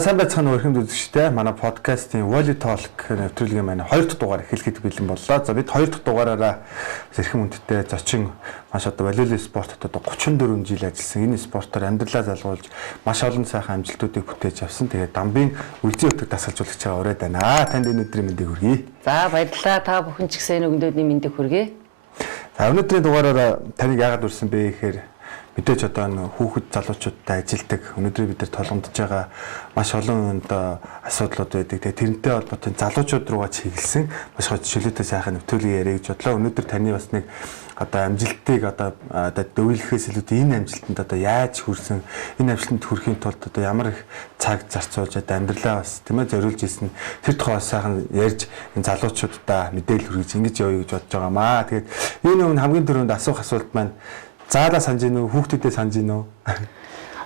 сайн байцгаана уу эрхэм үзэгчдээ. Манай подкастын Volley Talk нэвтрүүлгийн маань 2 дахь дугаар эхлэхэд бэлэн боллоо. За бид 2 дахь дугаараараа эрхэм хүндтэй зочин маш одоо волейбол спортод одоо 34 жил ажилласан. Энэ спортоор амьдралаа залгуулж маш олон сайхан амжилтуудыг бүтээж авсан. Тэгээд Дамбын үлзий өтөг дасгалжуулагч байгаа ураад байна. Танд энэ өдрийн мэндийг хүргэе. За баярлалаа. Та бүхэн ч гэсэн энэ өглөөний мэндийг хүргэе. За өнөөдрийн дугаараараа таныг яагаад урьсан бэ гэхээр мэдээж одоо хүүхэд залуучуудтай ажилдаг өнөөдөр бид нар толгомдож байгаа маш олон асуудлууд байдаг. Тэгээ тэрнтэй холбоотой залуучууд руугаа чиглэсэн маш их чөлөөтэй сайхан нэвтрүүлэг яриа гэж бодлоо. Өнөөдөр таны бас нэг одоо амжилтыг одоо дөөлөхөөс илүү энэ амжилтанд одоо яаж хүрсэн, энэ амжилтанд хүрэхийн тулд одоо ямар их цаг зарцуулж одоо амьдралаа бас тийм ээ зориулж исэн тэр тухай сайхан ярьж энэ залуучуудаа мэдээлэл хүргэж ингэж явъя гэж бодож байгаамаа. Тэгээд энэ өмнө хамгийн түрүүнд асуух асуулт маань заалаа санаж гинөө хүүхдүүдэд санаж гинөө.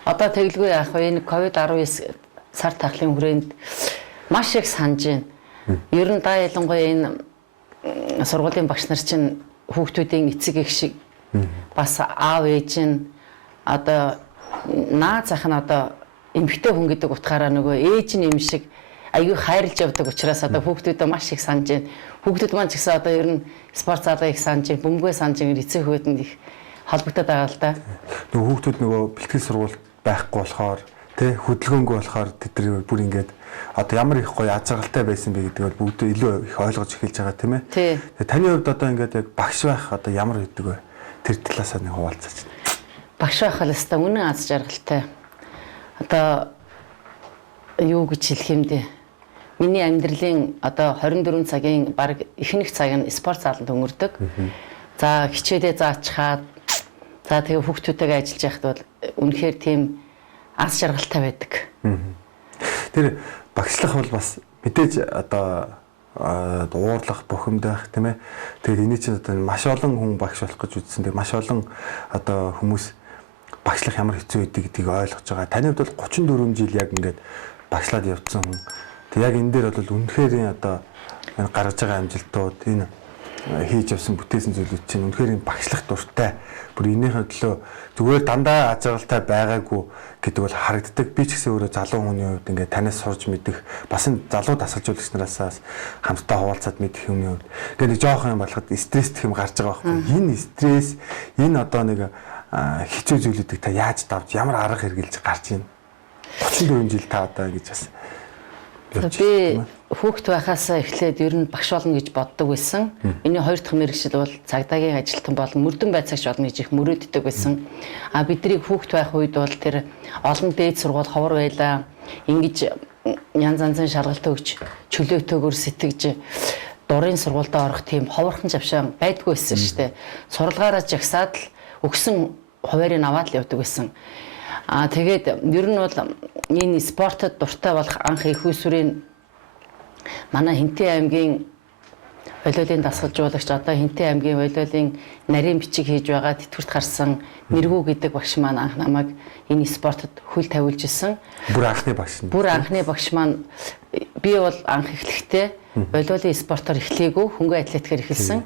Одоо тэглгүй яах вэ? Энэ COVID-19 сар тахлын хүрээнд маш их санаж байна. Ер нь да ялангуяа энэ сургуулийн багш нар чинь хүүхдүүдийн эцэг эх шиг бас аав ээж нь одоо наа зах нь одоо эмэгтэй хүн гэдэг утгаараа нөгөө ээж нь юм шиг аюу хайрлж явдаг учраас одоо хүүхдүүдэд маш их санаж байна. Хүүхдүүд маань ч гэсэн одоо ер нь спорт залаа их санаж байна. Бөмбөгөө санаж байна. Эцэг хүйтэнд их холбогдоод байгаа л да. Нөгөө хүүхдүүд нөгөө бэлтгэл сургууль байхгүй болохоор тий хөдөлгөөнгүй болохоор тэд бүр ингээд одоо ямар их гоё аз жаргалтай байсан бэ гэдгийг бүгд илүү их ойлгож эхэлж байгаа тийм ээ. Тэгээ таны хувьд одоо ингээд яг багш байх одоо ямар гэдэг вэ? Тэр талаасаа нэг хуваалцаач. Багш байх л өстой үнэн аз жаргалтай. Одоо юу гэж хэлэх юм бэ? Миний амьдралын одоо 24 цагийн баг ихэнх цаг нь спорт заланд өнгөрдөг. За хичээлээ заачхаад за тэгээ хүүхдүүдтэйгээ ажиллаж байхад бол үнэхээр тийм аз жаргалтай байдаг. Тэр багшлах бол бас мэдээж одоо уурлах, бухимдах тийм ээ. Тэгээд энэ чинь одоо маш олон хүн багш болох гэж үзсэн. Тэгээд маш олон одоо хүмүүс багшлах ямар хэцүү байдаг гэдгийг ойлгож байгаа. Таны хувьд бол 34 жил яг ингээд багшлаад явцсан хүн. Тэг яг энэ дээр бол үнэхээр одоо гаргаж байгаа амжилтууд энэ хийж явсан бүтээсэн зүйлүүд чинь үнэхээр багшлах дуртай. Бүр энийхээ төлөө зүгээр дандаа аз жаргалтай байгаагүй гэдэг бол харагддаг. Би ч гэсэн өөрөө залуу хүний хувьд ингээд танаас сурж мэдэх бас энэ залуу дасгалжуулагч нараас хамтдаа хуваалцаад мэдэх юмны хувьд ингээд нэг жоох юм болоход стресс гэх юм гарч байгаа байхгүй. Энэ стресс, энэ одоо нэг хэцүү зүйлүүдийг та яаж давж ямар арга хэрэгжилж гарч ийн 34 жил та одоо гэж бас би хүүхэд байхаас эхлээд ер нь багш болно гэж боддог байсан. Миний хоёр дахь мэргэжил бол цагдаагийн ажилтан болон мөрдөн байцаагч болно гэж их мөрөөддөг байсан. Биднийг хүүхэд байх үед бол тэр олон дээд сургууль ховор байлаа. Ингэж янз янзын шалгалт өгч чөлөөтэйгөр сэтгэж дурын сургуультай орох тийм ховорхон завшаан байдгүй байсан шүү дээ. Сурлагаараа жагсаад л өгсөн хуваарийг аваад л явдаг байсан. Тэгээд ер нь бол энэ спортод дуртай болох анх их усрын манай Хинтээ аймгийн волейболын дасгалжуулагч одоо Хинтээ аймгийн волейболын нарийн бичиг хийж байгаа тэтгэврт гарсан Мэргүү гэдэг багш маань анх намайг энэ спортод хөл тавиулж исэн. Бүр анхны багш нь. Бүр анхны багш маань би бол анх эхлэхдээ волейболын спортоор эхлэегүй хөнгөн атлетикээр эхэлсэн.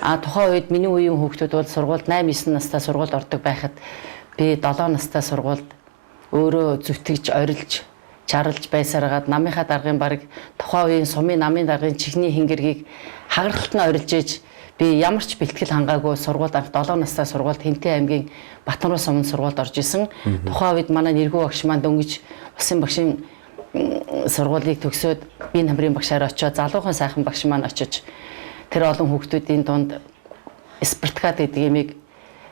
Тухайн үед миний үеийн хүүхдүүд бол сургуульд 8-9 настай сургуульд ордог байхад би 7 настай сургуульд өөрөө зүтгэж, орилж, чарлж байсараад намынхаа даргын баг тухайн үеийн сумын намын даргын чихний хингэргийг хагаралт нь орилж ээж би ямар ч бэлтгэл хангаагүй сургуульд анх 7 настай сургуульд Хинтээ аймгийн Батнаруу сумын сургуульд орж исэн. Тухайн үед манай нэргүү багш маань дөнгөж усын багшийн сургуулийг төгсөөд би намрын багшаар очиод залуухан сайхан багш маань очиж тэр олон хүүхдүүдийн дунд спартакиад гэдэг юмыг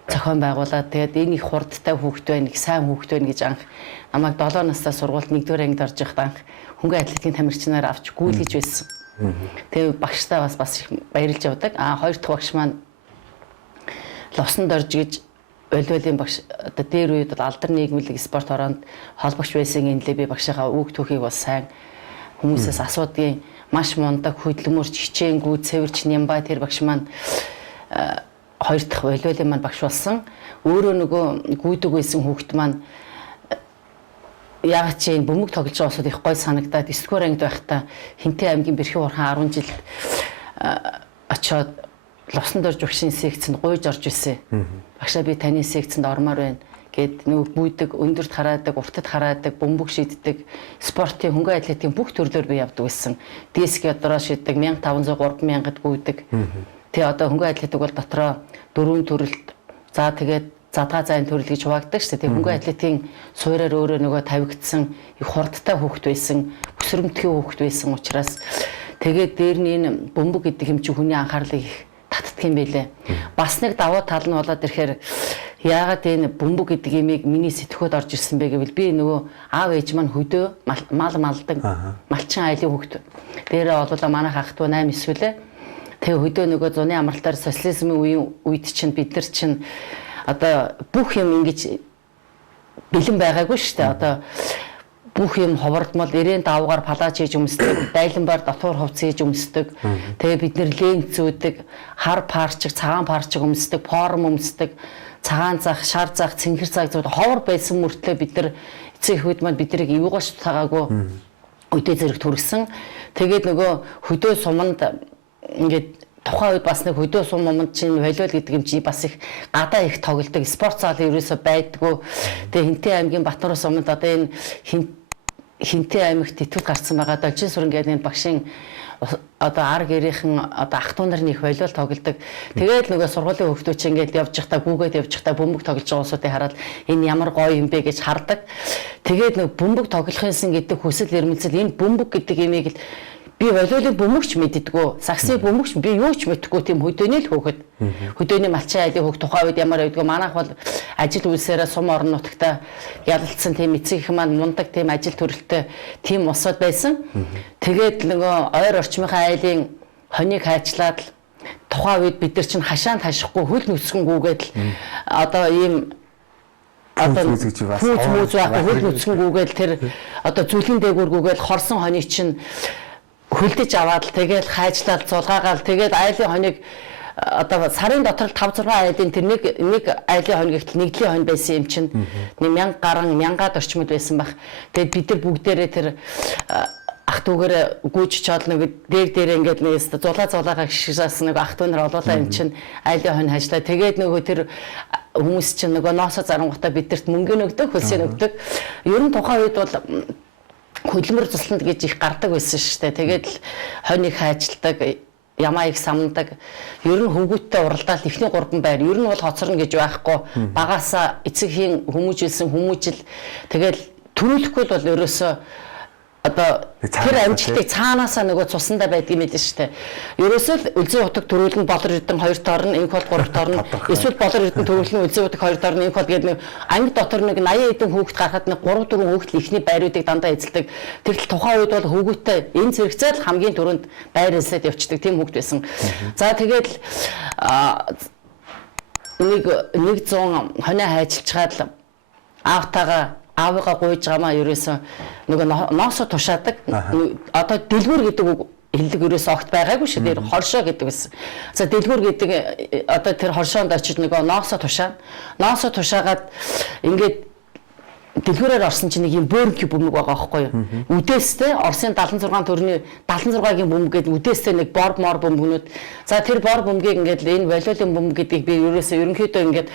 зохион байгуулад тэгээд энэ их хурдтай хүүхэд байна, их сайн хүүхэд байна гэж анх намайг 7 настай сургуульд 1-р ангид орж байхад анх хөнгөн атлетикийн тамирчнаар авч гүйлгэж байсан. Тэгээд багштай бас их баярлж явдаг. Хоёр дахь багш маань Ловсонд орж гэж волейболын багш одоо дээр үед бол алдар нийгмийн спорт хороонд холбогч байсан энэлээ би багшийнхаа үг түүхийг бас сайн хүмүүсээс асуудгийн маш мундаг хөдөлмөрч хичээнгүү цэвэрч нямбай тэр багш маань хоёр дахь волейболын маань багш болсон. Өөрөө нөгөө гүйдэг байсан хүүхэд маань яг ч энэ бөмбөг тоглож байгаа усуд их гой санагдаад 9-р ангид байхдаа Хинтээ аймгийн Бэрхэн урхан 10 жил очоод Ловсонд орж багшийн секцэнд гуйж орж ирсэн. Багшаа би таны секцэнд ормоор байна гэд нөгөө бүйдэг, өндөрт хараадаг, уртад хараадаг, бөмбөг шийддэг, спортын хөнгөн атлетикийн бүх төрлөөр би явдаг байсан. Диск ядраа шийддэг 1500 3000-д бүйдэг. Тэгээ одоо хөнгөн атлетик бол дотроо 4 төрөлд за тэгээд задгаа зайн төрөл гэж хуваагддаг шүү дээ. Тэгээ хөнгөн атлетикийн суурьаар өөрөө нөгөө тавигдсан их хурдтай хүүхэд байсан, өсвөрмтгий хүүхэд байсан учраас тэгээд дээр нь энэ бөмбөг гэдэг юм чи хүний анхаарлыг их татдаг юм байлээ. Бас нэг давуу тал нь болоод ирэхээр яагаад энэ бөмбөг гэдэг имийг миний сэтгхөд орж ирсэн бэ гэвэл би нөгөө аав ээж маань хөдөө мал малдаг малчин айлын хүүхэд. Дээрээ олуулаа манайх ах トゥ 8 эсвэл тэгээ хөдөө нөгөө зуны амралтаар социализмын үеийн үед чинь бид нар чинь одоо бүх юм ингэж бэлэн байгаагүй шүү дээ. Одоо бүх юм ховордмол 95-аар палаж хийж өмсдөг, дайланбаар дотуур хувцас хийж өмсдөг. Тэгээ бид нэр ленц зүүдэг, хар парчиг, цагаан парчиг өмсдөг, форм өмсдөг, цагаан зах, шар зах, цэнхэр цаг зүүд ховор байсан мөртлөө бид нар эцэг эхүүд маань биднийг эвгөөж тагаагүй өдөө зэрэг төргсөн. Тэгээд нөгөө хөдөө суманд ингээд тухайн үед бас нэг хөдөө сум момонд чинь волейбол гэдэг юм чи бас их гадаа их тоглодог спорт зал ерөөсө байдгүй. Тэгээ Хинтээ аймгийн Батнуурын суманд одоо энэ Хинтээ аймагт тэтгүүл гарсан байгаа Должин сүрэн гэдэг энэ багшийн одоо ар гэрийнхэн одоо ах トゥ нарын их волейбол тоглодог. Тэгээд нөгөө сургуулийн хүүхдүүд чинь ингээд явж байхдаа гүгээд явж байхдаа бөмбөг тоглож байгаа усуудыг хараад энэ ямар гоё юм бэ гэж хардаг. Тэгээд нөгөө бөмбөг тоглохынсэн гэдэг хүсэл эрмэлзэл энэ бөмбөг гэдэг имийг л би волейболын бөмбөгч мэддэггүй, саксны бөмбөгч би юу ч мэдхгүй тийм хөдөөний л хөөхд. Хөдөөний малчин айлын хөөх тухайн үед ямар байдгүй. Манайх бол ажил үйлсээрээ сум орон нутагта ялалцсан тийм эцэг их маань мундаг тийм ажил төрөлтэй тийм усуд байсан. Тэгээд нөгөө ойр орчмынхаа айлын хоныг хайчлаад тухайн үед бид нар чинь хашаанд хашихгүй хөл нүцгэнгүүгээд л одоо ийм одоо хүүз байхгүй хөл нүцгэнгүүгээл тэр одоо зүлгэн дээгүүргүүгээл хорсон хоныг чинь хөлдөж аваад тэгэл хайжлаад зулгаагаал тэгэл айлын хоныг одоо сарын дотор 5-6 айлын тэр нэг айлын хоног ихтэл нэгдлийн хоног байсан юм чинь 1000 гаруй 1000-аад орчмод байсан баг. Тэгээд бид нар бүгдээрээ тэр ах トゥ гэр гүйж чад нэг дээр ингээд нэг зулаагаа гişгээс нэг ах トゥ нар олуулаа юм чинь айлын хоног хайжлаа. Тэгээд нөгөө тэр хүмүүс чинь нөгөө ноосо зарангуудаа бидэрт мөнгө нөгдөг, хөлсөө нөгдөг. Ер нь тухайн үед бол хөдөлмөр тусланд гэж их гардаг байсан шүү дээ. Тэгээд л хоныг хайчилдаг, ямаа их самдаг. Ер нь хөвгүүттэй уралдаал эхний 3 байр. Ер нь бол хоцорно гэж байхгүй. Багаасаа эцэгхийн хүмүүжил тэгээд төрүүлэхгүй бол ерөөсөө одоо тэр амжилтыг цаанаасаа нөгөө цусандаа байдгийг мэдэн шүү дээ. Ерөөсөө л үлзий утаг төрүүлэн болор эрдэн 2 дорн, инх бол 3 дорн, эсвэл болор эрдэн төрүүлэн үлзий утаг 2 дорн, инх бол гэдэг нэг анги дотор нэг 80 эдэн хүүхэд гарахад нэг 3 4 хүүхэд ихний байруудыг дандаа эзэлдэг. Тэгтэл тухайн үед бол хөвгүүттэй энэ зэрэгцээл хамгийн түрүүнд байр эзлээд явчихдаг тийм хүүхэд байсан. За тэгээд нэг 100 хонио хайчилчаад аавтайгаа аавыгаа гуйж гамаа ерөөсөө нөгөө ноосо тушаадаг. Одоо дэлгүүр гэдэг үг хэллэг ерөөсөө огт байгаагүй шүү дээ. Хоршоо гэдэг байсан. За дэлгүүр гэдэг одоо тэр хоршоонд очиж нөгөө ноосо тушаагаад ингээд дэлгүүрээр орсон чинь нэг юм бөөрнгийн бөмбөг байгаа байхгүй юу? Үдээстэй Оросын 76 төрний 76-гийн бөмбөг гэдэг үдээстэй нэг бор мор бөмбөгнүүд. За тэр бор бөмбөгийг ингээд энэ волейболын бөмбөг гэдгийг би ерөнхийдөө ингээд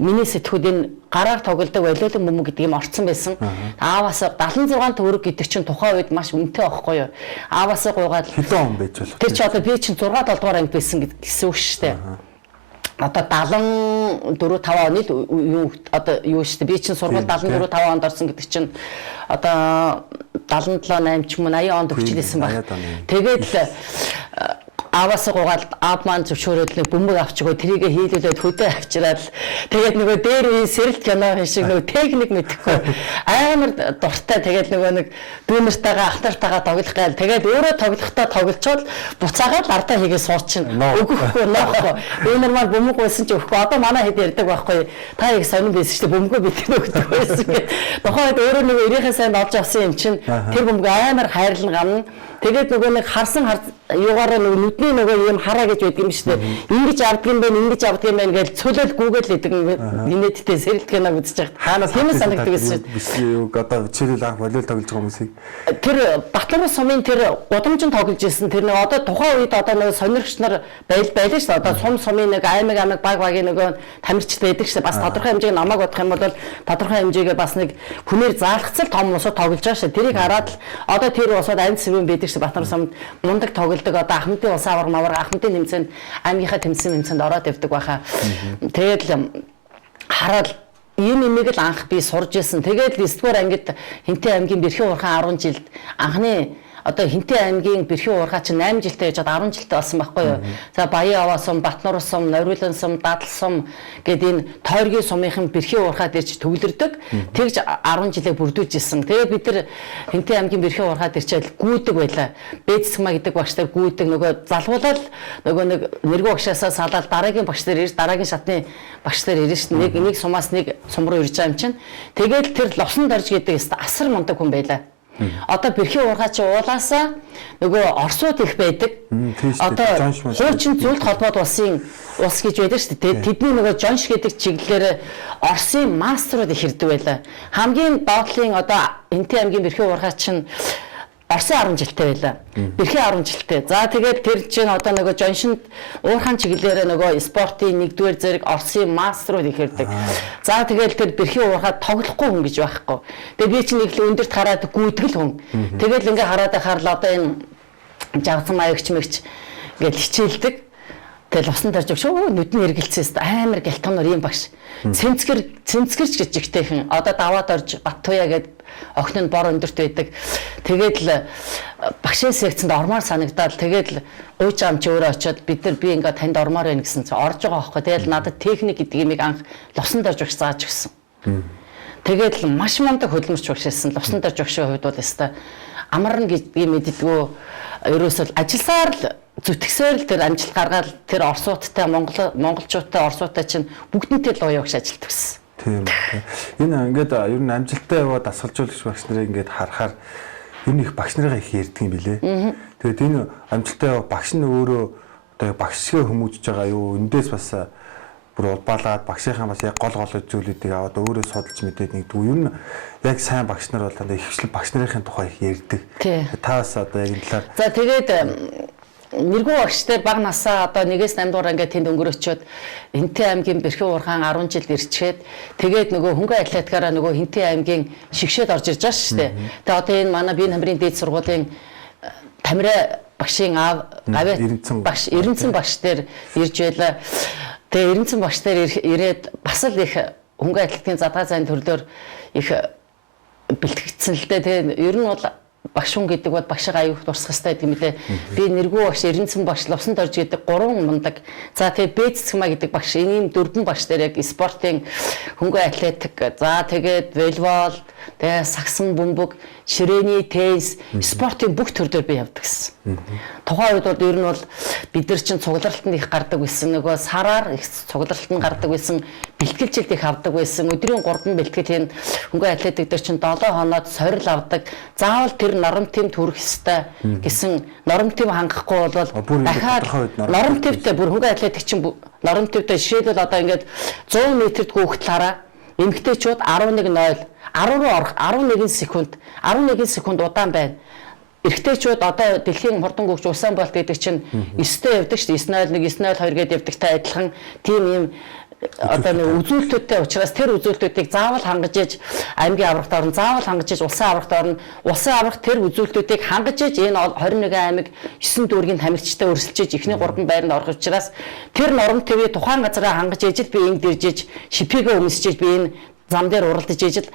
миний сэтгхүүд энэ гараар тоглодог волейболын бөмбөг гэдэг юм орцсон байсан. Ааваас 76 төгрөг гэдэг чинь тухайн үед маш үнэтэй байхгүй юу? Ааваас гуйгаад хэдэн он байж болох. Тэр чи одоо би чинь 6 7 дугаар анги байсан гэсэн үг шүү дээ. Одоо 74 5 оны юу одоо юу шүү дээ. Би чинь сургууль 74 5 онд орсон гэдэг чинь одоо 77 8 ч юм уу 80 онд өгчлээсэн баг. Тэгээд л ааваас гуйгаад аав маань зөвшөөрөөд нэг бөмбөг авчгаа тэрийгэ хийлүүлээд хөдөө авчираад тэгээд нөгөө дээр үе сэрэлт кино шиг нөгөө техник мэдэхгүй амар дуртай тэгээд нөгөө нэг дүүнэртэйгээ ах нартайгаа тоглох гайл тэгээд өөрөө тоглохдоо тоглолцоод буцаагаад ардаа хийгээ суучин өгөхгүй ноохгүй дүүнэр маань бөмбөг байсан ч өгөхгүй одоо манай хэд ярьдаг байхгүй та яг сонин байсан шүү дээ бөмбөгөө битгий өгдөг байсан гэдэг тухайд өөрөө нөгөө ирээхээ сайн олж авсан юм чинь тэр бөмбөг амар хайрлан гамна. Тэгээд нөгөө нэг харсан юугаараа нүдний нөгөө юм хараа гэж байдаг юм шүү дээ. Ингэж авдаг юм байна, ингэж авдаг юм байна гэж цөлөөл гүүгээл идэг инээдтэй сэрэлтгэнаа үзэж байгаа. Хаанаас тиймээс санагддаг гэсэн. Одоо жишээлбэл анх волейбол тоглож байгаа хүмүүсийг тэр Батнарын сумын тэр гудамжинд тоглож ирсэн тэр нэг одоо тухайн үед одоо нэг сонирхч нар байлаа шүү дээ. Одоо сумын нэг аймаг баг-багийн нөгөө тамирчид байдаг шүү дээ. Бас тодорхой хэмжээг намайг бодох юм бол тодорхой хэмжээгээ бас нэг хүнээр заалгацал том усууд тоглож байгаа шүү. Тэрийг хараад л одоо тэр усууд анд сэвэн байдаг шүү. Батнарын сумд мундаг тоглодог одоо Ахмадын ус авар мавар Ахмадын тэмцээнд аймгийнхаа тэмцээнд ороод явдаг байхаа. Тэгээд хараад ийм имийг л анх би сурж ирсэн. Тэгээд 9-р ангид Хинтээ аймгийн Бэрхэн уурхаан 10 жилд анхны одоо Хинтээ аймгийн Бэрхэн уурхаа чинь 8 жилтэй яжгаад 10 жилтэй болсон байхгүй юу. За Баян аваа сум, Батнар сум, Нориулан сум, Дадал сум гэдэг энэ тойргийн сумынхан Бэрхэн уурхаад ирж төвлөрдөг. Тэгж 10 жилээ бүрдүүлж ирсэн. Тэгээд бид нар Хинтээ аймгийн Бэрхэн уурхаад ирчээд гүйдэг байлаа. Бэцсгма гэдэг багштай гүйдэг нөгөө залгуулаад нөгөө нэг нэргүй багшаасаа салаад дараагийн багш нар ирж дараагийн шатны багш нар ирж шин нэг сумаас нэг сум руу ирж байгаа юм чинь. Тэгээд тэр Ловсон Дорж гэдэг асар мундаг хүн байлаа. Одоо Бэрхэн уурхаа чи уулаасаа нөгөө орсууд их байдаг. Одоо хуучин зөвлөлт холбоод улсын улс гэж байдаг шүү дээ. Тэдний нөгөө Жонш гэдэг чиглэлээр Оросын мастерууд их ирдэг байлаа. Хамгийн доотлын одоо Хинтээ аймгийн Бэрхэн уурхаа чинь Оросын 10 жилтэй байлаа. Бэрхэн 10 жилтэй. За тэгээд тэр чинь одоо нөгөө Жоншинд уурхаан чиглэлээр нөгөө спортын 1-р зэрэг Оросын мастерууд их ирдэг. За тэгээд тэр Бэрхэн уурхаа тоглохгүй хүн гэж байхгүй. Тэгээд би чинь нэг л өндөрт хараад гүйтгэл хүн. Тэгээд ингээ хараад байхаар л одоо энэ жагсан маягч мэгч гэж хичээлдэг. Тэгэл усан тарж өгч нүдний эргэлцээс амар гялтгонор ийм багш. Цэмцгэрч гэж ихтэйхэн одоо даваад орж Баттуяа гэд охин нь бор өндөрт байдаг. Тэгээд л багшийн секцэнд ормоор санагдаад тэгээд л гуйж амч өөрөө очиод би ингээ танд ормоор байна гэсэн чинь орж байгаа байхгүй. Тэгээд надад техник гэдэг юмыг анх лусан дарж өгч зааж өгсөн. Тэгээд л маш мундаг хөдөлмөрч багшаасан. Лусан дарж өгшийн хувьд бол өстой амарна гэдгийг мэддэггүй. Ерөөсөө ажилсаар л зүтгэсээр л тэр амжилт гаргаад тэр орсуудтай монголчуудтай орсуудтай чинь бүгднтэй л уяа гэж ажилт өгсөн. Тийм. Энэ ингээд ер нь амжилттай яваад дасгалжуулагч багш нарыг ингээд харахаар ер нь их багш нарыгаа их ярьдаг юм билэ. Тэгээд энэ амжилттай яваа багш нь өөрөө одоо багшгээ хүмүүжж байгаа юу? Эндээс бас бүр улбаалаад багшийнхаа бас яг гол зүйлүүдийг аваад өөрөө судалж мэдээд нэгдүү. Ер нь яг сайн багш нар бол дандаа ихвчлэн багш нарын тухай их ярьдаг. Та бас одоо яг энэ талаар. За тэгээд нэргүй багштай баг насаа одоо 1-8 дугаар ингээд тэнд өнгөрөөчөөд Хинтээ аймгийн Бэрхэн уурхаан 10 жил ирчээд тэгээд нөгөө хөнгөн атлетикаараа нөгөө Хинтээ аймгийн шигшээд орж ирж байгаа шүү дээ. Тэгээд одоо энэ манай биеийн хамрын дээд сургуулийн Тамира багшийн аав гавьяа багш Эренцэн багш дээр ирж байлаа. Тэгээ Эренцэн багш дээр ирээд бас л их хөнгөн атлетикийн задгаа зайн төрлөөр их бэлтгэгдсэн л дээ. Тэгээ ер нь бол багш хүн гэдэг бол багшаа аюух дурсах хэрэгтэй гэдэг юм лээ. Би нэргүй багш Эренцэн багш Ловсон Дорж гэдэг 3 мундаг. За тэгээ Бэцсгма гэдэг багш энэ 4 багш дээр яг спортын хөнгөн атлетик. За тэгээд волейбол, тэгээ сагсан бөмбөг, ширээний теннис, спортын бүх төрлөөр би явдаг гэсэн. Тухайн үед бол ер нь бол бид нар чинь цугларалтанд их гардаг байсан. Нөгөө сараар их цугларалтанд гардаг байсан. Бэлтгэлжилт их авдаг байсан. Өдрийн 3 бэлтгэл энэ хөнгөн атлетик дээр чинь 7 хоноод сорил авдаг. Заавал тэр норомт тэмд хүрэх ёстой гэсэн норомт тэм хангахгүй бол дахиад норомт тэмдтэй бүр хөнгөн атлетик чинь норомт тэмдтэй жишээлбэл одоо ингээд 100 метрт гүйхтэл хараа эмэгтэйчүүд 11:0 10 руу орох 11 секунд удаан байна. Эрэгтэйчүүд одоо дэлхийн хурдан гүйгч улаан болт гэдэг чинь 9-тэй явдаг шүү дээ. 9:01, 9:02 гэдээ явдагтай адилхан тийм юм одоо нэг үзүүлэлтүүдтэй учраас тэр үзүүлэлтүүдийг заавал хангаж иж аймгийн аврагт орно, заавал хангаж иж улсын аврагт орно. Улсын аврагт тэр үзүүлэлтүүдийг хангаж иж энэ 21 аймаг 9 дүүргийн тамирчтай өрсөлдөж ихний 3 байранд орох учраас тэр норм төв тухайн газараа хангаж ижил би энд ирж иж шипигээ өмсөж би энэ зам дээр уралдаж ижил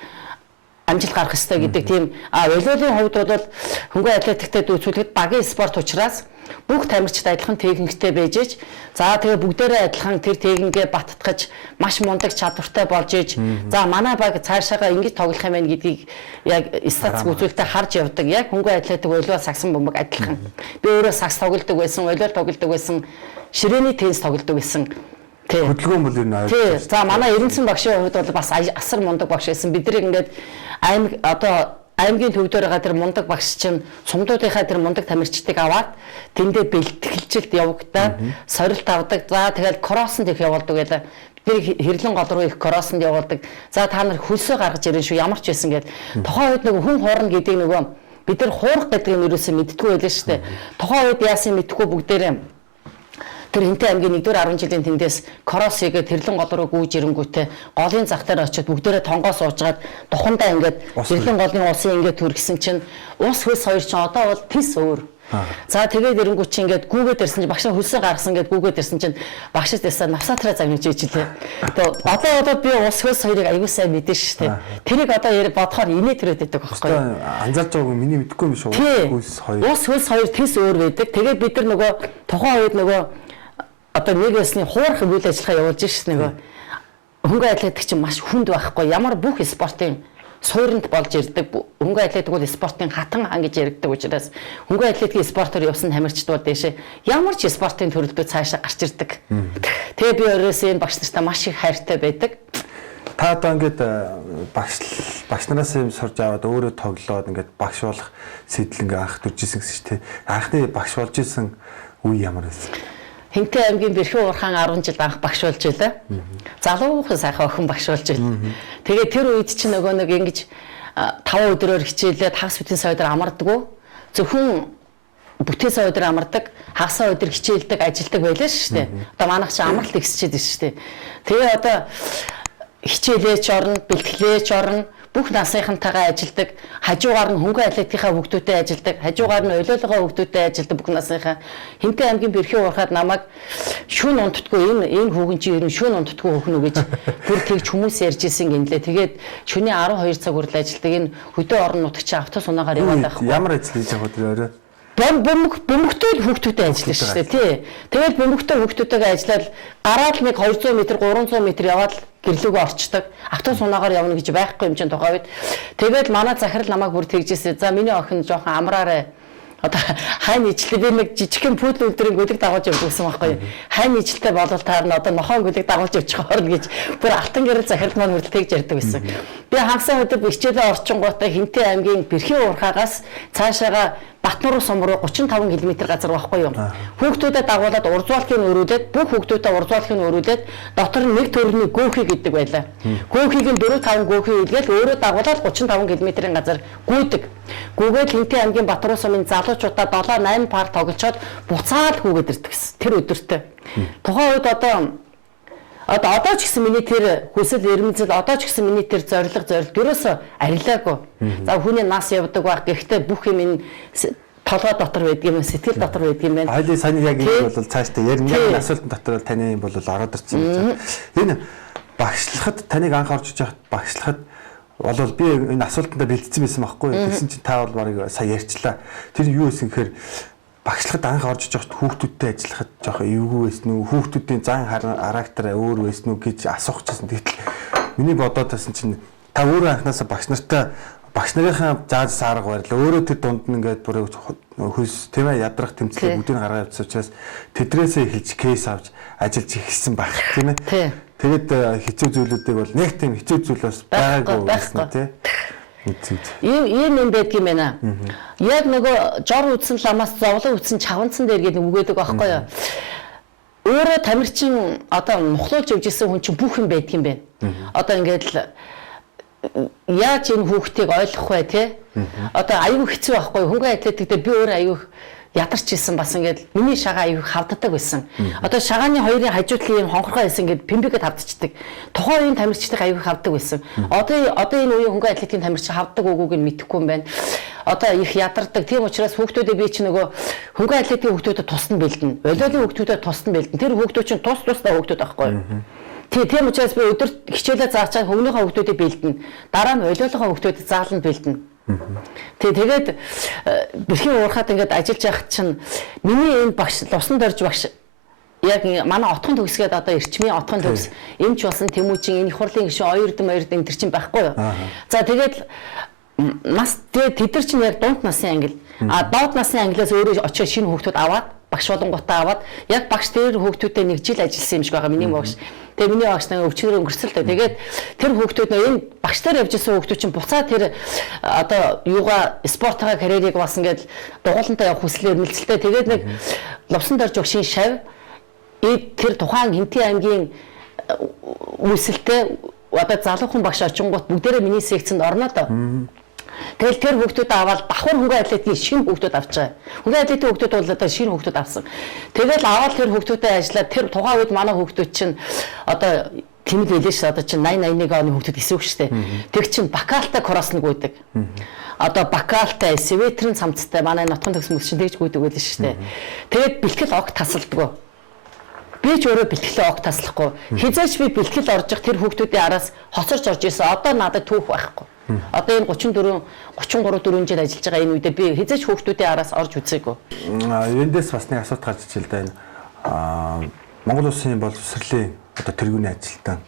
амжилт гарах хэрэгтэй гэдэг тийм волейболын хувьд бол хөнгөн атлетиктэй дүүцүүлэхэд багийн спорт учраас бүх тамирчид адилхан техниктэй байж иж за тэгээ бүгдээрээ адилхан тэр техникээ баттгаж маш мундаг чадвартай болж иж за манай баг цаашаага ингэж тоглох юм байна гэдгийг яг статистик үзүүлэлтэд харж явдаг. Яг хөнгөн атлетик волейбол сагсан бөмбөг адилхан. Би өөрөө сагс тоглодог байсан, волейбол тоглодог байсан, ширээний теннис тоглодог байсан. Хөдөлгөөн бол ер нь тий. За манай Эренцэн багшийн хувьд бол бас асар мундаг багш байсан. Бид нэг ингээд аймаг одоо аймгийн төвдөр байгаа тэр мундаг багш чинь сумдуудынхаа тэр мундаг тамирчдыг аваад тэндээ бэлтгэлжилт явагдаад сорилт авдаг. За тэгэл кроссонд их явуулдаг байлаа. Бидний хэрлэн гол руу их кроссонд явуулдаг. За та нар хөлсөө гаргаж ирэн шүү ямар ч байсан гэд. Тухайн үед нөгөө хүн хуурна гэдэг нөгөө бид нар хуурах гэдэг юм ерөөсөө мэдтгүй байлаа шүү дээ. Тухайн үед яасан мэдтгүй бүгдээрээ тэр Хинтээ аймгийн 1-р 10 жилийн тэндээс кросс хийгээд тэрлэн гол руу гүйж ирэнгүүтээ голын зах дээр очиод бүгдээрээ тонгоос уужгаад тухандаа ингээд тэрлэн голын усын ингээд түргсэн чинь ус хөлс хоёр чинь одоо бол тис өөр. За тэгээд ирэнгүү чи ингээд гүүгээд ирсэн чинь багш нь хөлсөө гаргасан ингээд гүүгээд ирсэн чинь багшд ясаа навсатраа загнаж ижлээ. Тэгээд одоо би ус хөлс хоёрыг аягүй сайн мэдэн шүү дээ. Тэрийг одоо бодохоор инээ төрөөд байдаг байхгүй юу? Анзаарч байгаагүй миний мэдгүй юм шүү. Хөлс хоёр. Ус хөлс хоёр тис өөр байдаг. Тэгээд бид нар нөгөө тухайн үед нөгөө одоо нэг ясны хуурах үйл ажиллагаа явуулж шээ нөгөө хөнгө атлетик чинь маш хүнд байхгүй ямар бүх спортын суурьнд болж ирдэг хөнгө атлетик бол спортын хатан хан гэж яригддаг учраас хөнгө атлетикийн спортоор явсан тамирчдууд дэше ямар ч спортын төрөлдөө цаашаа гарч ирдэг. Тэгээ би өөрөөсөө энэ багш нартай маш их хайртай байдаг. Та одоо ингээд багш нараас юм сурж аваад өөрөө тоглоод ингээд багш болох сэтлэнгээ анх төржсэн гэсэн чинь анхны багш болж исэн үе ямар байсан? Хинтээ аймгийн Бэрхэн уурхаан 10 жил анх багш болж байлаа. Залуухан сайхан охин багш болж байлаа. Тэгээд тэр үед чинь нөгөө нэг ингэж 5 өдрөөр хичээлээд хагас бүтэн сая өдөр амардаггүй. Зөвхөн бүтэн сая өдөр амардаг, хагасаа өдөр хичээлдэг, ажилдаг байлаа шүү дээ. Одоо манайх чи амралт ихсчихэд байна шүү дээ. Тэгээ одоо хичээлээч орно, бэлтгэлээч орно. Бүх насынхантайгаа ажилдаг, хажуугаар нь хөнгө атлетикийнхаа хүүхдүүдтэй ажилдаг, хажуугаар нь олиолгоо хүүхдүүдтэй ажилдаг бүх насынхаа. Хинтээ аймгийн Бэрхэн уурхаад намайг шүүн унтдаггүй энэ хүүхэн чи ер нь шүүн унтдаггүй хүүхэн үү гэж бүр тэгж хүмүүс ярьж исэн гинлээ. Тэгээд шөнийн 12 цаг хүртэл ажилдаг энэ хөдөө орон нутагчийн автобус унаагаар яваад байхгүй. Ямар ажил хийж байгаа вэ өөрөө? Бөмбөгтэй хүүхдүүдтэй ажиллаж шүү дээ тий. Тэгээд бөмбөгтэй хүүхдүүдтэйгээ ажиллаад гараад нэг 200 м 300 м яваад гэрлүүгөө орчдөг. Автобус унаагаар явна гэж байхгүй юм чинь тухай үед. Тэгээд манай захирал намайг бүр тэгжээсэ. За миний охин жоохон амраарэ. Одоо хайн ижлээ би нэг жижигхэн пүүдл үлдрийн гүлэг дагуулж явуулсан байхгүй. Хайн ижлтэй болол таар нь одоо нохоо гүлэг дагуулж явчих хоорно гэж бүр алтан гэрэл захирал маань хүртэл тэгж ярьдаг байсан. Би хагасаа өдөр хичээлээ орчингуудаа Хинтээ аймгийн Бэрхэн уурхаагаас цаашаага Батнур сум руу 35 км газар байхгүй юу. Хүүхдүүдэд дагуулад урзуулахыг өрүүлээд бүх хүүхдүүдэд урзуулахыг өрүүлээд дотор нь нэг төрний гөөхий гэдэг байлаа. Гөөхийг нь 4-5 гөөхий илгээл өөрөө дагуулад 35 км-ийн газар гүйдэг. Гүйгээд Хинтээ аймгийн Батнур сумын залуучуудаа 7-8 пар тоглолцоод буцаад гүйгээд ирдэг гэсэн. Тэр өдөртөө. Тухайн үед одоо ч гэсэн миний тэр хүсэл эрмэлзэл одоо ч гэсэн миний тэр зориг ерөөсөө арилаагүй. За хүний нас явдаг байх гэхдээ бүх юм энэ толгой дотор байдаг юм сэтгэл дотор байдаг юм байна. Хайлын саний яг энэ бол цаашдаа ярина. Яг асуултын дотор бол таны юм бол ороод ирсэн. Энэ багшлахад таныг анх орж иж байхад багшлахад болол би энэ асуултанд бэлдсэн байсан байхгүй. Тэгсэн чинь та бол барыг сая ярьчлаа. Тэр юу гэсэн гэхээр багшлахад анх орж иж байхад хүүхдүүдтэй ажиллахад жоох эвгүй байсан уу? Хүүхдүүдийн зан характер өөр байсан уу гэж асуух гэсэн. Тэгтэл миний бодоод байсан чинь та өөрөө анхнаасаа багш нарынхаа зааж саарга барил. Өөрөө тэр дунд нь ингээд бүр хөлс тийм ээ ядрах тэмцлийг бүгдийг гаргаад авсан учраас тэдрээсээ эхэлж кейс авч ажиллаж ихсэн байх тийм ээ. Тэгээд хэцүү зүйлүүдийг бол нэг тийм хэцүү зүйл бас байгаагүй байсан тийм. Ийм байдаг юм байна. Яг нөгөө жор үтсэн ламаас зовлон үтсэн чаванцсан дээр гэдэг үгээдэг байхгүй юу? Өөрөө тамирчин одоо мухлуулж явж исэн хүн чинь бүх юм байдаг юм байна. Одоо ингээд л яаж энэ хүүхдийг ойлгох вэ те? Одоо аюу хэцүү байхгүй юу? Хөнгө атлетик дээр би өөрөө аюу ядарч исэн бас ингээд миний шагаа аюу хавддаг байсан. Одоо шагааны хоёрын хажуудлын хонхорхоо байсан ингээд пимбигэд хавдчихдаг. Тухайн үеийн тамирчдыг аюу хавдаг байсан. Одоо энэ үеийн хөнгө атлетикийн тамирчин хавдаг үгүйг нь мэдэхгүй юм байна. Одоо их ядардаг. Тийм учраас хүүхдүүдээ би чи нөгөө хөнгө атлетикийн хүүхдүүдэд тусна бэлдэнэ. Олиолын хүүхдүүдэд тусна бэлдэнэ. Тэр хүүхдүүд чинь тусдаа хүүхдүүд байхгүй юу? Тийм учраас би өдөрт хичээлээ заачаад хөнгөнийхөө хүүхдүүдийг бэлдэнэ. Дараа нь олиолынхоо хүүхдүүдэд зааланд бэлдэнэ. Тэгээд Бэрхэн уурхаад ингээд ажиллаж байхад чинь миний энэ багш лусан дорж багш яг манай отхон төгсгээд одоо эрчмийн отхон төгс эмч болсон Тэмүүжин энэ их хурлын гишүүн Оёрдэн энэ төр чинь байхгүй юу. За тэгээд нас тэд нар чинь яг дунд насны англи доод насны англиас өөрөө очиод шинэ хүүхдүүд аваад багш болонгуудаа аваад яг багш дээр хүүхдүүдтэй нэг жил ажилласан юм шиг байгаа миний багш. Тэгээ миний багш нэг өвчнөр өнгөрцөл дээ. Тэгээд тэр хүүхдүүд энэ багштаар явж исэн хүүхдүүд чинь буцаа тэр одоо юугаа спортоо карьерийг бас ингээд дугуулантай явах хүслээр нэлцэлтэй. Тэгээд нэг лувсан дорж өгшин шав тэр тухайн Хинтээ аймгийн үйлсэлтэй одоо залуухан багш очингууд бүгдээрээ миний секцэнд орноо доо. Тэгэл тэр хүүхдүүд аваад давхар хөнгөн атлетийн шинэ хүүхдүүд авч байгаа. Хөнгөн атлетийн хүүхдүүд бол одоо шинэ хүүхдүүд авсан. Тэгэл аваад тэр хүүхдүүдэд ажиллаад тэр тухайн үед манай хүүхдүүд чинь одоо тэмэг хэлээ ш одоо чинь 80 81 оны хүүхдүүд эсвэг штэ. Тэг чинь бакалтай кросснг үүдэг. Одоо бакалтай светрэн цамцтай манай нутгийн төгс мөс чинь тэгж гүйдэг байлаа штэ. Тэгээд бэлтгэл огт тасалдгүй. Би ч өөрөө бэлтгэлээ огт таслахгүй. Хизээч би бэлтгэл орж их тэр хүүхдүүдийн араас хоцорч орж исэн. Одоо надад түүх байхгүй. Одоо энэ 34 33 4 жил ажиллаж байгаа энэ үедээ би хизээч хүүхдүүдийн араас орж үзээгүй. Эндээс бас нэг асуулт гарч ичил да энэ Монгол улсын боловсролын одоо тэргүүний ажилтан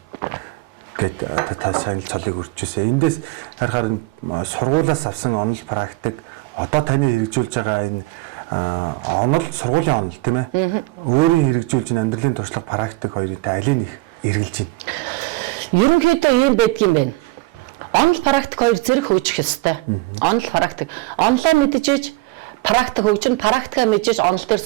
гээд та сайн цолыг өрчөөсэй. Эндээс харахаар сургуулиас авсан онол практик одоо таны хэрэгжүүлж байгаа энэ онол сургуулийн онол тийм ээ. Өөрийн хэрэгжүүлж энэ амьдралын туршлага практик хоёрынтай алийг их эргэлж байна. Ерөнхийдөө ийм байдгийн байна. Онол практик хоёр зэрэг хөгжих ёстой. Онол практик. Онлоо мэдчихэж практик хөгжин, практика мэдчихэж онол дээр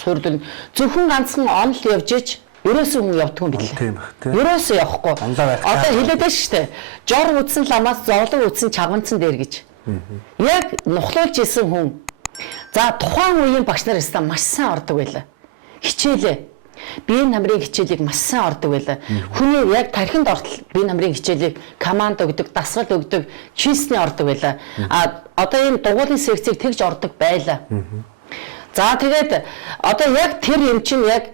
суурилна. Зөвхөн ганцхан онол явж иж ерөөсөө хүн явдгүй юм билээ. Тийм бах тийм. Ерөөсөө явахгүй. Одоо хэлээд байна шүү дээ. Жор үдсэн ламаас зовлон үдсэн чавганцсан дээр гэж. Яг нухлуулж исэн хүн. За тухайн үеийн багш нар өстө маш сайн ордог байлаа. Хичээлээ. Биеийн намрын хичээлийг маш сайн ордог байлаа. Хүний яг тархинд ортол биеийн намрын хичээлийг команд өгдөг, дасгал өгдөг, чистний ордог байлаа. А одоо энэ дугуулын секцийг тэгж ордог байлаа. За тэгээд одоо яг тэр юм чинь яг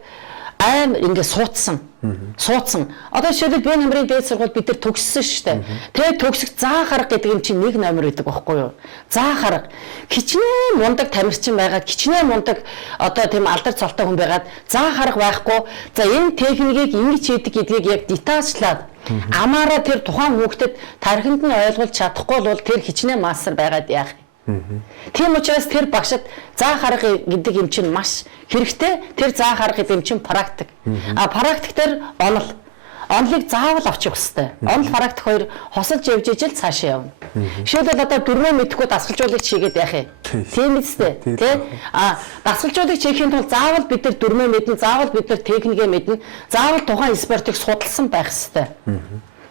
аим ингэ суудсан. Одоо жишээлбэл биеийн намрын дээд сургууль бид нар төгссөн шүү дээ. Тэгээд төгсөх заа харга гэдэг юм чинь нэг номер байдаг байхгүй юу? Заа харга. Кичнээн мундаг тамирчин байгаад, кичнээн мундаг одоо тийм алдар цолтой хүн байгаад заа харга байхгүй. За энэ техникийг ингэж хийдэг гэдгийг яг детальчлаад амаараа тэр тухайн хүүхдэд тархинд нь ойлгуулж чадахгүй бол тэр кичнээн мастер байгаад яах юм? Тийм учраас тэр багшд заа харга гэдэг юм чинь маш хэрэгтэй. Тэр заа харга гэдэг юм чинь практик. А практик дээр онол. Онолыг заавал авчих ёстой. Онол практик хоёр хосолж явж ижил цаашаа явна. Жишээлбэл одоо дөрмөө мэдхгүй дасгалжуулагч хийгээд яах юм? Тийм үстэй. Тэ? А дасгалжуулагч хийхийн тулд заавал бид нар дөрмөө мэднэ, заавал бид нар техникээ мэднэ, заавал тухайн спортыг судалсан байх ёстой.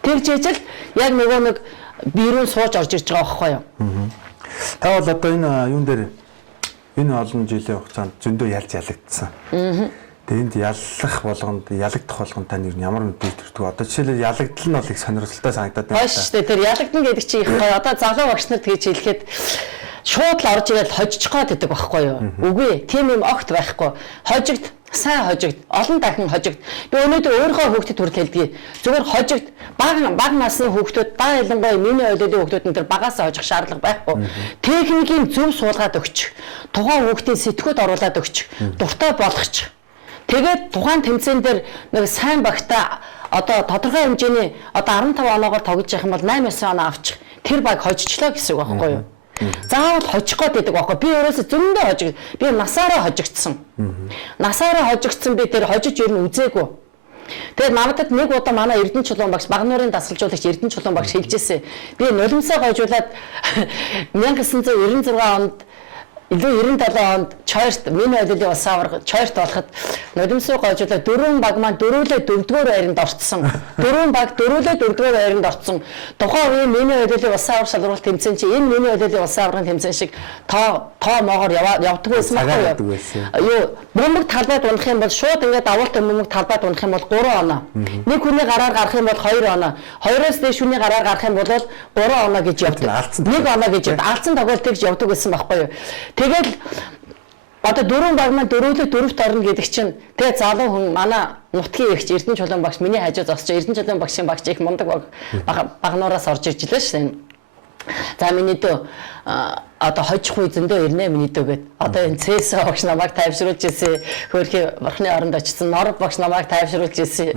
Тэр жижил яг нөгөө нэг бирүүн сууж орж ирж байгаа байхгүй юу? Та бол одоо энэ юун дээр энэ олон жилийн хугацаанд зөндөө ялж ялагдсан. Тэгээд энд яллах болгонд ялагдах болгонд тань ямар мэдээ төртгөө. Одоо жишээлбэл ялагдал нь бол их сонирхолтой санагдаад байна. Хойш шүү дээ. Тэр ялагдана гэдэг чинь их гоё. Одоо залуу багш нар тэгж хэлэхэд шууд л орж ирээд хожиж гоод гэдэг байхгүй юу? Үгүй. Тийм юм огт байхгүй. Хожигд сайн хожигд, олон дахин хожигд. Би өнөөдөр өөрийнхөө хүүхдэд хүртэл хэлдэг. Зүгээр хожигд, бага насны хүүхдүүд, даа ялангуяа миний ойлголын хүүхдүүд нь тэр багасаа хожих шаардлага байхгүй. Техникийн зөв суулгаад өгч, тухайн хүүхдийн сэтгүүд оруулаад өгч, дуртай болгоч. Тэгээд тухайн тэмцээн дээр нэг сайн багтаа одоо тодорхой хэмжээний одоо 15 оноогоор тоглож явах юм бол 8-9 оноо авчих. Тэр баг хожичлоо гэсэн үг байхгүй юу? Заавал хожих гээд байдаг байхгүй. Би өөрөөсөө зөндөө хожиг. Би насаараа хожигдсан. Насаараа хожигдсан би тэр хожиж ер нь үзээгүй. Тэгээд намайг нэг удаа манай Эрдэнэ чулуун багш, Багнуурын дасгалжуулагч Эрдэнэ чулуун багш хэлжээсэ. Би нулимсаа гойжуулаад 1996 онд илүү 97 онд чойрт миний ойлголын улс аварга чойрт болоход нулимсуу гойжуулаад 4 баг маань дөрүүлээ 4-р байранд орцсон. 4 баг дөрүүлээ 4-р байранд орцсон. Тухайн үеийн миний ойлголын улс аварга шалралт тэмцээн чи энэ миний ойлголын улс аваргын тэмцээн шиг тоо моогоор явдаг байсан байхгүй юу? Бөмбөг талбайд унах юм бол шууд ингээд давуултай бөмбөг талбайд унах юм бол 3 оноо. Нэг хүний гараар гарах юм бол 2 оноо. 2-оос дээш хүний гараар гарах юм бол 3 оноо гэж явдаг. 1 оноо гэж алдсан тоглолтыг явдаг байсан байхгүй юу? Тэгэл одоо 4 баг маань дөрөвлөө 4-т орно гэдэг чинь тэгээ залуу хүн манай нутгийн ихч Эрдэнэ чулуун багш миний хажуу зогсож Эрдэнэ чулуун багшийн багч их мундаг Багнуураас орж ирж илээ шээ. За миний дөө одоо хожих үе зөндөө ирнэ миний дөө гэд. Одоо энэ ЦС багш намайг тайвшруулж ирсэн. Хөрхийн бурхны оронд очсон Норд багш намайг тайвшруулж ирсэн.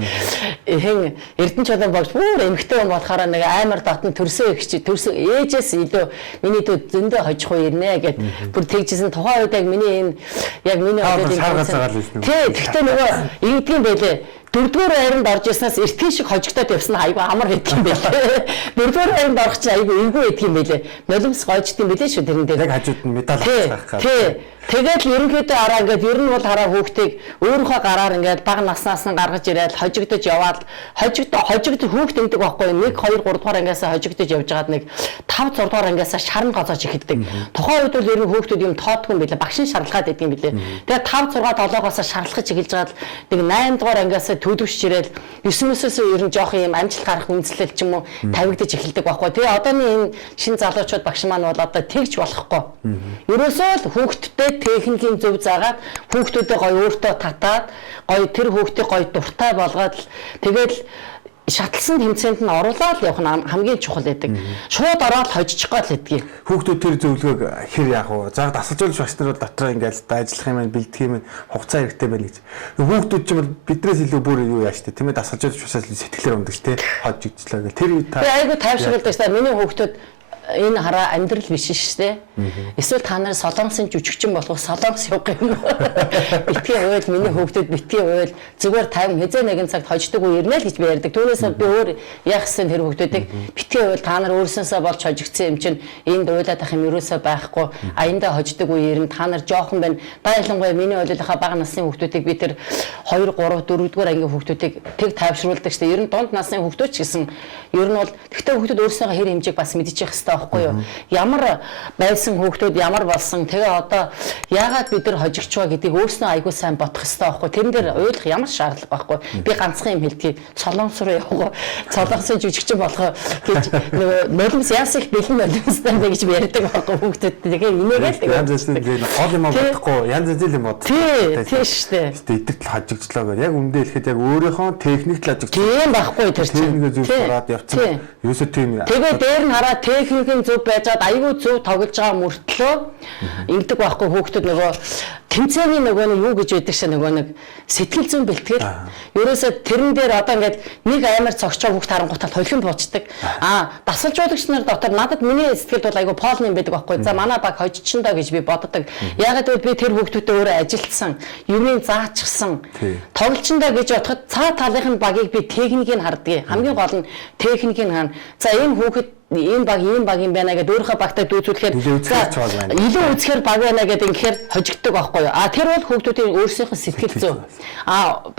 Хэн Эрдэнэ чулуун багш бүр эмгтэй хүн болохоор нэг амар дотн төрсөн ээжээс илүү миний дөө зөндөө хожих үе ирнэ гэд. Бүр тэгжсэн тухайн үед яг миний одоо тэгтээ нөгөө ингэдэг юм байлээ. Дөрөвдүгээр байранд орж ирснаас эртхэн шиг хожигдоод явсан айгүй амар байдаг юм байлээ. Дөрөвдүгээр байранд орох чинь айгүй эвгүй байдаг юм байлээ. Нулимс гойжд юм байлээ шүү тэрэн дээр. Яг хажууд нь медаль авах гэх. Тэгээд ерөнхийдөө араа ингээд ер нь бол хараа хүүхдийг өөрийнхөө гараар ингээд бага наснаас нь гаргаж ирээд хожигдож яваад хожигд хүүхд ингэдэг байхгүй 1 2 3 дугаар ангиасаа хожигдож явж байгаад нэг 5 6 дугаар ангиасаа шарн гоцоож эхэлдэг. Тухайн үед бол ер нь хүүхдүүд юм тоодгүй юм билээ. Багшин шарлахад байдаг юм билээ. Тэгээд 5 6 7-оос шарлахаж эхэлж байгаад нэг 8 дугаар ангиасаа төлөвшж ирээд 9-өөс ер нь жоох юм амжилт гарах үндэслэл ч юм уу тавигдаж эхэлдэг байхгүй. Тэгээ одооний энэ шин залуучууд багш маань бол одоо тэгж болохгүй. Ерөөсөө л хүүхдтэй техникийн зөв заагаад хүүхдүүдээ гоё өөртөө татаад гоё тэр хүүхдийг гоё дуртай болгоод тэгэл шатлсан тэмцээнд нь оруулаад явах нь хамгийн чухал байдаг. Шууд ороод хожиж гол гэдгийг. Хүүхдүүд тэр зөвлөгөөг хэр яах вэ? За дасгалжуулагч багш нар бол дотроо ингээд ажиллах юм, бэлдэх юм, хугацаа хэрэгтэй байна гэж. Хүүхдүүд ч юм бол биднээс илүү бүр юу яаш тээ, тийм ээ дасгалжуулагч басаас сэтгэлээр ундаг тий. Хожигдчихлаа гэл. Тэр үед та айгу тайвшруулдаг та миний хүүхдүүд энэ хараа амьдрал биш шүү дээ. Эсвэл та нар солонгосын жүжигчин болох солонгос явах юм. Битгий уйл миний хүүхдэд битгий уйл зүгээр 50 хэзээ нэгэн цагт хождог үе ирнэ л гэж би ярьдаг. Түүнээс би өөр яах гэсэн тэр хүүхдүүдийг битгий уйл та нар өөрсөөсөө болж хожигдсан юм чинь энд уйлаад ах юм ерөөсөө байхгүй. Аяндаа хождог үе ирнэ. Та нар жоохон байна. Ба ялангуяа миний ойлголохоо бага насны хүүхдүүдийг би тэр 2 3 4 дугаар ангийн хүүхдүүдийг тэг тайвшруулдаг шүү дээ. Ер нь дунд насны хүүхдүүд ч гэсэн ер нь бол тэгтээ хүүхдүүд өөрсдөө хэр хэмжээг бас мэдчих хэвээр байхгүй юу? Ямар байсан хүүхдүүд ямар болсон. Тэгээ одоо яагаад бид нар хожигчваа гэдгийг өөрснөө айгүй сайн бодох хэрэгтэй байхгүй. Тэрэн дээр ойлгох ямар шаардлага байхгүй. Би ганцхан юм хэлтгий. Солонгос руу явах. Солонгосын жүжигчин болох гэж нөгөө нулимс яас их бэлэн нулимстай гэж би ярьдаг байхгүй хүүхдүүд. Тэгээ инээгээл тэгээ. Янз бүрийн гол юм бодохгүй. Янз бүрийн юм бод. Тий шүү дээ. Эдгэртэл хожигдчлаа гэх. Яг үндэ хэлэхэд яг өөрийнхөө техникт л хожигдсон. Тийм байхгүй тэр чинь. Техникээ зөв хараад явцсан. Ерөөсөө тийм. Тэгээ дээр нь хараа техникийн зөв байжгаад аюу зөв тоглож байгаа мөртлөө ингэдэг байхгүй хүүхдүүд нөгөө тэмцээний нөгөө нэг юу гэж байдаг шээ нөгөө нэг сэтгэл зүйн бэлтгэл. Ерөөсөө тэрэн дээр одоо ингээд нэг аймаар цогчоо хүүхд харангуйтал холион буучдаг. Дасгалжуулагч нар дотор надад миний сэтгэлд бол аюу полны юм байдаг байхгүй. За манай баг хожичндоо гэж би боддог. Яагаад гэвэл би тэр хүүхдүүдтэй өөрөө ажилтсан, юмыг заачсан. Тоглолчондоо гэж бодоход цаа талынх нь багийг би техникийг харддаг. Хамгийн гол нь техникийг хаана. За энэ хүүхэд ийм баг юм байна гэдэг өөрийнхөө багтаа дүүцүүлэхээр илүү үзэхээр баг байна гэдэг инхээр хожигддог байхгүй юу. Тэр бол хүүхдүүдийн өөрсдийнх нь сэтгэл зүй.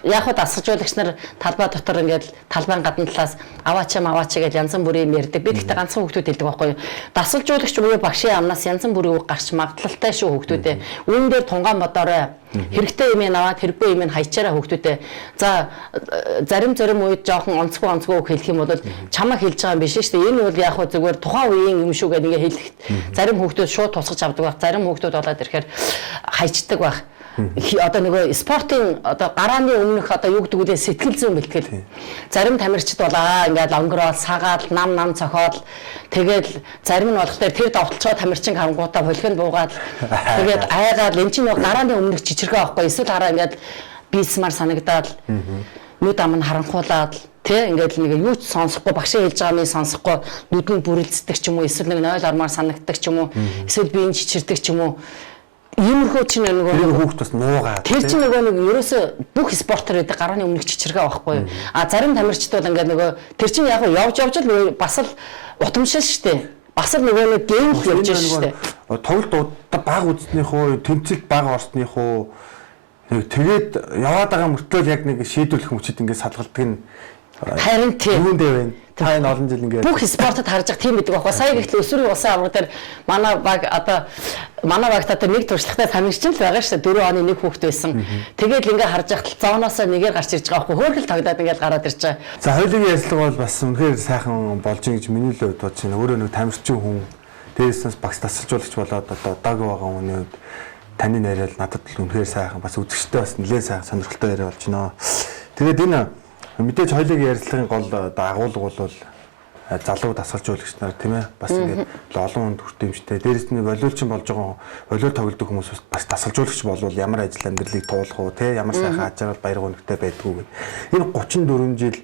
Яг хуу дасгалжуулагч нар талбай дотор ингээд талбайн гадна талаас аваачаа гэж янз бүрийн юм ярьдаг. Би тэгтээ ганцхан хүүхдүүд хэлдэг байхгүй юу. Дасгалжуулагч буюу багшийн амнаас янз бүрийн үг гарч магадлалтай шүү хүүхдүүдээ. Үүн дээр тунгаан бодоорой. Хэрэгтэй юм аваад хэрэггүй юм хайчаараа хүүхдүүдээ. За зарим үед жоохон онцгой үг хэлэх юм бол чамаа хэлж байгаа юм биш шүү дээ. Энэ бол яг хөө зүгээр тухайн үеийн юм шүү гэдэг ингээ хэлэх. Зарим хүүхдүүд шууд тусгаж авдаг байх. Зарим хүүхдүүд болоод ирэхээр хайчдаг байх. Одоо нөгөө спортын одоо гарааны өмнөх одоо юу гэдэг вэ сэтгэл зүйн бэлтгэл. Зарим тамирчид болоо ингээд онгороод сагаад нам цохоод тэгээд зарим нь болох тэр довтлцоо тамирчин харангуудаа холхинд буугаад тэгээд айгаад эн чинь гарааны өмнөх чичирхээ авахгүй эсвэл хараа ингээд бисмар санагдаад нүд ам нь харанхуулаад тэ ингээд нэг юу ч сонсохгүй багшаа хэлж байгаа минь сонсохгүй нүдний бүрэлцдэг ч юм уу эсвэл нэг 0 ормоор санагддаг ч юм уу эсвэл биеийн чичирдэг ч юм уу иймэрхүү чинь нөгөө хүүхд бас нуугаа. Тэр чинь нөгөө нэг ерөөсө бүх спортер байдаг гарааны өмнөх чичиргээ байхгүй юу? Зарим тамирчид бол ингээд нөгөө тэр чинь яг явж л бас л утамшил штэ. Бас л нөгөө нэг гейм явж штэ. Тоглолт баг үзснийхөө тэмцэлд баг орсныхөө тэгээд яваад байгаа мөртлөө яг нэг шийдвэрлэх хүчит ингээд салгалдаг нь харин тийм юундээ байна. Та энэ олон жил ингээд бүх спортод харж байгаа тийм байдаг байхгүй. Сая гэхэл өсвөрийн улсын авраг дээр манай багт одоо нэг туршлагатай тамирчин л байгаа шүү дээ. 4 оны нэг хүүхэд байсан. Тэгээд ингээ харж байхад зооноосоо нэгээр гарч ирж байгаа байхгүй. Хөөрхөл тогдоод ингээд гараад ирж байгаа. За хоёулын ярилцлага бол бас үнэхээр сайхан болж ийн гэж миний л хувьд бодож байна. Өөрөө нэг тамирчин хүн дээрээс багш тасалжуулагч болоод одоо даг байгаа хүний хувьд таны яриад надад л үнэхээр сайхан бас үзэгчтэй бас нэлээд сайхан сонирхолтой яриа болж байна. Тэгээд энэ мэдээж хоёулын ярилцлагын гол агуулга бол залуу дасгалжуулагч нар тийм ээ бас ингээд олон хүнд хүртээмжтэй. Дээрээс нь волейболчин болж байгаа волейбол тоглодог хүмүүс бас дасгалжуулагч болвол ямар ажил амьдралыг туулах уу тийм ямар сайхан ачаарал баяр гоногтой байдгүй гэх. Энэ 34 жил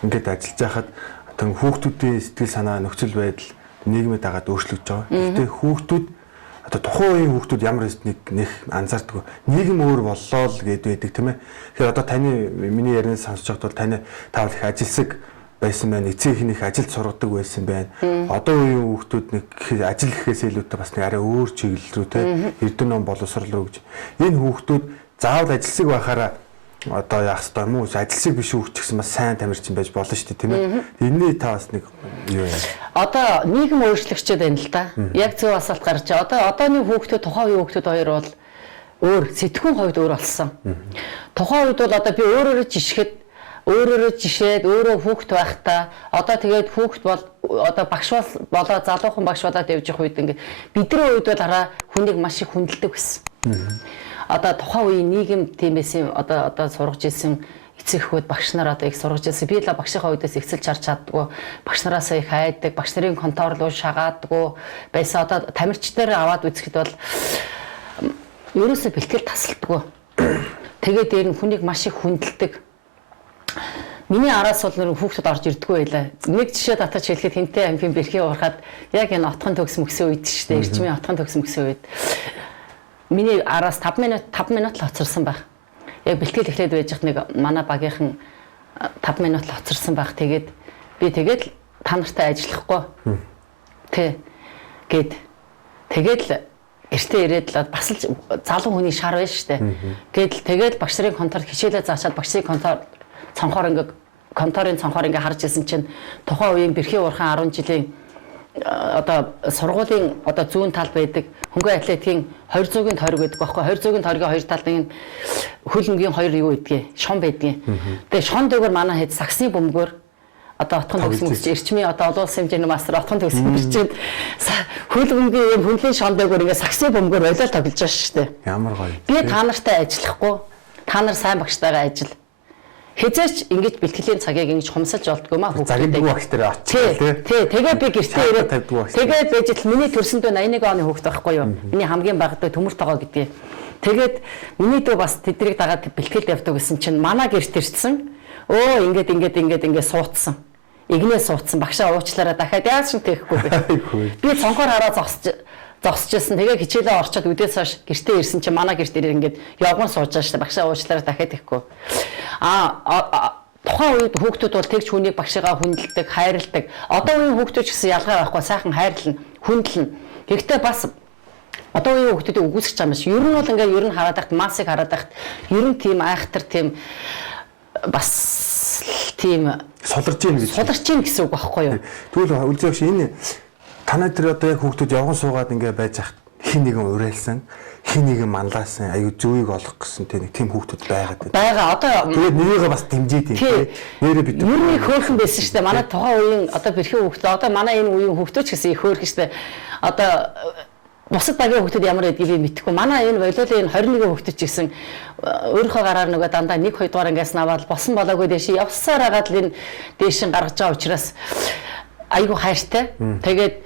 ингээд ажиллаж байхад одоо хүүхдүүдийн сэтгэл санаа нөхцөл байдал нийгмэд дагаад өөрчлөгдөж байгаа. Гэхдээ хүүхдүүд одоо тухайн үеийн хүүхдүүд ямар нэг анзаардаг. Нийгэм өөр боллоо л гэдэг тийм ээ. Тэгэхээр одоо миний ярианыг сонсож байхад бол таавал их ажилсаг байсан байна. Эцэг их ажилд сургадаг байсан байна. Одоо үеийн хүүхдүүд нэг ажил гэхээс илүүтэй бас нэг арай өөр чиглэл рүү тийм эрдэнэ ном боловсрол руу гэж. Энэ хүүхдүүд заавал ажилсаг байхаараа одоо яах ёстой юм уу? Ажилсаг биш хүүхд ч гэсэн бас сайн тамирчин байж болно шүү дээ, тийм ээ. Энэний та бас нэг юу юм. Одоо нийгэм өөрчлөгчөд байна л да. Яг зөв асуулт гарч байгаа. Одооны хүүхдүүд тухайн үеийн хүүхдүүд хоёр бол өөр сэтгүүн хувьд өөр болсон. Тухайн үед бол одоо би өөрөөрөө жишээд өөрөө хүүхд байхдаа одоо тэгээд хүүхд бол одоо багш болоо залуухан багш болоод явж явах үед ингээд бидний үед бол хараа хүнийг маш их хүндэлдэг байсан. Одоо тухайн үеийн нийгэм тиймээс одоо сургаж ирсэн эцэг эхүүд багш нар одоо их сургаж ирсэн. Би л багшийнхаа үдээс ихсэлж харж чаддгүй. Багш нараасаа их хайдаг, багш нарын контор руу шагаадгүй байсан. Одоо тамирчдаар аваад үзэхэд бол ерөөсөө бэлтгэл тасалдаггүй. Тэгээд дээр нь хүнийг маш их хүндэлдэг. Миний араас бол хүүхдүүд орж ирдэггүй байлаа. Нэг жишээ татаж хэлэхэд хинтээ амхийн бэрхий уурахад яг энэ отхон төгс мөксөн үед шүү дээ. Эрчмийн отхон төгс мөксөн үед миний араас 5 минут л хоцорсон байх. Яг бэлтгэл эхлээд байж хат нэг манай багийнхан 5 минут л хоцорсон байх. Тэгээд би та нартай ажиллахгүй. Тэгээд л гэртээ ирээд л бас л залуу хүний шар байна шүү дээ. Тэгээд багш нарын конторт хичээлээ заачаад багш нарын конторын цонхоор ингээ харж ирсэн чинь тухайн үеийн бэрхий уурхан 10 жилийн одоо сургуулийн одоо зүүн талд байдаг хөнгөн атлетикийн 200-ийн тойрог байдаг байхгүй 200-ийн тойргийн хоёр талд нэг хөлнгийн хоёр юу гэдгийг шон байдгийг. Тэгээ шон дээгүүр манай хэд саксны бөмбөгөөр одоо отхон төгсмөс эрчмийн одоо олон улсын хэмжээний мастер отхон төгсмөсчээд хөлбөмбөгийн хөнлийн шон дээгүүр ингээ саксны бөмбөгөөр болоод тоглож байгаа шүү дээ. Ямар гоё. Би та нартай ажиллахгүй. Та нар сайн багштайгаа ажил. Хязгаарч ингэж бэлтгэлийн цагийг ингэж хумсалж олдгоо маа хүүхдүүд багш дээр очив тий. Тэгээд би гэртээ ирээд тэгээд байж л миний төрсөндөө 81 оны хүүхд байхгүй юу? Миний хамгийн багадаа төмөр тоогоо гэдгийг. Тэгээд миний дөө бас тэднийг дагаад бэлтгэл явдаг гэсэн чинь манай гэрт ирсэн. Өө ингээд суудсан. Игнээ суудсан. Багшаа уучлаарай дахиад яаж ч тэгэхгүй би. Би цонхоор хараа зогсчихсан. Тэгээ хичээлээ орчоод үдээс хойш гэртээ ирсэн чинь манай гэрт ирээд ингээд явган сууж байгаа шүү дээ. Багшаа уучлаарай дахиад тэгэхгүй. Тухайн үед хүүхдүүд бол тэгж хүнийг багшигаа хүндэлдэг, хайрладаг. Одоо үеийн хүүхдүүд ч гэсэн ялгаа байхгүй, сайхан хайрлна, хүндлэн. Гэхдээ бас одоо үеийн хүүхдүүдийг үгүйсгэж байгаа юм шиг. Ер нь бол ингээ ер нь хараад байхад, массыг хараад байхад ер нь тийм айхтар тийм бас тийм суларч ийн гэсэн үг байхгүй юу? Тэгвэл үлзэвш энэ танай тэр одоо яг хүүхдүүд явган суугаад ингээ байж хат хин нэгэн уриалсан хин нэгэн манлаасан аюу зөөийг олох гэсэн тийм хүүхдүүд байгаад байна. Байгаа одоо тэгээд нэрийгээ бас дэмжиж тийм нэрээ бид ер нь хөөрхөн байсан шүү дээ. Манай тухайн үеийн одоо бэрхий хүүхдүүд одоо манай энэ үеийн хүүхдүүд ч гэсэн их хөөрхөн шүү дээ. Одоо бусад багийн хүүхдүүд ямар байдгийг би мэдэхгүй. Манай энэ волейболын 21 хүүхдүүд ч гэсэн өөрийнхөө гараар нөгөө дандаа 1-2 дугаар ангиас наваад босон болоогүй дэш явсаар агаад л энэ дээшин гаргаж байгаа учраас айгу хайртай. Тэгээд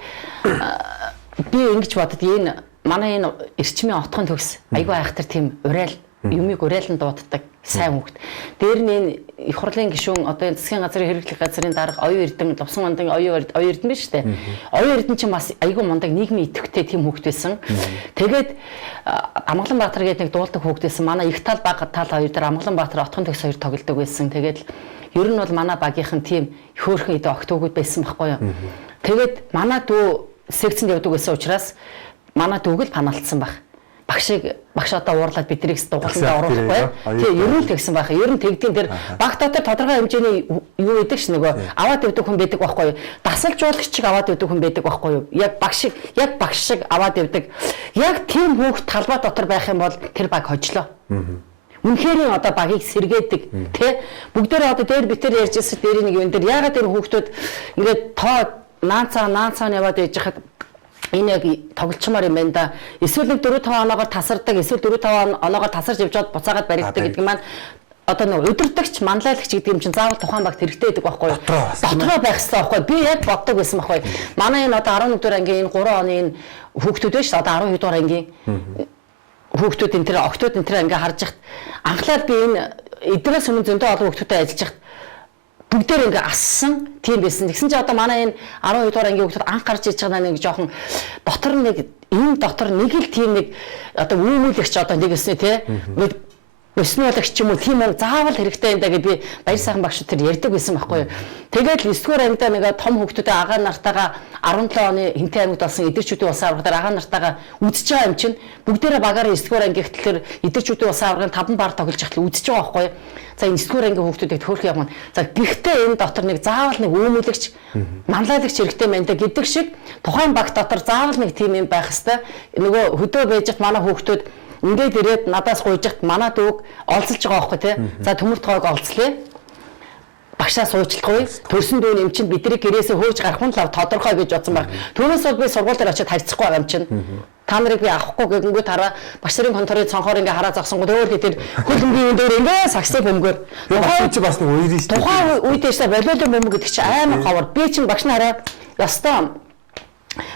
би ингэж бодод энэ манай энэ эрчмийн отхон төгс айгу айхтар тийм уриал юмыг уриалан дууддаг сайн хүүхд. Дээр нь энэ их хурлын гишүүн одоо энэ засгийн газрын хэрэглэх газрын дарга оюун эрдэнэ Лувсан мандын оюун эрдэнэ биш үү? Оюун эрдэнэ чинь бас айгу мундаг нийгмийн идэвхтэй тийм хүүхд байсан. Тэгээд Амгаланбаатар гэдэг нэг дуулдаг хүүхд байсан. Манай их тал баг тал хоёр дээр Амгаланбаатар отхон төгс хоёр тоглодог байсан. Тэгээд ер нь бол манай багийнхан тийм хөөрхөн идэ огтугууд байсан байхгүй юу? Тэгээд манай дүү секцэнд явдаг байсан учраас манай дүүг л панаалтсан баг. Багш одоо уурлаад биднийг дугуулсандаа оруулахгүй. Тэгээ ер нь тэгсэн байх. Ер нь тэгдгийн тэр баг дотор тодорхой хэмжээний юу гэдэг ш нөгөө аваад явдаг хүн байдаг байхгүй юу? Дасалж уулагч чиг аваад явдаг хүн байдаг байхгүй юу? Яг багш шиг аваад явдаг. Яг тийм хүүхд талбай дотор байх юм бол тэр баг хожлоо. Үнэхээр одоо багийг сэргээдэг тий бүгдээрээ одоо дээр битэр ярьжсэн дээр нэг юм дээр ягаад тэр хүүхдүүд ингээд тоо наацаа яваад ээж хахад энэ яг тоглолчмаар юм байна да. Эсвэл нэг 4-5 оноогоор тасардаг, эсвэл 4-5 оноогоор тасарч явж чад буцаагаад баригддаг гэдэг маань одоо нэг удирдагч, манлайлагч гэдэг юм чинь заавал тухайн багт хэрэгтэй гэдэг байхгүй юу? Дотроо байх хэрэгтэй байхгүй юу? Би яг боддог байсан байхгүй юу? Манай энэ одоо 11 дугаар ангийн энэ 3 оны энэ хүүхдүүд байна шүү дээ. Одоо 12 дугаар ангийн хүүхдүүд энэ тэр октод энэ тэр ингээ харж яхад анхлаад би энэ эднээс өмнө зөндөө олон хүүхдүүдтэй ажиллаж яхад бүгдээр ингээ ассан тийм байсан. Тэгсэн чинь одоо манай энэ 12 дугаар ангийн хүүхдүүд анх гарч иж байгаа нэг жоохон дотор нэг л тийм нэг одоо үүмүүлэгч одоо нэг өснө тий. Өснөөлөгч юм уу тийм үү заавал хэрэгтэй юм да гэж би баяр сайхан багш тэр ярьдаг байсан байхгүй юу. Тэгээд 9 дугаар ангидаа нэг том хүүхдүүдээ агаа нартайгаа 17 оны хинтээ аймагт болсон эдэрчүүдийн улсын аврагаар агаа нартайгаа үдчихэж байгаа юм чинь бүгдээрээ багаараа 9 дугаар анги гэхлээр эдэрчүүдийн улсын аврагын 5 бар тоглож ахлаа үдчихэж байгаа байхгүй юу. За 9 дугаар ангийн хүүхдүүдийг хөөх юм. За гэхдээ энэ дотор нэг заавал нэг үүмүүлэгч манлайлагч хэрэгтэй байна да гэдэг шиг тухайн баг дотор заавал нэг тийм юм байх хэвээр нөгөө хөдөө байжт манай хүүхдүүд ингээд ирээд надаас гуйжихт манай дүүг олзолж байгаа байхгүй тий. За төмөр тоог олцлээ. Багшаа суучлахгүй. Төрсөн дүү юм чинь бидний гэрээсээ хөөж гарах нь л тодорхой гэж бодсон баг. Түүнээс бол би сургууль дээр очиод харьцахгүй байгаа юм чинь. Та нарыг би авахгүй гэнгүүт хараа багш нарын конторын цонхоор ингээ хараа зогсонгууд өөр хэдээр хөлбөмбөгийн дээр ингээ саксыг бөмбөр. Тухайн чи бас нэг үер шүү дээ. Тухайн үедээс болиолын бөмбөг гэдэг чинь амар ховор. Би чинь багш нараа ястаа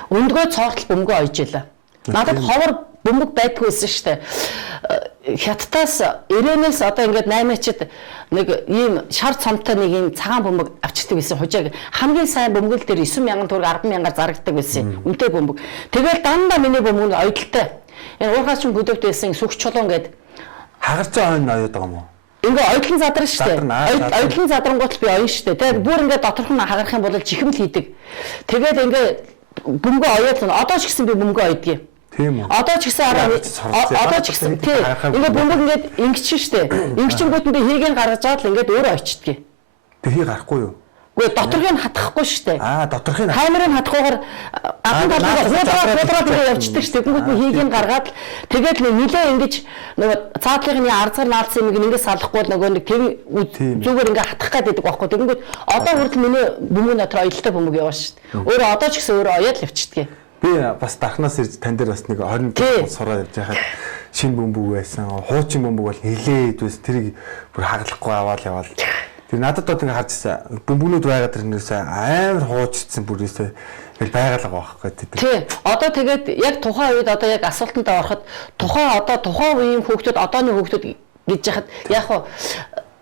өндгөө цоортол бөмбөгөө ойж илаа. Надад ховор бөмбөг байдгүй байсан шүү дээ. Хятадаас ирээнээс одоо ингээд 8-ачд нэг ийм шар цомтой нэг ийм цагаан бөмбөг авчирдаг байсан. Хужааг хамгийн сайн бөмбөгөл дээр 9,000 төгрөг 10,000-аар зарагддаг байсан. Үнэтэй бөмбөг. Тэгэл дандаа миний бөмбөг нь ойдолтой. Энэ уурхаач хөдөлгөд байсан сүгч чулуун гээд хагарч ойн оёод байгаа юм уу? Ингээ ойдлон задран шүү дээ. Ойдлон задрангуут л би оён шүү дээ. Тэгээд бүр ингээ доторх нь хагарах юм бол чихэм л хийдэг. Тэгээд ингээ бөмбөгөө оёод л одоо ч гэсэн би бөмбөгөө ойдгийг. Тийм үү. Одоо ч гэсэн одоо ч гэсэн тийм. Ингээ бөмбөг ингээд ингэчин штэ. Ингэчингүүд нь би хийгэн гаргаж аваад л ингээд өөрөө очтгий. Тэг хий гарахгүй юу? Үгүй доторхыг нь хатахгүй штэ. Доторхыг камерыг хатахгүйгээр анхан талбараа хуулаад явчихдаг штэ. Тэгэнгүүт нь хийгэн гаргаад тэгээд нилээ ингэж нөгөө цаатлын арцаар наалсан юм ингээд салахгүй нөгөө нэг зүгээр ингээд хатах гэдэг байхгүй. Тэгэнгүүт одоо хүртэл миний бөмбөг дотор оёлтой бөмбөг яваа штэ. Өөрөө одоо ч гэсэн өөрөө оёод л явчихдаг. Би бас дархнаас ирж тань дээр бас нэг 20 сураа явж байхад шинэ бөмбөг байсан. Хуучин бөмбөг бол нилээд байсан. Тэрийг бүр хаглахгүй аваад яваал. Тэр надад одоо ингэ харж ирсэн. Бөмбөгнүүд байгаад тэрнээс амар хуучдсан бүр өсөө ингээл байгалаа байхгүй тийм. Тий. Одоо тэгээд яг тухайн үед одоо яг асуултанд ороход тухайн үеийн хүүхдүүд одооны хүүхдүүд гэж яхад яг хуу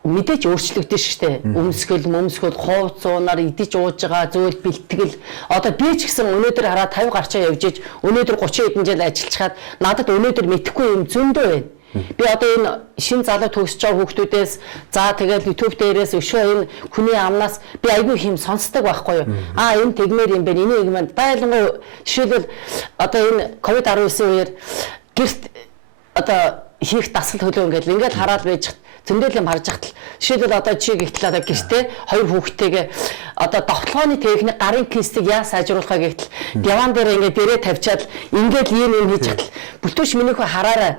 мэдээж өөрчлөгдөн шүү дээ. Өмсгөл, хууцуунаар идэж ууж байгаа зүйл бэлтгэл. Одоо би ч гэсэн өнөөдөр хараа 50 гарчаа явж иж өнөөдөр 30 хэдэн жил ажиллачаад надад өнөөдөр мэдэхгүй юм зөндөө байна. Би одоо энэ шин залуу төгсөж байгаа хүүхдүүдээс за тэгээд YouTube дээрээс өшөө энэ хүний амнаас би айгүй хэм сонсдог байхгүй юу. Энэ тэгмээр юм байна. Энийг маань байлангуу жишээлбэл одоо энэ COVID-19 үеэр гэрт одоо хийх дасгал төлөө ингээд хараад байж зөндөл юм харж ахтал жишээлбэл одоо чи гихтэл одоо гэртээ хоёр хүүхдтэйгээ одоо довтлооны техник гарын кейсийг яа сайжруулахаа гихтэл диван дээр ингээд дээрээ тавьчаад ингээд ийм хийж ахтал бүлтүүш минийхөө хараарай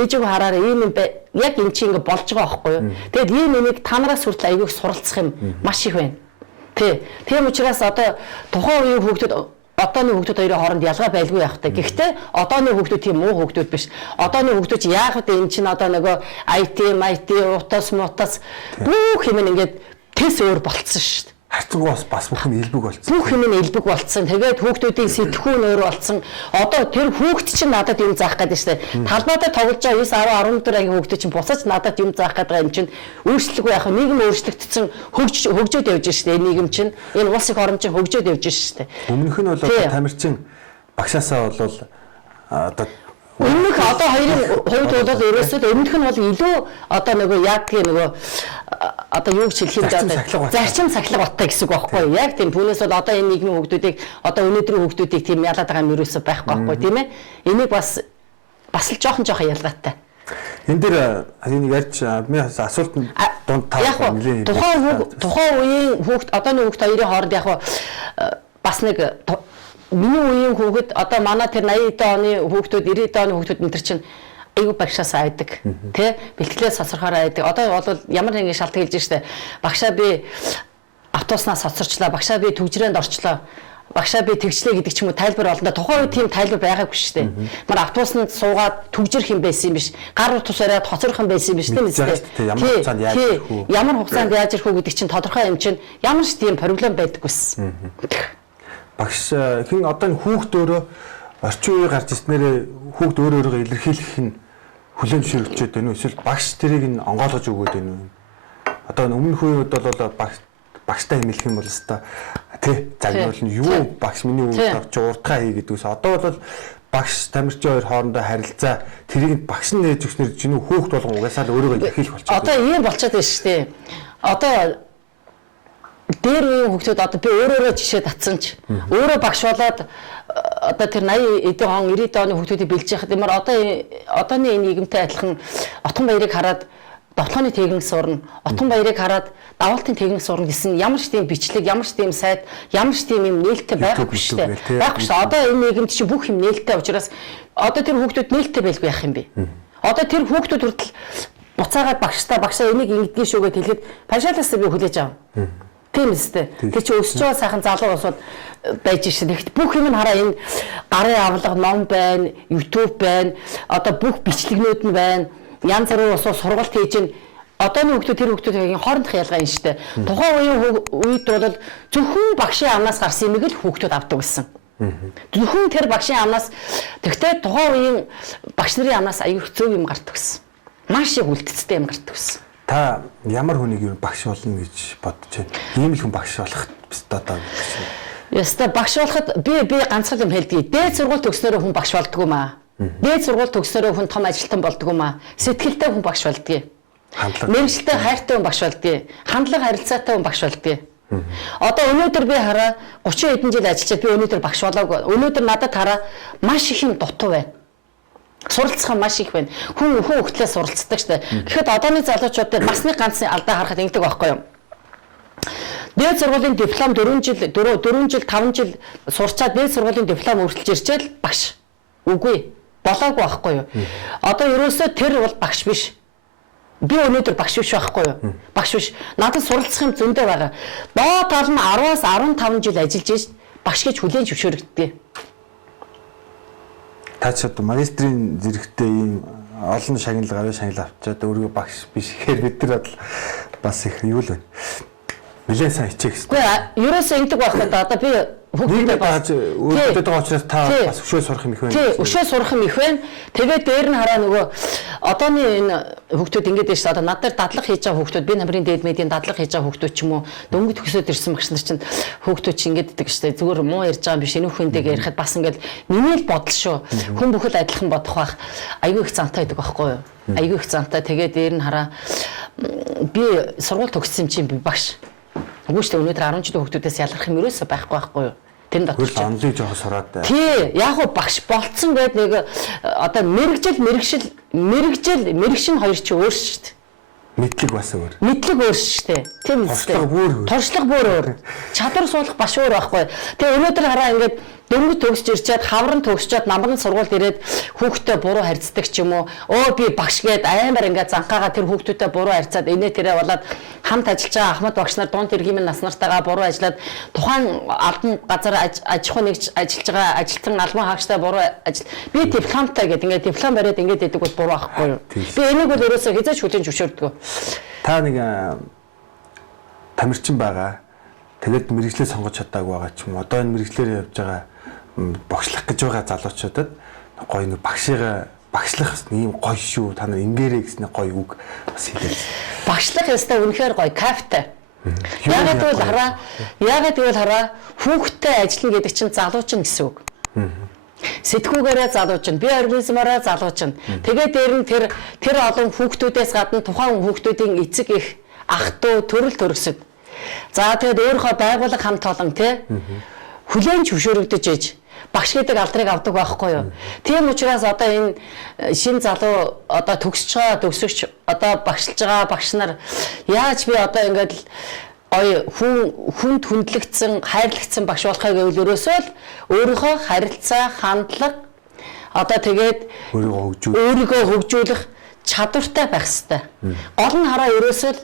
ээжийгөө хараарай ийм юм яг эн чи ингээд болж байгаа байхгүй юу. Тэгэд ийм энийг та нараас хүртэл айгүйх суралцах юм маш их байна. Тийм учраас одоо тухайн үеийн хүүхдүүд одооны хүүхдүүд хоёрын хооронд ялгаа байлгүй байх та. Гэхдээ одооны хүүхдүүд тийм муу хүүхдүүд биш. Одооны хүүхдүүд яг л энэ чинь одоо нөгөө IT, утас бүх юм ингээд тэс өөр болцсон шүү дээ. Харцангуус бас бүх юм элбэг болцсон. Бүх юм элбэг болцсон. Тэгээд хүүхдүүдийн сэтгхүүн өөр болцсон. Одоо тэр хүүхд чинь надад юм заах гэдэг шүү дээ. Талбайдаа тоглож байгаа 9, 10, 14 ангийн хүүхдүүд чинь бусаач надад юм заах гэдэг юм чинь өөрчлөлгүй яах вэ? Нийгэм өөрчлөгдсөн хөгжөөд явж шүү дээ. Нийгэм чинь энэ улс их орн чинь хөгжөөд явж шүү дээ. Өмнөх нь бол одоо тамирчин багшаасаа бол одоо өмнөх одоо хоёрын хувьд бол ерөөсөө өмнөх нь бол илүү одоо нөгөө яг нөгөө одоо юу гэж хэлэх юм даа зарчим сахилга баттай гэсэн үг байхгүй юу? Яг тийм түүнээс бол одоо энэ нийгмийн хүүхдүүдийг одоо өнөөдрийн хүүхдүүдийг тийм ялаад байгаа юм ерөөсөө байхгүй байхгүй тийм ээ. Энийг бас л жоохон ялгаатай. Энэ дээр энийг ярьж би асуулт дунд таарах нэлээд тухайн үеийн хүүхд одооны хүүхд хоёрын хооронд яг бас нэг миний үеийн хүүхэд одоо манай тэр 80-д оны хүүхдүүд 90-д оны хүүхдүүд энэ төр чинь айгүй багшаас айдаг тий бэлтгэлээс сосрохоор айдаг. Одоо бол ямар нэгэн шалтгаан хэлж штэ багшаа би автобуснаас соцорчлаа, багшаа би төгжрээнд орчлоо. багшаа би тэгчлээ гэдэг ч юм уу тайлбар олно. Тухайн үед тийм тайлбар байгаагүй шүү дээ. Мар автобусанд суугаад түгжрэх юм байсан юм биш. Гар утас бариад хоцрох юм байсан юм биш тийм үү? Ямар хугацаанд яаж ирэх үү гэдэг чинь тодорхой юм чинь ямар ч тийм проблем байдаггүйсэн. Багш хин одоо энэ хүүхд өөрөө орчин үеийг гарч ирснээр хүүхд өөрөөрөө илэрхийлэх нь хүлээн зөвшөөрөлтөд байна уу? Эсвэл багш тэрийг нь онгойлгож өгөөд байна уу? Одоо өмнөх үед бол багштай хэмэлэх юм бол өстой тий загнуул нь юу багш миний үйл авч урдгаа хий гэдгээс одоо бол багш тамирчин хоёр хоорондоо харилцаа тэрийг багш нь нээж өгснөр чинь хүүхд болгон угаасаа л өөрөөгөө илэрхийлэх болчиход одоо ийм болчиход байна шүү дээ. Одоо дээр үеийн хүүхдүүд одоо би өөрөөрөө жишээ татсан ч өөрөө багш болоод одоо тэр 80 эдэн он 90 оны хүүхдүүдийг бэлж яхад юмар одооны энэ нийгэмтэй адилхан Отгон баярыг хараад Довтлооны техник сурна, Отгон баярыг хараад даваалтын техник сурна гэсэн ямар ч тийм бичлэг, ямар ч тийм сайд, ямар ч тийм юм нээлттэй байхгүй шүү дээ. Байхгүй шүү. Одоо энэ нийгэмд чинь бүх юм нээлттэй учраас одоо тэр хүүхдүүд нээлттэй байлгүй яах юм бэ? Одоо тэр хүүхдүүд хүртэл буцаагаад багшаа энийг ингэдгийг шүүгээд хэлэхэд пашаалаас би хүлээж авна. Тийм үстэй. Тэр чи өсөж байгаа сайхан залуу усууд байж шин. Тэгэхдээ бүх юм хараа энэ гарын авлага ном байна, YouTube байна. Одоо бүх бичлэгнүүд нь байна. Янз бүрийн усууд сургалт хийж ин одооны хүүхдүүд тэр хүүхдүүдийн хоорондох ялгаа юм шүү дээ. Тухайн үеийн үед бол зөвхөн багшийн амнаас гарсан юмыг л хүүхдүүд авдаг гэсэн. Зөвхөн тэр багшийн амнаас тэгтээ тухайн үеийн багш нарын амнаас аюул зөв юм гардаг гэсэн. Маш их үлдэцтэй юм гардаг гэсэн. Та ямар хүнийг юу багш болно гэж бодож байна? Ийм л хүн багш болох одоо гэж. Яста багш болоход би ганцхан юм хэлдэг. Дээд сургууль төгснөрөө хүн багш болдгоо маа. Дээд сургууль төгснөрөө хүн том ажилтан болдгоо маа. Сэтгэлтэй хүн багш болдгоо. Мэргэжилтэй хайртай хүн багш болдгоо. Хандлага харилцаатай хүн багш болдгоо. Одоо өнөөдөр би хараа 30 хэдэн жил ажиллаад би өнөөдөр багш болоогүй. Өнөөдөр надад хараа маш их юм дутуу байна. Суралцах маш их байна. Хүн хөлтлээ суралцдаг штэ. Тэгэхэд одооны залуучуудад масны ганц алдаа харахад ингэдэг байхгүй юу? Дээд сургуулийн диплом 4 жил 5 жил сурчаад дээд сургуулийн диплом өртөлж ирчээл багш. Үгүй. Болоогүй байхгүй юу? Одоо ерөөсөө тэр бол багш биш. Би өнөөдөр багш биш байхгүй юу? Багш биш. Надад суралцах юм зөндөө байгаа. Доо тал нь 10-аас 15 жил ажиллаж ийж багш гэж хүлээн зөвшөөрөгддөг. Та ч одоо магистрийн зэрэгтэй ийм олон шагналыг авчаад өөрийгөө багш биш гэхээр бид нар бас их юу л байна. Нилээн сайн хичээх хэрэгтэй. Үгүй ерөөсөө ингэдэг байхгүй одоо би хүүхдтэй бааж өөртөө байгаа учраас та бас өшөө сурах юм их байна. Тий, өшөө сурах юм их байна. Тэгээд дээр нь хараа нөгөө одооны энэ хүүхдүүд ингэж байна шүү дээ. Одоо над дээр дадлага хийж байгаа хүүхдүүд би намрын дээд медийн дадлага хийж байгаа хүүхдүүд ч юм уу дөнгөж төгсөөд ирсэн багш нар чинь хүүхдүүд чинь ингэж гэдэг шүү дээ. Зүгээр муу ярьж байгаа юм биш. Энэ хүүхэнтэйг ярихад бас ингэж миний л бодол шүү. Хүн бүхэл адилхан бодох бах. Айгүй их зантай байдаг байхгүй юу? Айгүй их зантай. Тэгээд дээр нь хараа би сургууль төгссөн чинь би багш. Үгүй шүү дээ өнөөдөр 10 жилийн хүүхдүүдээс ялгарх юм ерөөсөө байхгүй юу? Тэр дотор ч онлыг жоох сураад. Тий, яг уу багш болцсон байд нэг одоо мэрэгшин хоёр ч өөр шүү дээ. Мэдлэг бас өөр. Мэдлэг өөр шүү дээ. Тийм үстэй. Туршлага бүр өөр. Чадвар суулгах баш өөр байхгүй. Тэгээ өнөөдөр хараа ингээд дөнгөж төгсж ирчээд хавран төгсчөөд намрын сургуульд ирээд хүүхдтэй буруу харьцдаг ч юм уу. Өө би багш гээд аймаар ингээд занхаагаа тэр хүүхдүүтэй буруу харьцаад инээ тэрэ болоод хамт ажиллаж байгаа Ахмад багш нар дунд тэргийн нас нартайгаа буруу ажиллаад тухайн албан газар аж ахуй нэгж ажиллаж байгаа ажилтан албан хаагчтай буруу ажил. Би дипломтой гээд ингээд диплом бариад ингээд идэг бол буруу байхгүй юу? Би энийг бол ерөөсөө хязгаарч хүлээн зөвшөөрдөг. Та нэг тамирчин байгаа. Тэгээд мэрэгчлээ сонгож чадаагүй байгаа ч юм. Одоо энэ мэрэгчлэр явж байгаа багшлах гэж байгаа залуучуудад гоё нэг багшлах ийм гоё шүү. Та нар ингээрэй гэсэн гоё үг бас хэлээ. Багшлах ёстой үнэхээр гоё кайфтай. Яагаад гэвэл хараа хүүхдтэй ажиллана гэдэг чинь залуучин гэсэн үг. Сэтгүүгээрээ залуучин, бие организмаараа залуучин. Тэгээд дээр нь тэр олон хүүхдүүдээс гадна тухайн хүүхдүүдийн эцэг их ах トゥ төрөл төрөсөд. За тэгээд өөрийнхөө байгууллага хамт олон тий хүлээн зөвшөөрөгдөж ээж багш гэдэг алдрыг авдаг байхгүй юу. Тийм учраас одоо энэ шин залуу одоо төгсөгч одоо багшлж байгаа багш нар яаж би одоо ингээд хүнд хүндлэгдсэн хайрлагдсан багш болохыг гэвэл ерөөсөө л өөрийнхөө харилцаа хандлага одоо тэгээд өөрийгөө хөгжүүлэх чадвартай байх хэрэгтэй. Гол нь хараа ерөөсөө л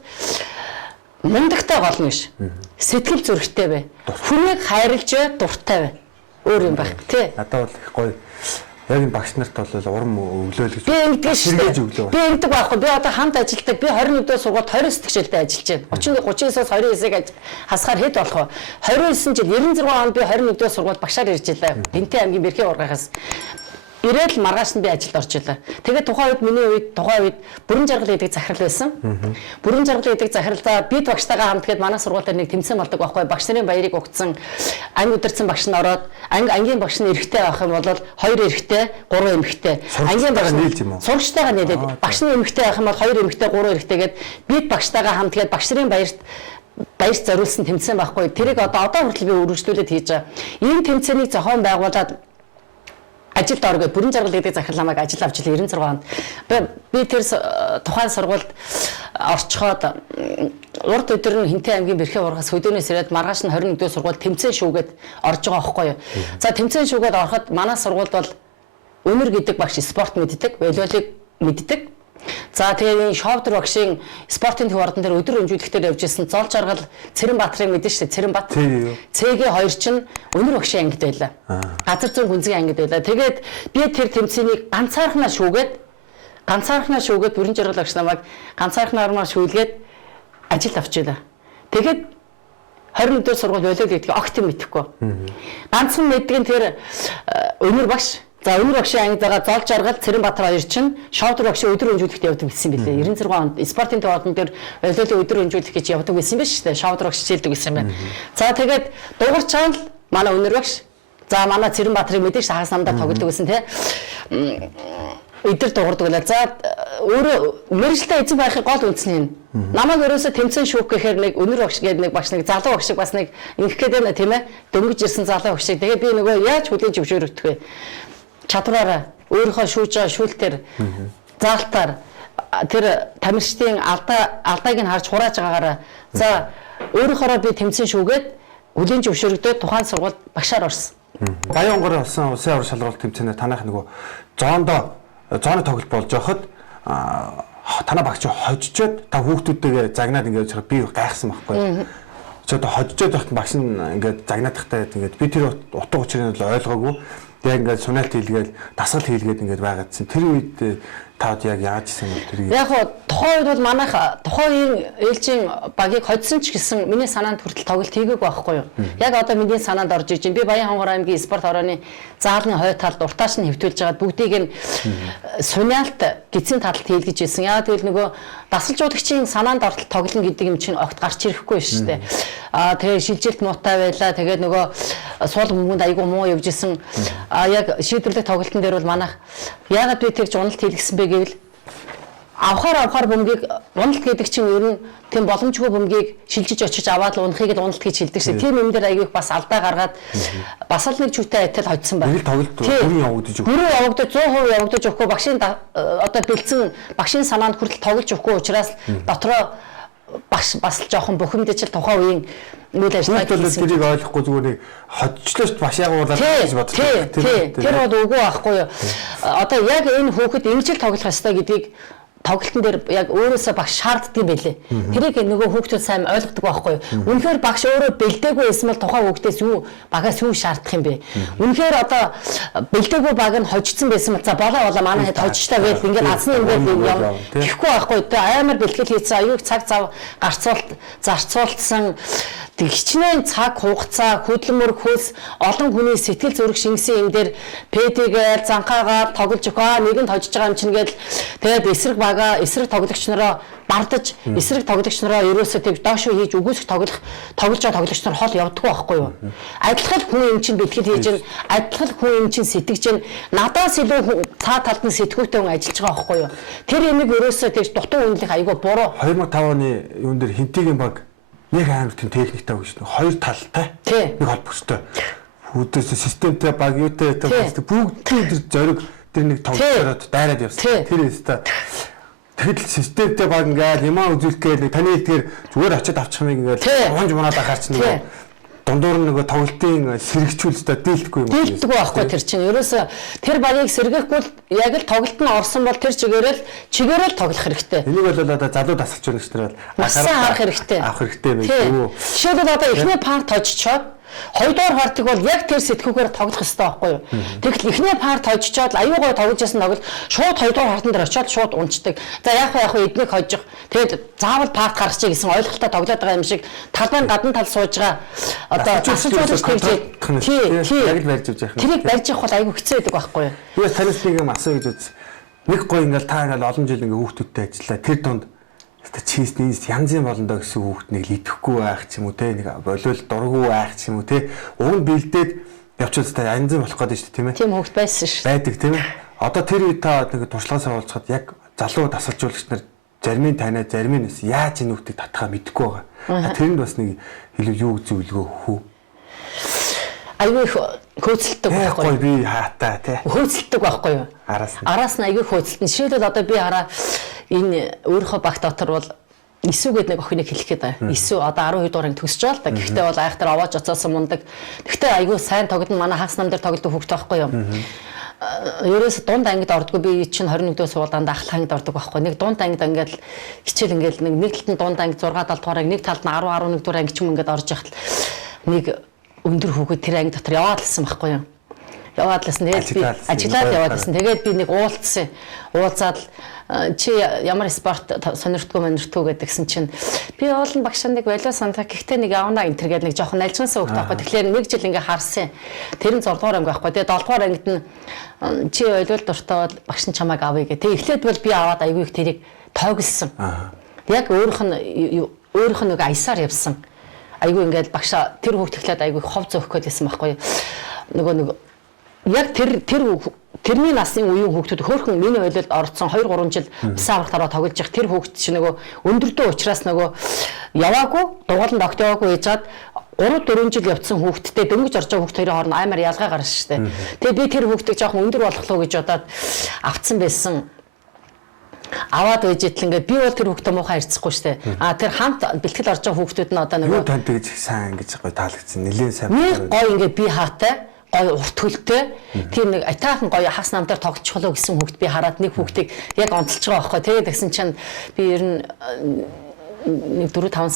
мундагтай гол нь биш. Сэтгэл зүрхтэй бай. Хүнийг хайрлж бай, дуртай бай. Өөр юм байх тий. Надад бол их гоё. Яг энэ багш нарт бол урам өглөөл гэж. Би ингэдэг шүү дээ. Өглөө. Би ингэдэг байхгүй. Би одоо хамт ажилладаг. Би 21 дэх сургуульд 20 сэтгчэлтэй ажиллаж байна. 39-оос 29-ыг хасгаар хэд болох вэ? 29 жил 96 онд би 21 дэх сургуульд багшаар ирж байлаа. Тэнтэй аймгийн Бэрхий ургахаас ирээд маргааш нь би ажилд орж илаа. Тэгээд тухайн үед бүрэн жаргал гэдэг захирал байсан. Бүрэн жаргал гэдэг захиралдаа бид багштайгаа хамт гээд манай сургууль дээр нэг тэмцээн болдог байхгүй. Багш нарын баярыг өгсөн анги удирдсан багш нь ороод ангийн багш нь эрэгтэй байх юм бол 2 эрэгтэй, 3 эмэгтэй. Ангийн багш нийлж юм уу? Сурагчтайгаа нийлээд багш нь эмэгтэй байх юм бол 2 эмэгтэй, 3 эрэгтэй гээд бид багштайгаа хамт гээд багш нарын баярт зориулсан тэмцээн байхгүй. Тэрийг одоо хүртэл би үргэлжлүүлээд хийж байгаа. Ийм тэмцээнийг зохион байгуулад ажилд оргоо бүрэн жаргал гэдэг захирал намайг ажил авч ил 96 онд би тэр тухайн сургуульд орчхоод урд өдөр нь Хинтээ аймгийн Бэрхий ургаас хөдөөнөөс ирээд маргааш нь 21 дэх сургууль тэмцээн шүүгээд орж байгаа байхгүй юу. За тэмцээн шүүгээд ороход манай сургуульд бол Өнөр гэдэг багш спорт мэддэг, волейболыг мэддэг. За тэгээ энэ Шовдор багшийн спортын төв ордон дээр өдөр хөнжүүлэхтэр явж исэн Зол жаргал Цэрэнбаатрыг мэдэн шүү дээ. Цэрэнбаат. Цэгийн хоёр чинь Өнөр багшийн ангид байлаа. Газар зүйн гүнзгий ангид байлаа. Тэгээд би тэр тэмцээнийг ганцаархнаа шүүгээд бүрэн жаргал багш намайг ганцаархнаар шүүлгээд ажилд авчилаа. Тэгээд 21 дэх сургууль волейбол гэдгийг огт мэдэхгүй. Ганцхан мэддэг нь тэр Өнөр багш. За Өнөр багшийн ангид байгаа Зол жаргал Цэрэнбаатар хоёр чинь Шовдор багшийн өдөр хөнжүүлэхт явдаг гэсэн билээ. 96 онд спортын төв ордон дээр волейболын өдөр хөнжүүлэх гэж явдаг гэсэн биш үү? Шовдор багш хичээлдэг гэсэн байна. За тэгээд дуурчаал манай Өнөр багш. За манай Цэрэнбаатрыг мэдээж хагас намдаа тоглодог гэсэн тий. Эдгээр дуурдаг байлаа. За өөрөө мэрэгчлээ эзэн байхын гол үндэс нь намайг ерөөсө тэмцээн шүүх гэхээр нэг Өнөр багш гэдэг нэг багш нэг залуу багшиг бас нэг ингэх гээд байна тийм ээ. Дөнгөж ирсэн залуу багшиг. Тэгээд би нөгөө яаж хүлийн зөвшөөрөгдөх вэ? Чадвараараа өөрийнхөө шүүж байгаа шүүлтээр заалтаар тэр тамирчдын алдааг нь харж хурааж байгаагаараа за өөрийнхоороо би тэмцээн шүүгээд хүлийн зөвшөөрөгдөөд тухайн сургуульд багшаар орсон. Баянгор болсон улсын авар шалралт тэмцээнээр танах нөгөө зооны тоглолт болж байхад танаа багч хожижоод та хүүхдүүдтэйгээ загнаад ингээд би гайхсан байхгүй. Чи одоо хожижоод байхад багш нь ингээд загнаад тахтай ингээд би тэр утга учирыг ойлгоогүй. Яг ингээд сунаалт хийлгээл дасгал хийлгээд ингээд байгаадсэн. Тэр үед таад яг яаж исэн юм тэр. Яг хоо тухайн үед бол манайх тухайн ээлжийн багийг хоцсон ч гэсэн миний санаанд хүртэл тоглолт хийгээгүй байхгүй юу. Яг одоо миний санаанд орж иж байна. Би Баян хонгор аймгийн спорт хорооны заалны хой талд уртааш нь хэвтүүлж байгаад бүгдийг нь сунаалт гидсийн талд хийлгэж ирсэн. Яа тэгэл нөгөө дасгалжуулагчийн санаанд ортол тоглоно гэдэг юм чинь огт гарч ирэхгүй шүү дээ. Тэгээ шилжилт муутай байлаа. Тэгээд нөгөө суул бөмбөнд айгүй муу явж исэн. Яг шийдвэрлэх тоглолтын дээр бол манайх яагаад би тэгж уналт хийлгэсэн бэ гэвэл авахаар бөмбөгийг уналт гэдэг чинь ер нь тийм боломжгүй бөмбөгийг шилжиж очиж аваад л унахыг л уналт гэж хэлдэг шээ. Тийм юм дээр айгүй бас алдаа гаргаад бас л нэг чүтэй айтал хоцсон байна. Нэг тоглолт бүрэн явагдаж өгөх. Бүрэн явагдаж 100% явагдаж өгөхгүй багшийн одоо бэлдсэн багшийн санаанд хүртэл тоглож өгөхгүй учраас дотроо багш бас л жоохон бухимдаж тухайн үеийн үйл ажиллагааг тэрийг ойлгохгүй зүгээр нэг хоцчлоо ш бас ягуулаад гэж боддог. Тэр бол үгүй байхгүй юу. Одоо яг энэ хүүхэд ингэж л тоглох ёстой гэдгийг тоглолтын дээр яг өөрөөсөө багш шаарддаг юм байлээ. Тэрийг нөгөө хүүхдүүд сайн ойлгодог байхгүй юу. Үнэхээр багш өөрөө бэлдээгүй байсан бол тухайн хүүхдээс багаас юу шаардах юм бэ? Үнэхээр одоо бэлдээгүй баг нь хожигдсан байсан бол за болоо манай хэд хожигчтай байл ингээд азны ингээд юм гэхгүй байхгүй юу. Амар бэлтгэл хийсэн аюуг цаг зав зарцуулсан хичнээн цаг хугацаа хөдөлмөр хөлс олон хүний сэтгэл зүрх шингэсэн юм дээр пэдэгээр занхаагаар тоглож өгөө нэгэнд хожиж байгаа юм чинь гээд тэгээд эсрэг тоглогч нараа бардаж эсрэг тоглогч нараа ерөөсөө тэг доошоо хийж үгүйсэх тоглож байгаа тоглогч нар хол явдаггүй байхгүй юу. Адилхан хүн юм чинь бэлтгэл хийж гэн адилхан хүн юм чинь сэтгэж гэн надаас илүү цаа талд нь сэтгүүтэй хүн ажиллаж байгаа байхгүй юу. Тэр ямиг ерөөсөө тэгж дутуу үнэлэх айгүй буруу. 2005 оны юун дээр Хинтээгийн баг нэг амар тийм техниктэй өгч нэг хоёр талтай нэг холбогчтой хүүдээс системтэй баг юутай бүгд тэр зориг тэр нэг тоглолтоор дайраад явсан. Тэр өстой тэгэл системтэй баг ингээл юмаа үзүүлэх гээл таны хэлдгээр зүгээр очиод авчих юм ингээл унж мунаад ахаар чинь дундуур нөгөө тоглолтын сэргчүүлж та дийлдэхгүй юм. Дийлдэггүй байхгүй тэр чинь. Ерөөсө тэр багийг сэргээхгүй яг л тоглолт нь орсон бол тэр чигээрэл тоглох хэрэгтэй. Энийг бол одоо залуу дасгалж байгаа гэж нар Масаа харах хэрэгтэй. Авах хэрэгтэй байх. Жишээлбэл одоо эхний парт хожичоод хоёрдугаар партыг бол яг тэр сэтгүүгээр тоглох хэрэгтэй байхгүй юу? Тэгвэл эхний парт хожичоод аюугаа тоглож ясан тоглол шууд хоёрдугаар партан дээр очиод шууд унцдаг. За яг эднийг хожих. Тэгээд заавал парт гаргачих гэсэн ойлголттой тоглоод байгаа юм шиг талбайн гадна тал сууж байгаа одоо асууж байгаа тийм яг л барьж авч яах. Тэрийг барьж явах бол айгүй хэцүү байдаг байхгүй юу? Би танаас нэг юм асуу гэж үз. Нэг гой ингээл та ингээл олон жил ингээ хүүхдүүдтэй ажиллаа. Тэр донд чизнээс янзын болондоо гэсэн хүүхднийг идэхгүй байх ч юм уу те нэг болол дургу байх ч юм уу те уг нь бэлдээд явчихвал та янзын болох гэдэг шүү дээ тийм ээ. Тийм хүүхд байсан шүү. Байдаг тийм ээ. Одоо тэр үед та нэг туршлагаас оолцоход яг залуу дасгалжуулагч нар зарим нь танаа зарим нь яаж энэ хүүхдийг татхаа мэдэхгүй байгаа. Тэрэнд бас нэг илүү юу зөвлөгөө хүү. Айгүй хөөцөлдөг байхгүй би хаатаа тий. Хөөцөлдөг байхгүй юу? Араас нь айгүй хөөцөлдөн. Жишээлбэл одоо би хараа энэ өөрийнхөө баг дотор бол Исүү гэдэг нэг охиныг хэлэх гээд байна. Исүү одоо 12 дугаар анги төгсөж байгаа л да. Гэхдээ бол айхтар овоож оцоосон мундаг. Гэхдээ айгүй сайн тоглоно. Манай хагас нам дээр тоглодог хүүхд байхгүй юу? Ерөөс дунд ангид ордгоо би чинь 21 дэх сургуульд ахлах ангид ордог байхгүй. Нэг дунд ангид ингээд хичээл ингээд нэг талд нь дунд анги 6 7 дугаар анги нэг талд нь 10 11 дугаар анги ч юм ингээд орж яхад нэг өндөр хүүхэд тэр анги дотор яваад лсэн байхгүй юу? Яваад лсэн. Тэгээд би ажиглаад яваад лсэн. Тэгээд би нэг уулзсан. Уулзаад чи ямар спорт сонирхтгүй гэдгсэн чинь би уулын багшаа нэг болоо сандаа гэхдээ нэг явна энэ төр гэдэг нэг жоохон альжгансан хүүхэд байхгүй. Тэгэхээр нэг жил ингээ харсан. Тэр нь 6 дугаар анги байхгүй. Тэгээд 7 дугаар ангид нь чи ойлвол дуртай багш нь чамайг авъя гэх. Тэгээд эхлээд бол би аваад аягүй их тэрийг тойглсон. Яг өөрийнх нь нэг аясаар явсан. Айгүй ингээд багшаа тэр хүүхд ихлээд айгүй хов зөөх гэдсэн байхгүй нөгөө яг тэрний насны үеийн хүүхдүүд хөөхөн миний ойлголт орцсон 2 3 жил бисаа аврах дараа тоглож явах тэр хүүхд чинь нөгөө өндөрдөө учраас нөгөө яваагүй дугааланд огт яваагүй ээжаад 3 4 жил явцсан хүүхдтэй дөнгөж орж байгаа хүүхд хоёрын хооронд аймаар ялгаа гарна шүү дээ. Тэгээ би тэр хүүхдийг жоохон өндөр болгох уу гэж бодоод авцсан байсан. Аваад үежэтэл ингээд би бол тэр хүүхдээ муухай харьцахгүй штэ. Тэр хамт бэлтгэл орж байгаа хүүхдүүд нь одоо нөгөө танд гэж сайн гэж гоё таалагдсан. Нилээн сайн. Нэг гоё ингээд би хаатай, гоё урт хөлтэй. Тийм нэг атаахан гоё хас намтаар тогтчихлоо гэсэн хүүхд би хараад нэг хүүхдийг яг онцолж байгаа байхгүй. Тэгээд тэгсэн чинь би ер нь нэг 4 5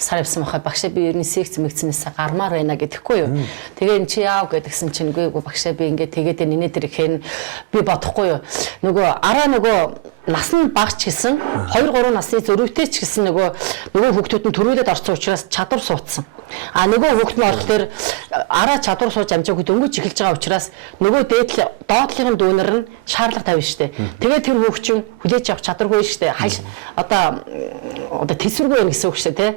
сар явсан байхад багшаа би ер нь секц мэгцнээс гармаар байна гэдэхгүй юу. Тэгээ эн чи яав гэдгсэн чинь үгүй багшаа би ингээд тэгээд нинэ дээр ихэн би бодохгүй юу. Нөгөө араа нөгөө нас нь багч гэсэн 2 3 насны зөрүүтэй ч гэсэн нөгөө хүүхдүүд нь төрүүлээд орсон учраас чадвар суудсан. Нөгөө хүүхд нь болохоор араа чадвар сууж амжаагүй дөнгөж эхэлж байгаа учраас нөгөө доотлогын дүүнер нь шаардлага тавина штэ. Тэгээд тэр хүүхд чинь хүлээж авах чадваргүй штэ. Одоо тэсвэргүй байна гэсэн үг штэ тий.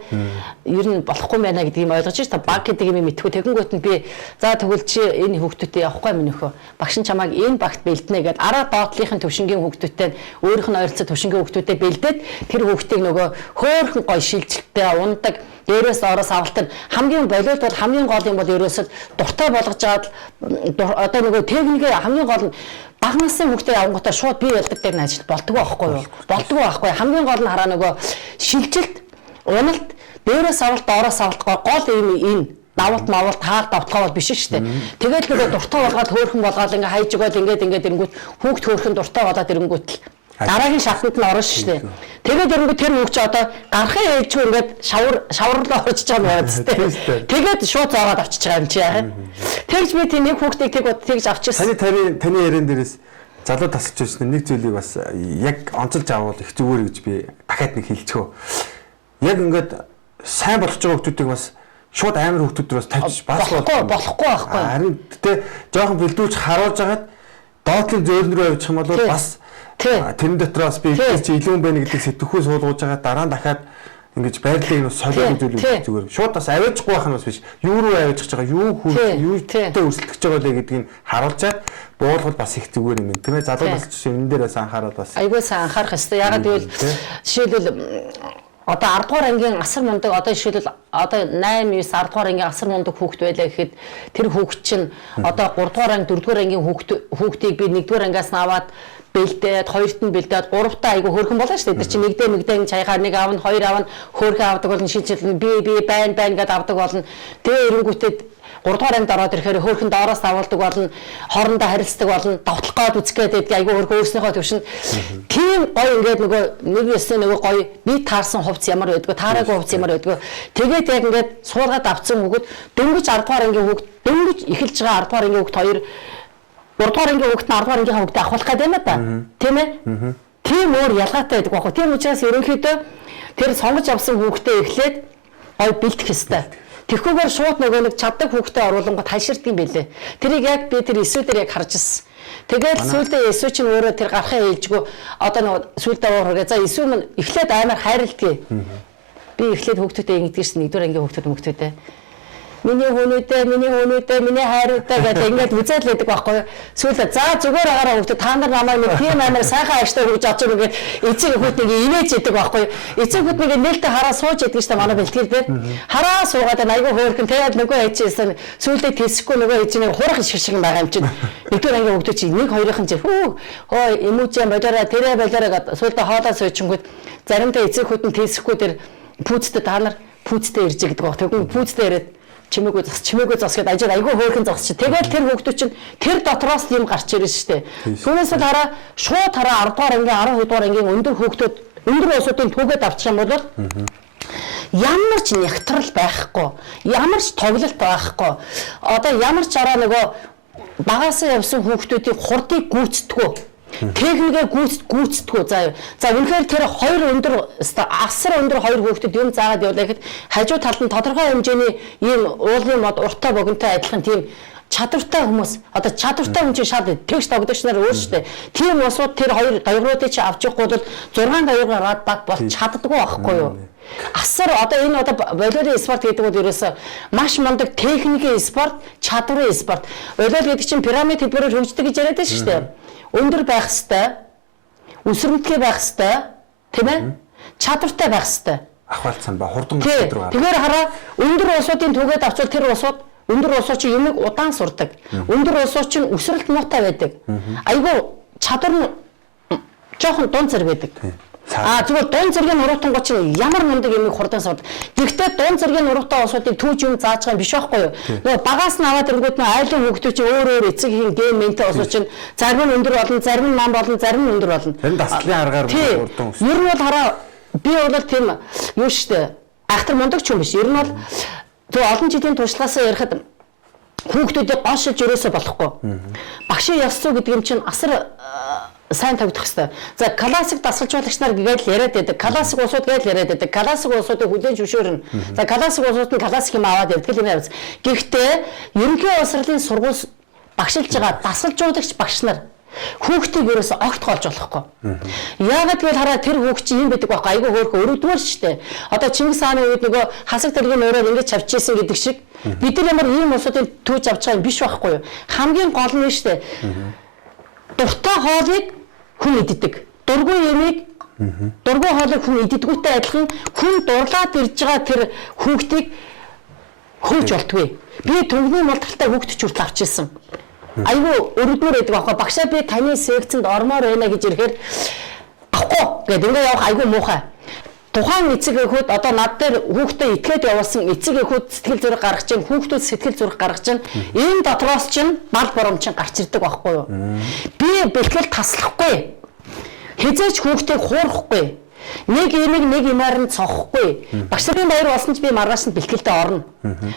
Ер нь болохгүй байна гэдгийг ойлгож штэ. Баг гэдэг юм мэдхгүй тэгэнгүүт нь би за тэгвэл чи энэ хүүхдүүдэд явахгүй минь нөхөө. Багш нь чамайг энэ багт бэлдэнэ гэд араа доотлогын төвшингийн хүүхдүүдтэй өөрийнх нь ойролцоо төвшингийн хүүхдүүдэд бэлдээд тэр хүүхдийг нөгөө хөөхөн гой шилжилттэй ундаг дээрээс ороос авалт нь хамгийн болоод бол хамгийн гол юм бол ерөөсөд дуртай болгож жаад одоо нөгөө техникээ хамгийн гол нь баг насны хүүхдээ авангуудаа шууд бие ялдаг дээр нь ажил болдгоо байхгүй юу? Болдгоо байхгүй. Хамгийн гол нь хараа нөгөө шилжилт, уналт, дээрээс авалт, ороос авалт гол юм энэ давалт мавалт хаалт давталгаа бол биш шүү дээ. Тэгээд нөгөө дуртай болгоод хөөхөн болгоод ингээ хайж өгөөл ингээд ирэнгүүт хүүхд хөөхөн дуртай болоод ирэнгүүт л дараагийн шатанд нь орно шүү дээ. Тэгээд ирэнгүүт тэр хүүхд чи одоо гарахын ээлжгүй ингээд шаварлаа орж байгаа юм байна зү. Тэгээд шууд заагаад авчиж байгаа юм чи яа. Тэгж би тийм нэг хүүхдийг тэгж авчихсан. Таны ярен дээрээс залуу тасч байсан нэг зүйлийг бас яг онцолж авал их зүгээр гэж би дахиад нэг хэлчихөө. Яг ингээд сайн болж байгаа хүүхдүүдийг бас шууд амар хүүхдүүд бас тавьчих болохгүй байхгүй. Харин тэ жоохон бэлдүүлж харуулж агаад доотлын зөөлн рүү явчих юм бол бас тэрэн дотроос би чи илүү юм байна гэдэг сэтгхүү суулгаж байгаа дараа нь дахиад ингэж байрлалыг нь солио үзүүлэх зүгээр. Шууд бас авиажгүй байх нь бас биш. Юу руу авиажж байгаа юутэй өрсөлдөж байгаа лээ гэдгийг харуулчаад буулгал бас их зүгээр юм. Тийм ээ залуу нас чинь энэ дээр бас анхаарал бас. Айгуу сайн анхаарах хэрэгтэй. Ягаад гэвэл жишээлбэл одоо 10 дугаар ангийн асар мундаг одоо жишээлбэл одоо 8 9 10 дугаар ангийн асар мундаг хүүхд байлаа гэхэд тэр хүүхд чинь одоо 3 дугаар анги 4 дугаар ангийн хүүхдийг би 1 дугаар ангиас нь аваад бэлдээд, хоёрт нь бэлдээд, гуравтаа айгу хөөрхөн болоо шүү дээ. Тэр чинь нэгдээ мэгдээ чайгаар нэг аавна, хоёр аавна, хөөрхөн авдаг бол шийдэл би байна гэдээ авдаг болно. Тэгээ эренгүүтээ 3 дугаар ангид ороод ирэхээр хөөрхөн доороос авалдаг болно, хоорондоо харилцдаг болно, давтлах гээд үзэх гээд айгу хөөрхөн өөрснийхөө төвшөнд тийм гоё ингээд нөгөө нэг ясны нөгөө гоё би таарсан хувц ямар байдгүй, таараагүй хувц ямар байдгүй. Тэгээд яг ингээд суулгаад авцсан хүүхэд дөнгөж 10 дугаар ангийн хүүхэд дөнгөж эхэлж байгаа 10 дугаар ангийн хүүхэд хоёр 3 дугаар ангийн хүүхэд нь 10 дугаар ангийнхаа хүүхдээ авахлах гэдэг юм да. Тийм ээ? Тийм өөр ялгаатай байдаг байхгүй. Тийм учраас ерөнхийдөө тэр сонгож авсан хүүхдээ эхлээд гоё бэлдэх ёстой. Тэгэхгүйгээр шууд нөгөө нэг чаддаг хүүхдээ оруулангууд хайширдаг юм байлээ. Тэрийг яг би тэр эсвэ дээр яг харж ирсэн. Тэгээд сүүлдээ эсвэ чинь өөрөө тэр гарахын ээлжгүй одоо нөгөө сүүлдээ уургээ. За эсвэ минь эхлээд амар хайрладаг. Би эхлээд хүүхдүүдэд ингэдэг шин нэгдүгээр ангийн хүүхдүүдэд миний хүнүүдээ, миний хайруудаа гэдэг ингээд үзэл байдаг байхгүй юу. Сүүлдээ за зүгээр агаараа хүүхдүүд та нар намайг нэг тийм амар сайхан ааштай хөгж авч байгаа гэдэг эцэг хүүхднийг инээж идэг байхгүй юу. Эцэг хүүхднийг нээлттэй хараа сууж идэг штэ манай бэлтгэл дээр. Хараа суугаад айгүй хөөрхөн тэгээд нөгөө ээжээсэн сүүлдээ тэсэхгүй нөгөө ээжийг хурах шиг байгаа юм чинь. Нэгдүгээр ангийн хүүхдүүд чинь нэг хоёрын чинь хөө эмүүжээ болоороо тэрэ болоороо гэдэг сүүлдээ хоолоо суучихгүйд заримдаа эцэг хүүхд нь тэсэхгүй тэр пүүцтэй та нар пүүцтэй ирж гэдэг баг. Тэгвэл пүүцтэй ирээд чимээгүй зас гэдэг ажил айгүй хөөрхөн зогсч. Тэгээд тэр хүүхдүүд чинь тэр дотроос юм гарч ирэн штэ. Түүнээс л хараа шууд хараа 10 дугаар ангийн 12 дугаар ангийн өндөр хүүхдүүд өндөр улсуудын түүгээд авчих юм бол ямар ч нягтрал байхгүй, ямар ч тоглолт байхгүй. Одоо ямар ч араа нөгөө багасаа явсан хүүхдүүдийн хурдыг гүйцэтгэв. Техникээ гүйцэтгэв. За үнэхээр тэр хоёр өндөр асар өндөр хоёр хүүхдэд юм заагаад явуулаа гэхэд хажуу талд нь тодорхой хэмжээний ийм уулын мод уртаа богинтой адилхан тийм чадвартай хүмүүс одоо чадвартай хүн чинь шал тэгш тогдогч нар өөр штэ. Тийм усууд тэр хоёр даягруудыг чи авч явахгүй бол 6 даяграа рад баг бол чаддаггүй байхгүй юу? Асар одоо энэ одоо волейболын спорт гэдэг бол ерөөсөө маш мундаг техникийн спорт, чадварын спорт. Волейбол гэдэг чинь пирамид хэлбэрээр хөгждөг гэж яриад байна шүү дээ. Өндөр байх ёстой, өсвөрмөтгөө байх ёстой, тийм ээ? Чадвартай байх ёстой. Ахвалцсан ба хурдан өдрөөр. Тэгэхээр хараа өндөр улсуудын түгээд авчвал тэр улсууд өндөр улсууд чинь юмыг удаан сурдаг. Өндөр улсууд чинь өсрэлт муутай байдаг. Айгу чадвар нь жоохон дунд зэрэг байдаг. Зүгээр дунд зэргийн нуруутан чинь ямар мундаг юмыг хурдан сурдаг. Гэхдээ дунд зэргийн нуруутай улсуудыг түүж юм зааж байгаа юм биш байхгүй юу? Нөгөө багаас нь аваад ирэнгүүт нь айлын хүүхдүүд чинь өөр эцэг хийн геймэнтэй улсууд чинь зарим нь өндөр болно, зарим нь нам болно, зарим нь өндөр болно. Тэр даслын аргаар хурдан өсөв. Ер нь бол хараа би бол тийм юу штэ айхтар мундаг ч юм биш. Ер нь бол зөв олон жилийн туршлагаасаа ярихад хүүхдүүдийг гоншилж өрөөсөө болохгүй. Багшийн ёс зүй гэдэг юм чинь асар сайн тавьдах хэрэгтэй. За классик дасгалжуулагч нар гээд л яриад байдаг. Классик улсууд гээд л яриад байдаг. Классик улсуудыг хүлээн зөвшөөрнө. За классик улсууд нь классик юм аваад явдаг юм явц. Гэхдээ ерөнхий улсралын сургууль багшилж байгаа дасгалжуулагч багш нар хүүхдийг ерөөсө огт голж болохгүй. Яагаад гэвэл хараа тэр хүүхд чинь юм байдаг байхгүй айгүй хөөрхөн өрөвдмөр шүү дээ. Одоо Чингис хааны үед нөгөө хасаг тэргийн өрөөр ингэж чавчижсэн гэдэг шиг бид нар ямар ийм улсуудын түүж авч байгаа юм биш байхгүй юу? Хамгийн гол нь шүү дээ. Дуртай хоолыг хүн иддэг. Дургүй ямиг дургүй хоолыг хүн иддэггүйтэй адилхан хүн дурлаад ирж байгаа тэр хүүхдийг хөөж болтгүй. Би төгний мултралтай хүүхд ч хүртэл авч ирсэн. Айгүй өрөвдмөр байдаг аахгүй. Багшаа би таны секцэнд ормоор байна гэж ирэхээр авахгүй гэдэг ингээ явах айгүй муухай. Тухайн эцэг эхүүд одоо над дээр хүүхдээ итгээд явуулсан эцэг эхүүд сэтгэл зүрх гаргаж чинь хүүхдүүд сэтгэл зүрх гаргаж чинь энэ дотроос чинь мал бором чинь гарч ирдэг байхгүй юу? Би бэлтгэл таслахгүй. Хизээч хүүхдийг хуурахгүй. Нэг имийг нэг имаар нь цохохгүй. Багш нарын баяр болсон ч би маргааш нь бэлтгэлдээ орно.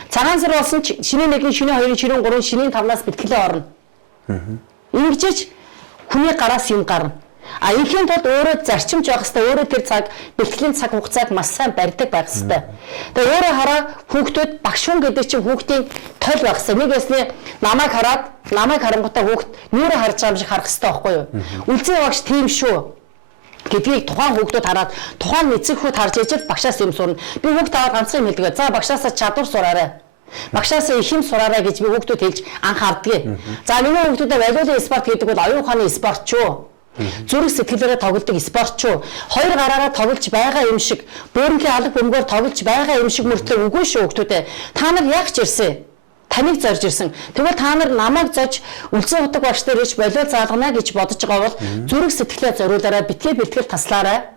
Цагаан сар болсон ч шинэ 1-ийн, шинэ 2-ийн, шинэ 3-ийн, шинэ 5-аас бэлтгэлээ орно. Ингэжээч хүний гараас юм гарна. Инхийн тулд өөрөө зарчимж байх хэрэгтэй. Өөрөө тэр цаг бэлтгэлийн цаг хугацааг маш сайн барьдаг байх хэрэгтэй. Тэгээ өөрөө хараа хүүхдүүд багш хүн гэдэг чинь хүүхдийн тойл байх хэрэгтэй. Нэг ясны намайг харангуйтай хүүхд нүрэ харж байгаа юм шиг харах хэрэгтэй байхгүй юу? Үлзий багш тийм шүү гэдгийг тухайн хүүхдүүд хараад тухайн эцэг хүүхд харж ижил багшаас юм сурна. Би хүүхд аваад ганцхан юм хэлдэг. За багшаасаа чадвар сураарай. Багшаасаа их юм сураарай гэж би хүүхдүүд хэлж анхаарддаг. За миний хүүхдүүдэд волейболын спорт гэдэг бол оюун ухааны спорт шүү. Зүрх сэтгэлээрээ тоглодог спорт шүү. Хоёр гараараа тоглож байгаа юм шиг, бөөрөнгийн алга бөмбөгөөр тоглож байгаа юм шиг мөртлөө үгүй шүү хүүхдүүдээ. Та нар яг ч ирсэн. таныг зорж ирсэн. Тэгвэл та нар намайг зорж үлдсэн утга багш нар ич болио заалгана гэж бодож байгаа бол зүрх сэтгэлээ зориулаарай, битгий бэлтгэл таслаарай.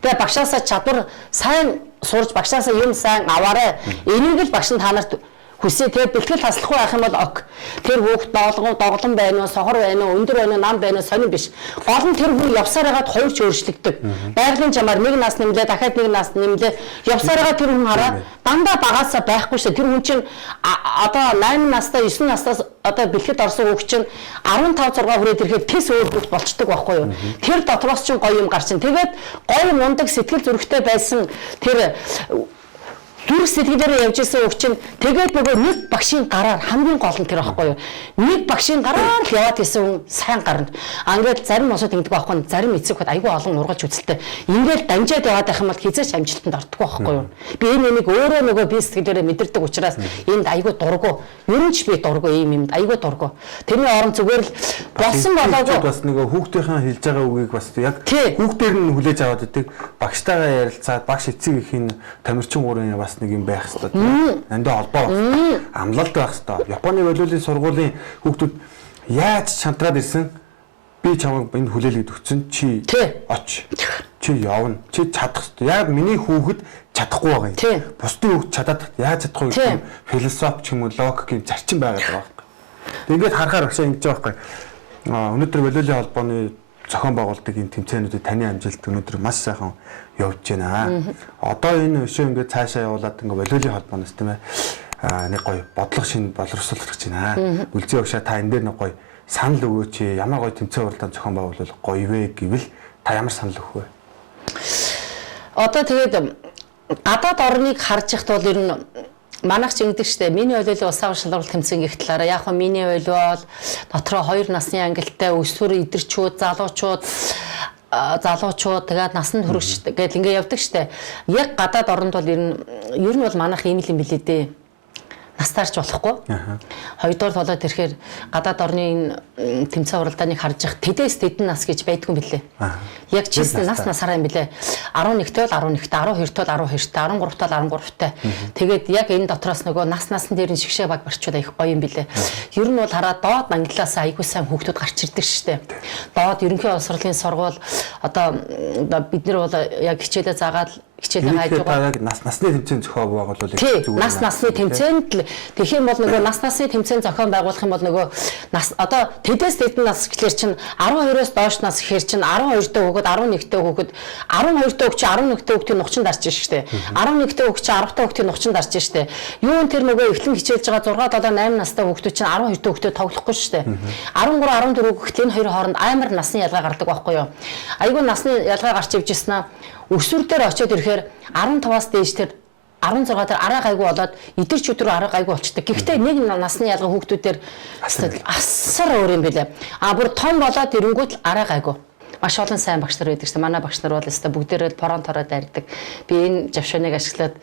Тэгээ багшаасаа чадвар сайн сурж багшаасаа юм сайн аваарай. Энийг л багш нь та нарт хүсээ. Тэгээ бэлтгэл таслахгүй байх юм бол ок. Тэр хүүхд доглон байна уу, сохор байна уу, өндөр байна уу, нам байна уу, сонир биш. Гол нь тэр хүн явсаар хагаад хоёр ч өөрчлөгдөв. Байгалийн жамаар нэг нас нэмлээ, дахиад нэг нас нэмлээ. Явсаар хагаад тэр хүн хараа дандаа багаасаа байхгүй шээ. Тэр хүн чинь одоо 8 настай, 9 настаас одоо бэлтгэд орсон хүүхд чинь 15 6 хүрээд ирэхэд тэс өөр хүүхд болчдөг байхгүй юу? Тэр дотроос чинь гоё юм гарчин. Тэгээд гоё мундаг сэтгэл зүрэхтэй байсан тэр зүрх сэтгэлээрээ явж исэн үг чинь тэгээд нөгөө нэг багшийн гараар хамгийн гол нь тэр аахгүй юу. Нэг багшийн гараар л яваад исэн хүн сайн гарна. Ингээд зарим усууд ингэдэг байхгүй, зарим эцэг хот айгүй олон ургаж үзэлтэй. Ингээд дамжаад яваад байх юм бол хизээч амжилтанд ордоггүй байхгүй юу. Би энэ нэг өөрөө нөгөө би сэтгэлээрээ мэдэрдэг учраас энд айгүй дургу. Ер нь ч би дургу юм айгүй дургу. Тэрний орон зүгээр л болсон болоогүй. Бас нөгөө хүүхдийнхээ хэлж байгаа үгийг бас яг хүүхдээр нь хүлээж аваад идэг. Багштайгаа ярилцаад багш эцэг ихийн тамирчин гурийн бас нэг юм байх хэрэгтэй. Андаа холбоо байх. Амлалт байх хэрэгтэй. Японы волейболын сургуулийн хүүхдүүд яаж шантраад ирсэн? Би чамайг энэ хүлээлгэд өгсөн. Чи оч. Чи явна. Чи чадах хэрэгтэй. Яг миний хүүхэд чадахгүй байгаа юм. Бусдын хүүхэд чадаад яаж чадахгүй гэх юм философи ч юм уу логик юм зарчим байгаад байгаа байхгүй. Тэгээд харахаар багшаа ингэж байгаа байхгүй. Өнөөдөр волейболын холбооны зохион байгуулдаг энэ тэмцээнүүдэд таны амжилт өнөөдөр маш сайхан явж байна. Одоо энэ өшөө ингээд цаашаа явуулаад ингээд волейболын холбооноос тийм ээ нэг гоё бодлого шин боловсруулах гэж байна. Үлзий өгшөө та энэ дээр нэг гоё санал өгөөч. Ямар гоё тэмцээн уралдаан зохион байгуулвал гоё вэ гэвэл та ямар санал өгөх вэ? Одоо тэгээд гадаад орныг харж ихт бол ер нь манайх ч ингэдэг штэ. Миний волейбол улс аваар шалралт тэмцээн гэх талаараа яг хөө миний волейбол дотроо 2 насны ангилалтай өсвөр идэрчүүд, залуучууд тэгээд насанд хүрэгч гэдэг ингээ явдаг штэ. Яг гадаад оронд бол ер нь бол манайх ийм л юм билээ дээ. Настаарч болохгүй. Хоёрдугаар болоод ирэхээр гадаад орны тэмцээн уралдааныг харж их тэдэс тэдэн нас гэж байдгүй билээ. Яг чийсэн насаараа юм билээ. 11-т бол 11-т, 12-т бол 12-т, 13-т бол 13-т. Тэгээд яг энэ дотроос нөгөө нас насан дээр нь шигшээ баг барчууд их гоё юм билээ. Ер нь бол хараа доод ангиллаас айгүй сайн хүүхдүүд гарч ирдэг штэ. Доод ерөнхий боловсролын сургууль одоо бид нар бол яг хичээлээ заагаад хичээлээ хайж байгаа. Насны тэмцээн зохион байгуулалт зүгээр. Насны тэмцээнд л тэгэх юм бол нөгөө насны тэмцээн зохион байгуулах юм бол нөгөө нас одоо тэдэс тэдэн нас гэхэлэр чинь 12-оос доош нас гэхэр чинь 12-т хүүхэд 11-т хүүхэд 12-т хүүхэд 11-т хүүхдийн нухчин дарж штэ. 11-т хүүхэд 10-т хүүхдийн нухчин дарж штэ. Юун тэр нөгөө эхлэн хичээлж байгаа 6 7 8 настай хүүхдүүд чинь 12-т хүүхдэд тоглохгүй штэ. 13 14 гэхэл энэ хоёр хооронд амар насны ялгаа гардаг байхгүй юу? Айгүй насны ялгаа гарч ивж ирсэн аа. Өсвөр дээр очиод ирэхээр 15-аас дээш тэр 16 дээр араа гайгүй болоод идэрчүүд рүү араа гайгүй болчтой. Гэхдээ нэг насны ялгаа хүүхдүүдээр асар өөр юм билээ. Бүр том болоод ирэнгүүт л араа гайгүй. Маш олон сайн багш нар байдаг шээ. Манай багш нар бол өстой бүгдээрээ поронтороо дайрдаг. Би энэ жавшааныг ашиглаад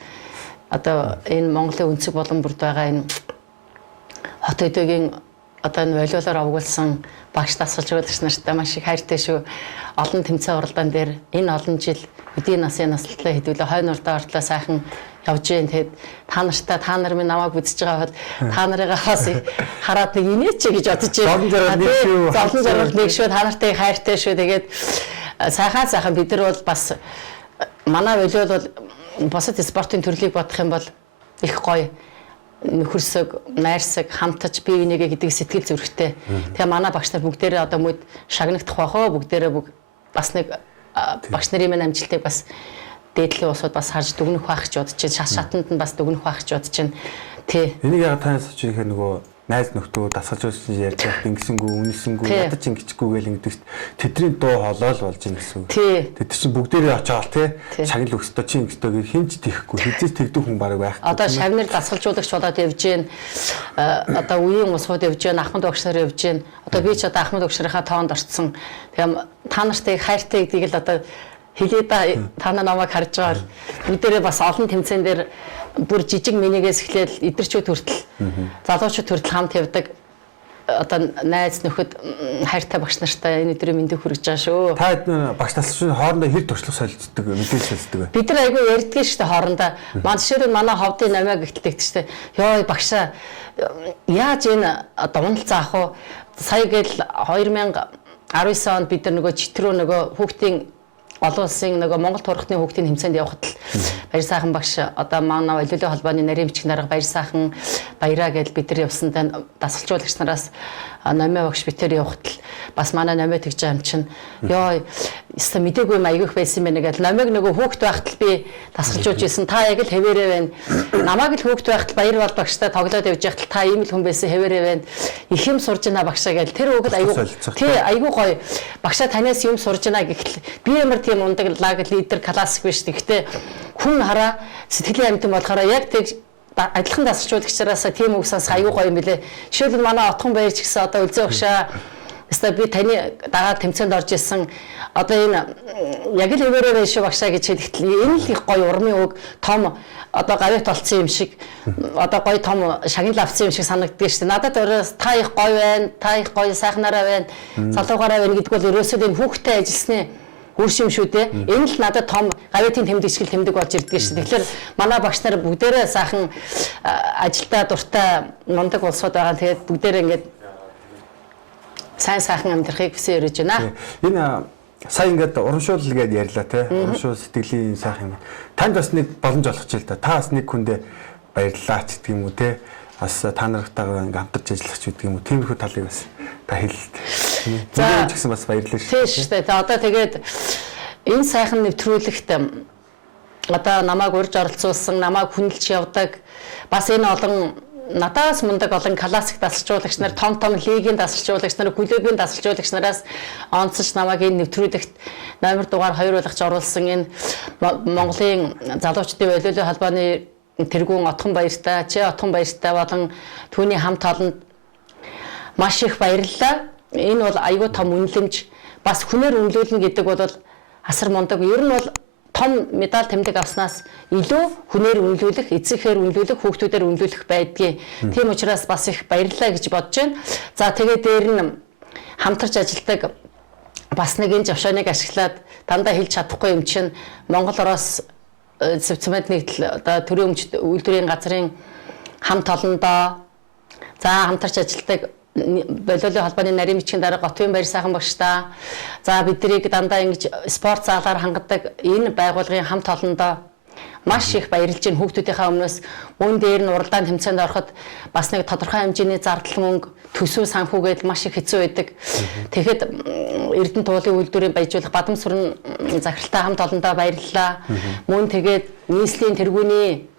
одоо энэ Монголын өнцөг болон бүрд байгаа энэ хот өдөөгийн одоо энэ волейболоор овгуулсан багш тасгалж байгаач нартай маш их хайртай шүү. Олон тэмцээн уралдаан дээр энэ олон жил эдийн насны наслалтлаа хэдүүлээ хойно урдаа ортлоо сайхан явж гэн тэгэд та нар минь намайг үзэж байгаа бол та нарыгаа хас хараад нэг инээч гэж бодож байна. Зовлон жаргал нэг шүү та нартай хайртай шүү. Тэгээд сайхан бид нар бол бас манай волейбол бол бусад спортын төрлийг бодох юм бол их гоё нөхөрсөг, найрсаг, хамтаж бие бинийгээ гэдэг сэтгэл зүрэхтэй. Тэгээ манай багш нар бүгдээрээ одоо мөд шагнагдах байх уу? Бүгдээрээ бас нэг багш нарын минь амжилтыг бас дээдлийн усууд бас харж дүгнэх байх гэж бодож байна. Шатанд нь бас дүгнэх байх гэж бодож байна. Тий. Энийг яг танаас ч ихээр нөгөө найз нөхдөө дасгалж үзсэн ярьж байгаа ингэсэнгүү, үнэсэнгүү, ядаж ингэчихгүй гэл ингэдэг. Тэдний дуу хоолой л болж ийн гэсэн үг. Тэд чинь бүгдээрээ очоод тий шагнал өгсдөө чи ингэдэг хинч тийхгүй хизээс тэгдэг хүн баг байх. Одоо шавнар дасгалжуулагч болоод явж гин одоо үеийн усууд явж гин Ахмад багш нар явж гин. Одоо би ч одоо Ахмад багш нарынхаа тоонд орцсон. Тэгээ та нартай хайртай гэдгийг л одоо хэлээ да та намайг харж байгаа. Бүгдээрээ бас олон тэмцээн дээр бүр жижиг минигээс эхлээл идэрчүүд хүртэл залуучууд хүртэл хамт явдаг. одоо найз нөхөд хайртай багш нартай энэ өдрийн мэндийг хүргэж байгаа шүү. Та багш тасалчны хоорондоо хэр туршлага солилцдог, мэдээлэл солилцдог вэ? Бид нар айгүй ярьдгийн шүү дээ хоорондоо. Жишээлбэл манай ховдын намайг гэлтдэг шүү дээ. Йоо багшаа яаж энэ одоо унал заах вэ? Сая гээл 2019 онд бид нар нөгөө читрүү нөгөө хүүхдийн олон улсын нөгөө Монгол турхтны хүүхдийн хэмцээнд явхад л баяр сайхан багш одоо манай олиолын холбооны нарийн бичиг нарга баяр сайхан баяраа гэж бид нар явсантай дасгалжуулагч нараас номын багш бид нар явхад л бас манай номын тэгж байгаа юм чинь ёо өстө мдэггүй маягүйх байсан юм байна гэж номыг нөгөө хүүхд байхад л би дасгалжуулж исэн та яг л хэвээрээ байна. Намайг л хүүхд байхад баяр бол багштай тоглоод явж байхад та ийм л хүн байсан хэвээрээ байна. Их юм сурж байна багшаа гэж тэр хүүхд айгүй гоё багшаа танаас юм сурж байна гэхэл би ямар тийм ундаг лаг лидер классик биш. Гэхдээ хүн хараа сэтгэлийн амьтан болохоор яг тэг адилхан дасгалжуулагчараас тийм үгсээс аюу гоё юм билэ. Жишээлбэл манай отхон баярч гэсэн одоо үлзээ багшаа өстой би таны дагаад тэмцээнд орж исэн одоо энэ яг л өвөрөө байж багшаа гэж хэлэхдээ энэ л их гоё урмын үг том одоо гавьт олцсон юм шиг одоо гоё том шагнал авсан юм шиг санагддаг шүү дээ. Надад өрөөс та их гоё байна, та их гоё сайхнараа байна, залуугаараа байна гэдэг бол ерөөсөө энэ хүүхдтэй ажилласны үрш юм шүү дээ. Энэ л надад том гавьтын тэмдэг тэмдэг болж ирдэг шүү. Тэгэхээр манай багш нар бүгдээрээ сайхан ажилдаа дуртай мундаг улсууд байгаа. Тэгээд бүгдээрээ ингээд сайн сайхан амьдрахыг хүсэж өрөж байна. Энэ сая ингээд урамшуул гэдээ ярьлаа те. Урамшуул сэтгэлийн сайхан юм. Танд бас нэг боломж олгоч л да. Та бас нэг хүндээ баярлалаач гэдэг юм уу те. Бас та нартайгаа ингээд хамтарч ажиллах ч гэдэг юм уу. Тиймэрхүү талыг бас та хэлээ. За ч гэсэн бас баярлалаа шүү. Тийм шүү дээ. Одоо тэгээд энэ сайхан нэвтрүүлэгт одоо намайг урьж оролцуулсан, намайг хүндэлж явдаг бас энэ олон надаас мундаг олон классик дасгалжуулагч нар, том лигийн дасгалжуулагч нар, клубын дасгалжуулагч нараас онцолж намайг энэ нэвтрүүлэгт номер дугаар 2 болгож оруулсан энэ Монголын залуучдын олиолын холбооны тэргүүн Отхон баяртай, Отхон баяртай болон түүний хамт олонд маш их баярлалаа. Энэ бол аюул том үнэлэмж. Бас хүнээр үнэлүүлнэ гэдэг бол асар мундаг. Ер нь бол том медаль тэмдэг авснаас илүү хүнээр үнэлүүлэх, эцэгхээр үнэлүүлэх, хүүхдүүдээр үнэлүүлэх байдгийг. Тийм учраас бас их баярлалаа гэж бодож байна. За тэгээд дээр нь хамтарч ажилладаг бас нэг энэ завшааныг ашиглаад дандаа хэлж чадахгүй юм чинь Монгол-Орос цэвцмэд нэгдэл одоо төрийн өмчт үйлдвэрийн газрын хамт олондоо за хамтарч ажилладаг болиолын холбооны нарийн бичгийн дарга Готвын баяр сайхан багштай. За биднийг дандаа ингэж спорт залаар хангадаг энэ байгууллагын хамт олондоо маш их баярлж байна. Хүүхдүүдийнхээ өмнөөс мөн дээр нь уралдаан тэмцээнд ороход бас нэг тодорхой хэмжээний зардал мөнгө төсөв санхүүгээд маш их хэцүү байдаг. Тэгэхэд Эрдэнэ туулын үйлдвэрийн баяжуулах Бадам сүрэн захиралтай хамт олондоо баярлалаа. Мөн тэгээд нийслэлийн тэргүүний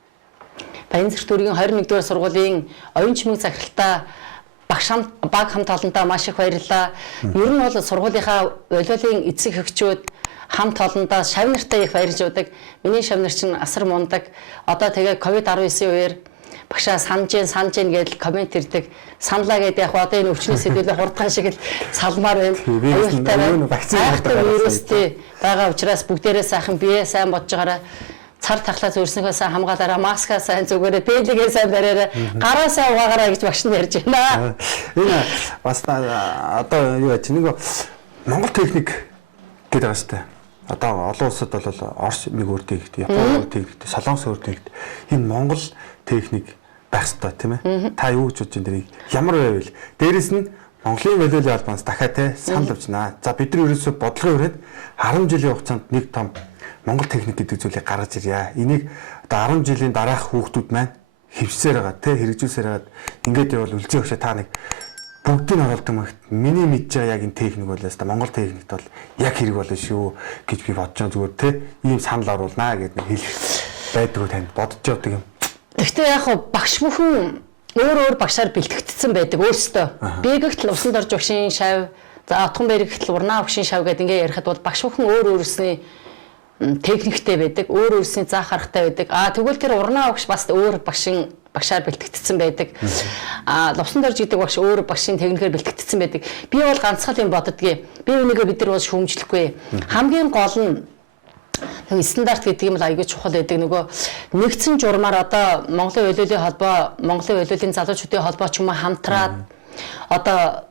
Баянзэрх дүүргийн 21-р сургуулийн оюун чимэг захиралтай баг хамт олондоо маш их баярлалаа. Ер нь бол сургуулийнхаа олиолын эцэг эхчүүд хамт олондоо шав нартай их баярлж удаг. Миний шав нар чинь асар мундаг. Одоо тэгээ COVID-19 үеэр багшаа санаж гэдэл комент ирдэг. Саналаа гэдэг яг одоо энэ өвчнөө сэдвэлээ хурдхан шиг л салмаар байна. Аюултай байна. Вирустэй байгаа учраас бүгдээрээ сайхан бие сайн бодож байгаараа цар тахлаа зөрснөхөө сайн хамгаалаараа, маскаа сайн зүгээрээ, бэлэгээ сайн бариараа, гараа сайн угаагаараа гэж багш нь ярьж байна. Энэ бас одоо юу яаж нэг Монгол техник гэдэг байгаа шүү дээ. Одоо олон улсад бол Орос нэг өөртэй ихтэй, Японы өөртэй ихтэй, Солонгос өөртэй ихтэй. Энэ Монгол техник байх ёстой тийм ээ. Та юу гэж бодож байна дэрийг? Ямар байвал дээрэс нь Монголын олиолын албанаас дахиад те санал авч байна. За бид нар ерөөсөө бодлого өрөөд 10 жилийн хугацаанд нэг том Монгол техник гэдэг зүйлийг гаргаж ирье. Энийг одоо 10 жилийн дараах хүүхдүүд маань хөвсөөр байгаа те хэрэгжүүлсээр байгаа. Ингээд явбал үлзий өгшөө та нэг бүгдийг нь оруулдаг магт миний мэдж байгаа яг энэ техник бол өстой Монгол техникт бол яг хэрэг болно шүү гэж би бодож байгаа зүгээр те ийм санал оруулнаа гэдэг нэг хэлэх байдгүй танд бодож явдаг юм. Гэхдээ яг багш бүхэн өөр багшаар бэлтгэгдсэн байдаг өөрсдөө. Би гэхдээ усан дорж багшийн шав, за Отхон баяр гэхэл урнаа багшийн шав гэдэг ингээ ярихад бол багш бүхэн өөрсний техниктэй байдаг, өөрсний заах аргатай байдаг. Тэгвэл тэр урнаа багш бас өөр багшаар бэлтгэгдсэн байдаг. Лувсан дорж гэдэг багш өөр багшийн техникээр бэлтгэгдсэн байдаг. Би бол ганцхан юм боддгийн. Би өнөөгөө бид нар бол шүүмжлэхгүй. Хамгийн гол нь стандарт гэдэг юм л аягүй чухал байдаг. Нөгөө нэгдсэн журмаар одоо Монголын олиолын холбоо, Монголын олиолын залуучуудын холбоо ч юм уу хамтраад одоо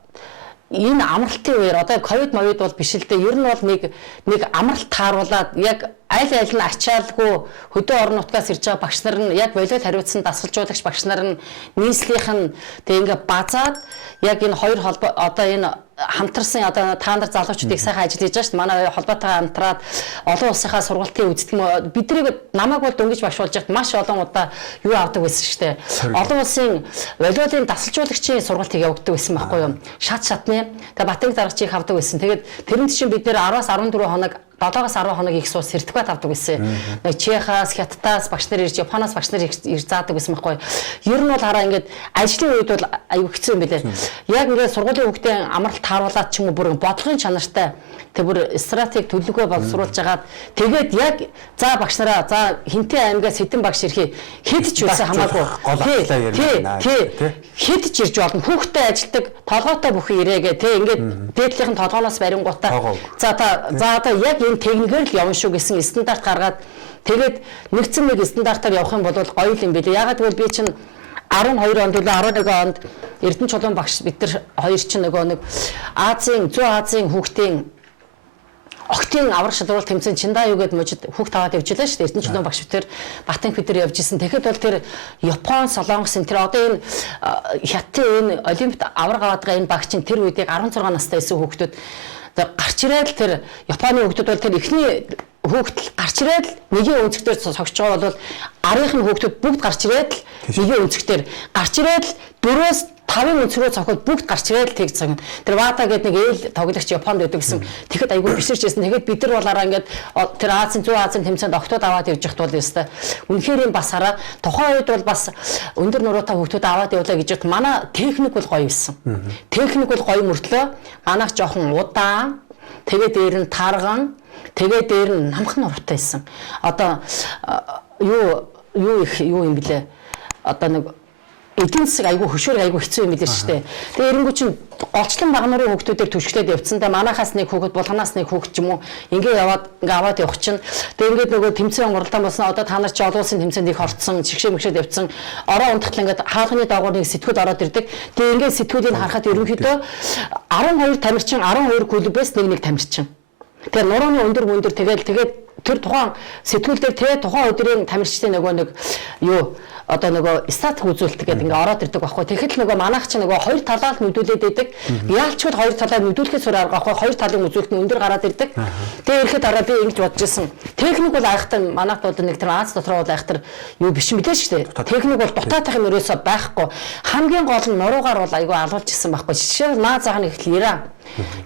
энэ амралтын үеэр одоо ковид мовид бол биш л дээ. Ер нь бол нэг амралт тааруулаад яг аль нь ачаалгүй хөдөө орон нутгаас ирж байгаа багш нар нь яг болиод хариуцсан дасгалжуулагч багш нар нь нийслэлийнх нь тэг ингээ базаад яг энэ хоёр холбоо одоо энэ хамтарсан одоо та нар залуучуудыг сайхан ажил хийж байгаа шүү дээ. Манай холбоотойгоо хамтраад олон улсынхаа сургалтын үздэг биднийг намайг бол дөнгөж багш болж яхад маш олон удаа юу авдаг байсан шүү дээ. Олон улсын волейболын дасгалжуулагчийн сургалтыг явуулдаг байсан байхгүй юу? Шатны тэгээ Батынх дарагчийг авдаг байсан. Тэгээд тэрэнд чинь бид нэр 10-аас 14 хоног 7-аас 10 хоног их суус сертификат авдаг байсан. Нэг Чехаас, Хятадаас багш нар ирж, Японоос багш нар ирж заадаг байсан байхгүй. Ер нь бол хараа ингээд ажлын үед бол аюу хэцүү юм билээ. Яг ингээд сургуулийн хүүхдийн амралт тааруулаад ч юм уу бүр бодлогын чанартай тэг бүр стратеги төлөвлөгөө боловсруулж агаад тэгээд яг за багш нараа за хинтээ аймагаас хэдэн багш ирэхий хэд ч байсан хамаагүй. Хэд ч ирж болно. Хүүхдтэй ажилдаг толгойтой бүхэн ирээгээ тэг ингээд дээдлийнхэн толгооноос барингуудаа за одоо яг энэ техникээр л явна шүү гэсэн стандарт гаргаад тэгээд нэгдсэн нэг стандартаар явах юм бол гоё юм билээ. Ягаад гэвэл би чинь 12 онд төлөө 11 онд Эрдэнэ чулуун багш бид нар хоёр чинь нөгөө нэг Азийн Зүүн Азийн хүүхдийн октын аврах шалралт тэмцээн Чиндаа юу гэд мужид хүүхд таваад явж байлаа шүү дээ. Эрдэнэ чулуун багш бид Батынх бид нар явж исэн. Тэгэхэд бол тэр Япон, Солонгос энэ тэр одоо энэ хятадын энэ олимпиад авраг аваад байгаа энэ багчин тэр үедээ 16 настай байсан хүүхдүүд гарч ирээд тэр Японы хүүхдүүд бол тэр эхний хүүхдэл гарч ирээд нэгийн өнцгтэр согч байгаа бол арийнхын хүүхдүүд бүгд гарч ирээд нэгийн өнцгтэр гарч ирээд 4-өөс 5-ын өнцгөрөө цохоод бүгд гарч ирээд тэг цаг. Тэр Вата гэдэг нэг ээл тоглогч Японд байдаг гэсэн. Тэгэхэд айгүй бишэрч байсан. Тэгэхэд бид нар болаараа ингээд тэр Азийн Зүүн Азийн тэмцээнд октод аваад явж байхад бол ёстой. Үнэхээр юм бас хараа тухайн үед бол бас өндөр нуруутай хүүхдүүд аваад явлаа гэж бод манай техник бол гоё байсан. Техник бол гоё мөртлөө манайх жоохон удаан тэгээ дээр нь тарган тэгээ дээр нь намхан нуруутай байсан. Одоо юу юм блэ? Одоо нэг эдийн засаг айгүй хөшөөр айгүй хэцүү юм билээ шүү дээ. Тэгээ эренгүү чинь голчлон баг нарын хүүхдүүдээр түшглээд явцсан. Тэгээ манахаас нэг хүүхэд булганаас нэг хүүхэд ч юм уу ингээ аваад явах чинь. Тэгээ ингээд нөгөө тэмцээн уралдаан болсон. Одоо та нар чи олон улсын тэмцээнд их орцсон, чигшээ мэгшээд явцсан. Ороо унтахтал ингээд хаалганы доогуур нэг сэтгүүд ороод ирдэг. Тэгээ ингээд сэтгүүдийг харахад ерөнхийдөө 12 тамирчин, 12 клубээс нэг тамирчин. Тэгээ нурууны өндөр тэгээд тэр тухайн сэтгүүл дээр тэгээ тухайн өдрийн тамирчдын нөгөө нэг юу одоо нөгөө статик үзүүлэлт гэдэг ингээ ороод ирдэг байхгүй. Тэгэхэд л нөгөө манайх чи нөгөө хоёр талаа л нүдүүлээд байдаг. Яалчгүй хоёр талаа нүдүүлэхээс өөр арга байхгүй. Хоёр талын үзүүлэлт нь өндөр гараад ирдэг. Тэгээ ирэхэд араа би ингэж бодож ирсэн. Техник бол айхтар манайх бол нэг тэр Аз дотроо бол айхтар юу биш юм билээ шүү дээ. Техник бол дутаатах юм ерөөсөө байхгүй. Хамгийн гол нь нуруугаар бол айгүй алуулж ирсэн байхгүй. Жишээ нь наа заахны ихэл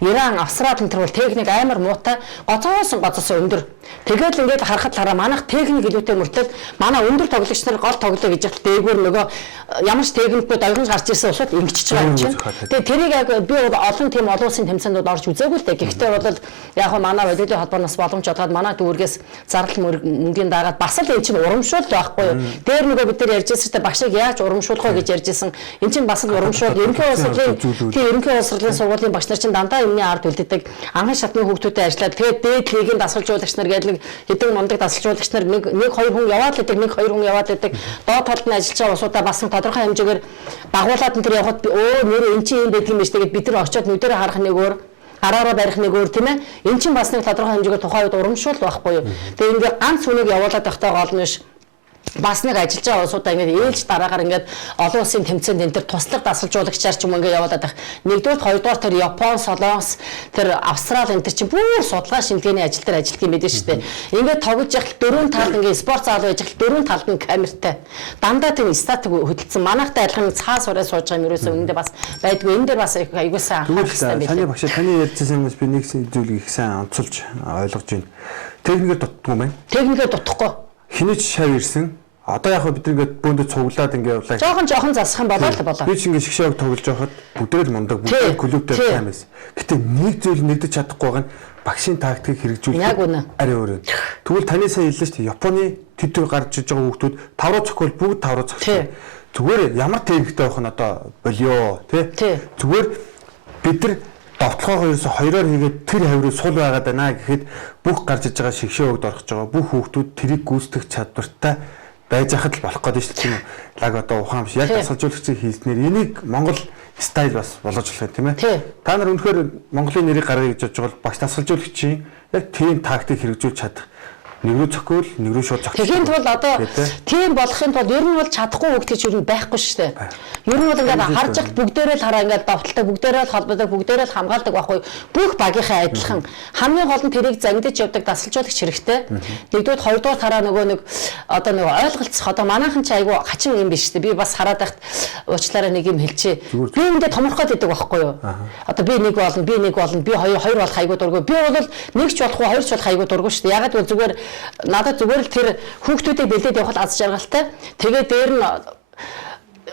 Иран, Австрали энэ төр бол техник амар муутай, гоцоос өндөр. Тэгээд ингээд харахад хараа манайх техник илүүтэй мөртлөө манай өндөр тоглогч нар гол тоглоо гэж яхад дээгүүр нөгөө ямар ч техникүүд ойлгож гарч ирсэн усууд ингэчихэж байгаа юм чинь. Тэгээд тэрийг яг би олон тийм олон улсын тэмцээндүүд орж үзээгүй л дээ. Гэхдээ бол яг хөө манай волейболын холбооноос боломж олгоод манай дүүргээс зардал мөнгөний дагаад бас л энэ чинь урамшуул байхгүй юу. Дээр нөгөө бид нар ярьж байсан багшийг яаж урамшуулах вэ гэж ярьжсэн. Энэ чинь бас л урамшуул. Ерөнхий боловсролын сургуулийн багш нар чинь дандаа юмны ард үлддэг. Анхан шатны хүүхдүүдэд ажиллаад тэгээд дээд лигийн дасгалжуулагч нар гэдэг нэг хэдэн мундаг дасгалжуулагч нар нэг хоёр хүн яваад л байдаг, нэг хоёр хүн яваад байдаг. Доод талд нь ажиллаж байгаа усудаа бас тодорхой хэмжээгээр дагуулад энэ төр явахад нэр эн чинь юм байдаг юм биш тэгээд бид нар очиод нүдэрээ харах нэг өөр араараа барих нэг өөр тийм ээ. Эн чинь бас нэг тодорхой хэмжээгээр тухайн үед урамшуул байхгүй юу. Тэгээд ингээ ганц хүнийг явуулаад байхдаа гол нь биш. Бас нэг ажиллаж байгаа улсуудаа ингээд ээлж дараагаар ингээд олон улсын тэмцээнд энэ төр туслах дасгалжуулагчаар ч юм ингээд яваад байх. Нэгдүгээр, хоёрдугаар тэр Япон, Солонгос, тэр Австрали энэ төр чинь бүр судалгаа шинжилгээний ажил дээр ажиллах юм байдаг шүү дээ. Ингээд тоглож явах дөрвөн талд ингээд спорт зал байж хэл дөрвөн талд нь камертай. Дандаа тийм статик хөдөлсөн. Манайхтай адилхан цаас ураа сууж байгаа юм ерөөсөө үүндээ бас байдгүй. Энэ дээр бас аягуулсан анхаарах хэрэгтэй байна. Таны багш таны ярьжсэн юмс би нэг зүйлийг их сайн онцолж ойлгож байна. Техникээр дутдаггүй юм байна. Техникээр дутахгүй. Хинэж шав ирсэн. Одоо яг бид ингээд бөөндө цуглаад ингээд явлаа. Жохон засах юм болоо л болоо. Би ч ингээд шгшээг тоглож байхад бүдрээл мундаг бүдрээл клубтэй тайм байсан. Гэтэ нэг зүйл нэгдэж чадахгүй байгаа нь багшийн тактикийг хэрэгжүүлэх арай өөр. Тэгвэл таны сая хэллээ шүү дээ. Японы төдөө гарч иж байгаа хүүхдүүд тавруу цохол бүгд тавруу цохсон. Зүгээр ямар техниктэй байх нь одоо болио тий. Зүгээр бид нар довтлогоо ерөөсө хоёроор хийгээд тэр хаврыг сул байгаад байна гэхэд бүх гарч иж байгаа шгшээгд орох жоо бүх хүүхдүүд тэрийг гүйцэтгэх чадвартай байж хахад л болох гэдэг шүү дээ. Лаг одоо ухаан биш яг дасгалжуулагчийн хийснээр энийг Монгол стайл бас болгож болох юм тийм ээ. Та нар үнэхээр Монголын нэрийг гаргая гэж бодож байгаа багш тасгалжуулагчийн яг тийм тактик хэрэгжүүлж чадах нэг рүү цохиул, нэг рүү шууд цохиул. Тэгэхин тул одоо тийм болохын тулд ер нь бол чадахгүй хөвгт гэж юу байхгүй шүү дээ. Ер нь бол ингээд харж хад бүгдээрээ л хараа ингээд давталдаг, бүгдээрээ л холбоодог, бүгдээрээ л хамгаалдаг байхгүй. Бүх багийнхаа адилхан хамгийн гол нь тэрийг зангидж явдаг дасгалжуулагч хэрэгтэй. Нэгдүгээр хоёрдугаар хараа нөгөө нэг одоо нэг ойлголцох одоо манайхан ч айгу хачин юм биш шүү дээ. Би бас хараад байхад уучлаарай нэг юм хэлчихье. Би ингээд томорхоод идэг байхгүй юу? Одоо би нэг болно, би хоёр болох айгу дургүй. Би бол нэг ч болохгүй, хоёр ч болох айгу дургүй шүү дээ. Ягаад гэвэл зүгээр надад зүгээр л тэр хүүхдүүдийг бэлдээд явах аз жаргалтай. Тэгээ дээр нь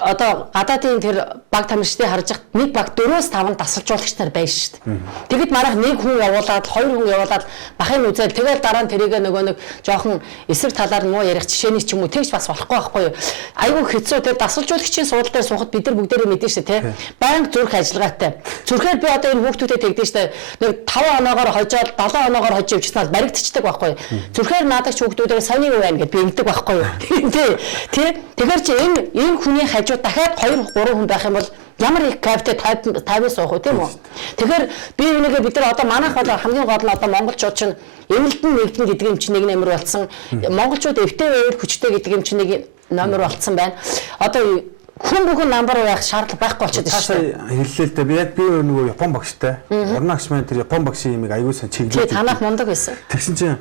одоо гадаадын тэр баг тамирчдыг харж хат нэг баг 4-5 дасгалжуулагч нар байна шүү дээ. Тэгэд манайх нэг хүн явуулаад, хоёр хүн явуулаад бахын үзэл тэгэл дараа нь тэрийг нөгөө нэг жоохон эсрэг талаар муу ярих жишээний ч юм уу тэгж бас болохгүй байхгүй юу. Айгүй хэцүү тэр дасгалжуулагчийн суудлын дээр суухад бид нар бүгдээрээ мэдэн шүү дээ, тий. Баян зүрх ажиллагаатай. Зүрхээр би одоо энэ хүүхдүүдэд тэгдэж шүү дээ. Нэг 5 оноогоор хожоод 7 оноогоор хожиж явчихснаа баригдчихдаг байхгүй юу. Зүрхээр наадаг хүүхдүүдээ сони юу байна гэд би ингэдэг байхгүй юу. Тий. Тэгэхээр чи энэ хүний дахиад 2-3 хүн байх юм бол ямар их капитал 50 суух уу тийм үү. Тэгэхээр би энийгээ бид нар одоо манайх бол хамгийн гол нь одоо монголчууд чинь эвэлдэн нэгдэн гэдэг юм чинь нэг нэмэр болсон. Монголчууд эвтэй байвал хүчтэй гэдэг юм чинь нэг номер болсон байна. Одоо хүн бүхэн намбар байх шаардлага байхгүй болчиход байна шүү дээ. Хэллээ л дээ. Би нөгөө Япон багштай. Урнагч маань тэр Япон багшийн имийг аягүй сан чиглэлээ. Танах мундаг байсан. Тэгсэн чинь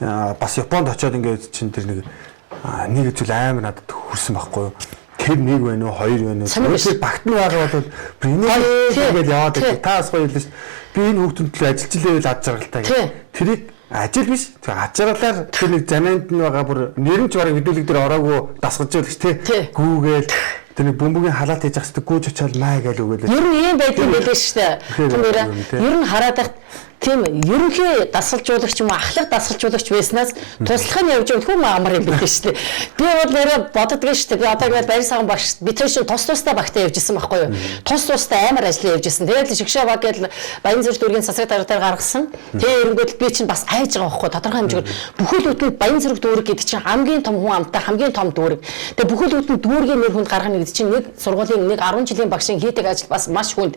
бас Японд очиод ингээд чинь тэр нэг зүйл амар надад хүрсэн байхгүй юу. Тэр нэг байна уу, хоёр байна уу? Тэр багт нь байгаа бол энийг ингээд яваад байгаа. Та бас гоё хэлсэн шүү. Би энэ хүүхдүүнтэй ажиллаж ирэвэл ад жаргалтай гэх. Тэрийг ажил биш. Ад жаргалаар тэр нэг заминд нь байгаа бүр нэрнч бараг хөдөлгөг дээр ороогүй дасгаж ийл тий. Гүүгээл тэр нэг бөмбөгийн халаат хийж ахсдаг гүүж очиад маа гээл үгээл. Ер нь ийм байдсан байлээ шүү дээ. Тэр ер нь хараад байхад тийм ерөнхий дасгалжуулагч юм ахлах дасгалжуулагч байснаас туслах нь явж байгаа хүн амар юм билээ шүү дээ. Би бол нэрээ боддгоо шүү дээ. Би одоо ингээд баяр саган багш би тэр шин тус тустай багтаа явж исэн байхгүй юу. Тус тустай амар ажиллаа явж исэн. Тэгээд шигшээ баг гэдэл баян зэрэг дүүргийн засаг даргатай гаргасан. Тэгээ эрэнгүүт би чинь бас айж байгаа байхгүй тодорхой хэмжээгээр бүхэл бүтэн баян зэрэг дүүрэг гэдэг чинь хамгийн том хүн амтай хамгийн том дүүрэг. Тэгээ бүхэл бүтэн дүүргийн нэр хүнд гаргах гэдэг чинь нэг сургуулийн нэг 10 жилийн багшийн хийдэг ажил бас маш хүнд.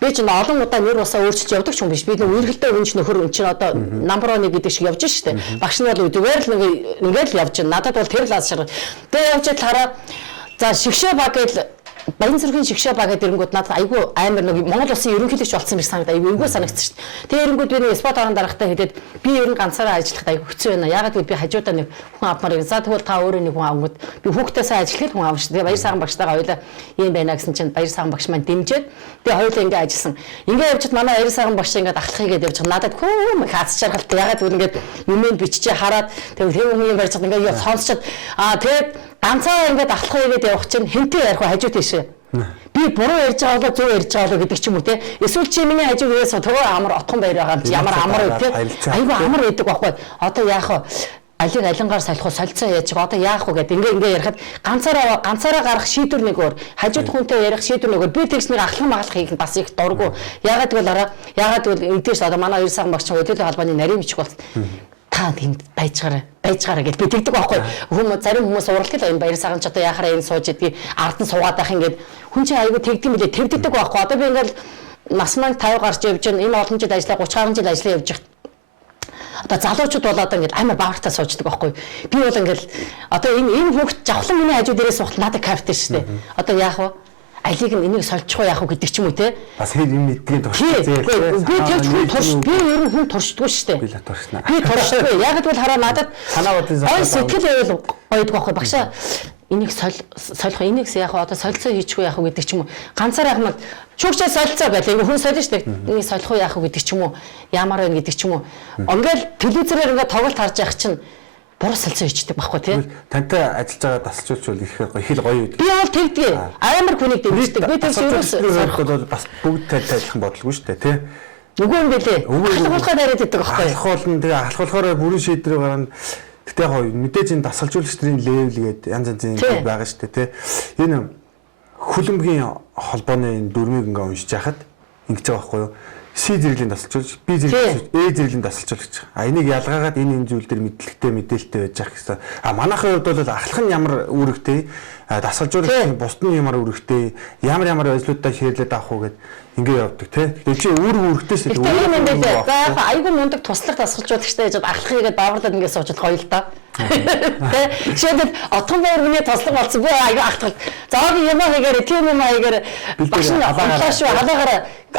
Би чинь олон удаа нэр усаа өөрчилж явдаг ч юм биш. Би үргэлтэй өнч нөхөр энэ чинь одоо номер 1 гэдэг шиг явж штэ. Багш нь бол зүгээр л ингээд л явж байна. Надад бол тэр л аз шаргал. Тэгээ явж хараа за шигшээ баг гэл баян зэргийн шигшээ баг гэдэг ирэнгүүд надад айгүй амар нэг Монгол улсын ерөнхийлөгч болсон гэж санагдаа айгүй эвгүй санагдсан шүү дээ. Тэгээ ирэнгүүд би нэг спорт орон дарагтай хэдээд би ер нь ганцаараа ажиллахад айгүй хэцүү байна. Ягаад гэвэл би хажуудаа нэг хүн авмаар за тэгвэл та өөрөө нэг хүн авангууд би хүүхдээ сайн ажиллахад хүн авна шүү. Тэгээ баяр саган багштайгаа хоёлаа ийм байна гэсэн чинь баяр саган багш маань дэмжиж тэгээ хоёлаа ингээ ажилласан. Ингээ явчихад манай баяр саган багш ингээ ахлахыг гээд явж байгаа. Надад хөө хаац чаргалтай ягаад гэвэл ингээ юмэнд биччихээ хараад тэгээ юм барьж байгаа ингээ сонсчод тэгээд ганцаа ингээд ахлах игээд явах чинь хинтээ ярих хажуу тийшээ. Би буруу ярьж байгаа болоо зөв ярьж байгаа болоо гэдэг ч юм уу те. Эсвэл чи миний хажуу ирээс төгөө амар отхон баяр байгаа юм чи ямар амар вэ те. Айгүй амар байдаг байхгүй. Одоо яах вэ? Алиг алингаар салих уу солилцоо яаж байгаа одоо яах вэ гэдэг ингээ ярихад ганцаараа гарах шийдвэр нэг өөр хажууд хүнтэй ярих шийдвэр нэг өөр би тэгснээр ахлах магалах хийх бас их дурггүй. Ягаад гэвэл эндээс одоо манай хоёр саган багч хөдөлгөөний холбооны нарийн бичих болсон. Та тэнд байжгаараа гэж би тэгдэг байхгүй. Зарим хүмүүс уралдал энэ баяр саган ч одоо яхаараа энэ сууж идгийг ард нь суугаад байх ингээд хүн чинь айгүй тэгдэг мөлий тэгдэг байхгүй. Одоо би ингээд нас маань 50 гарч явж байна. Энэ олон жил ажиллаа 30 гаруй жил ажиллаа явж байгаа. Одоо залуучууд болоод ингээд амар баартай сууждаг байхгүй. Би бол ингээд одоо энэ хүүхд жавхлан миний хажуу дээрээ суухад надад капитал шүү дээ. Одоо яах вэ? Алиг нь энийг сольчих уу яах вэ гэдэг ч юм уу те. Бас хэд юм мэдгийг туршдаг. Би тэгж хүн турш би ер нь хүн туршдаггүй шүү дээ. Би л туршна. Би туршдаггүй. Яг л хараа надад санаа бодлын сэтгэл байвал гоёд байхгүй багшаа энийг солих энийг яах вэ одоо солилцоо хийчихгүй яах вэ гэдэг ч юм уу. Ганцаар яах нь чүгчээ солилцоо байлаа. Хүн солино шүү дээ. Энийг солих уу яах вэ гэдэг ч юм уу. Ямар байна гэдэг ч юм уу. Ингээл телевизээр ингээд тоглолт харж явах чинь буруу солилцоо хийдэг байхгүй тий. Тантай ажиллаж байгаа дасгалжуулагч бол их л гоё үү. Би бол тэгдэг. Амар хүнийг дэмждэг. Би тэгс ерөөс бол бас бүгд тантай адилхан бодлого шүү дээ тий. Үгүй юм бэлээ. Ахлахуулахад яриад байдаг байхгүй. Ахлахуул нь тэгээ ахлахуулахаараа бүрэн шийдвэр гаргана. Гэтэ яг мэдээж энэ дасгалжуулагчдын левел гээд янз янзын байгаа шүү дээ тий. Энэ хөлбөмбөгийн холбооны энэ дүрмийг ингээ уншиж яхад ингэж байгаа байхгүй юу. C зэрэглэлийн дасгалжуулагч, B зэрэглэлийн A зэрэглэлийн дасгалжуулагч. Энийг ялгаагаад энэ зүйл дээр мэдлэгтэй мэдээлэлтэй байж ах гэсэн. Манайхын хувьд бол ахлах нь ямар үүрэгтэй, дасгалжуулагч бусд нь ямар үүрэгтэй, ямар ажлуудаа шийрлээд авах уу гэд ингээ явдаг тий. Тэгээ чи үүрэгтэйс л за айгүй мундаг туслах дасгалжуулагчтай гэж ахлахыгээд бааварлаад ингээ суучод гоё л да. Тэ шийдэл отхон байр хүний тослог болсон би айгүй ахтал. Зааг юм хийгээр тийм юм хийгээр багш нь халаагаар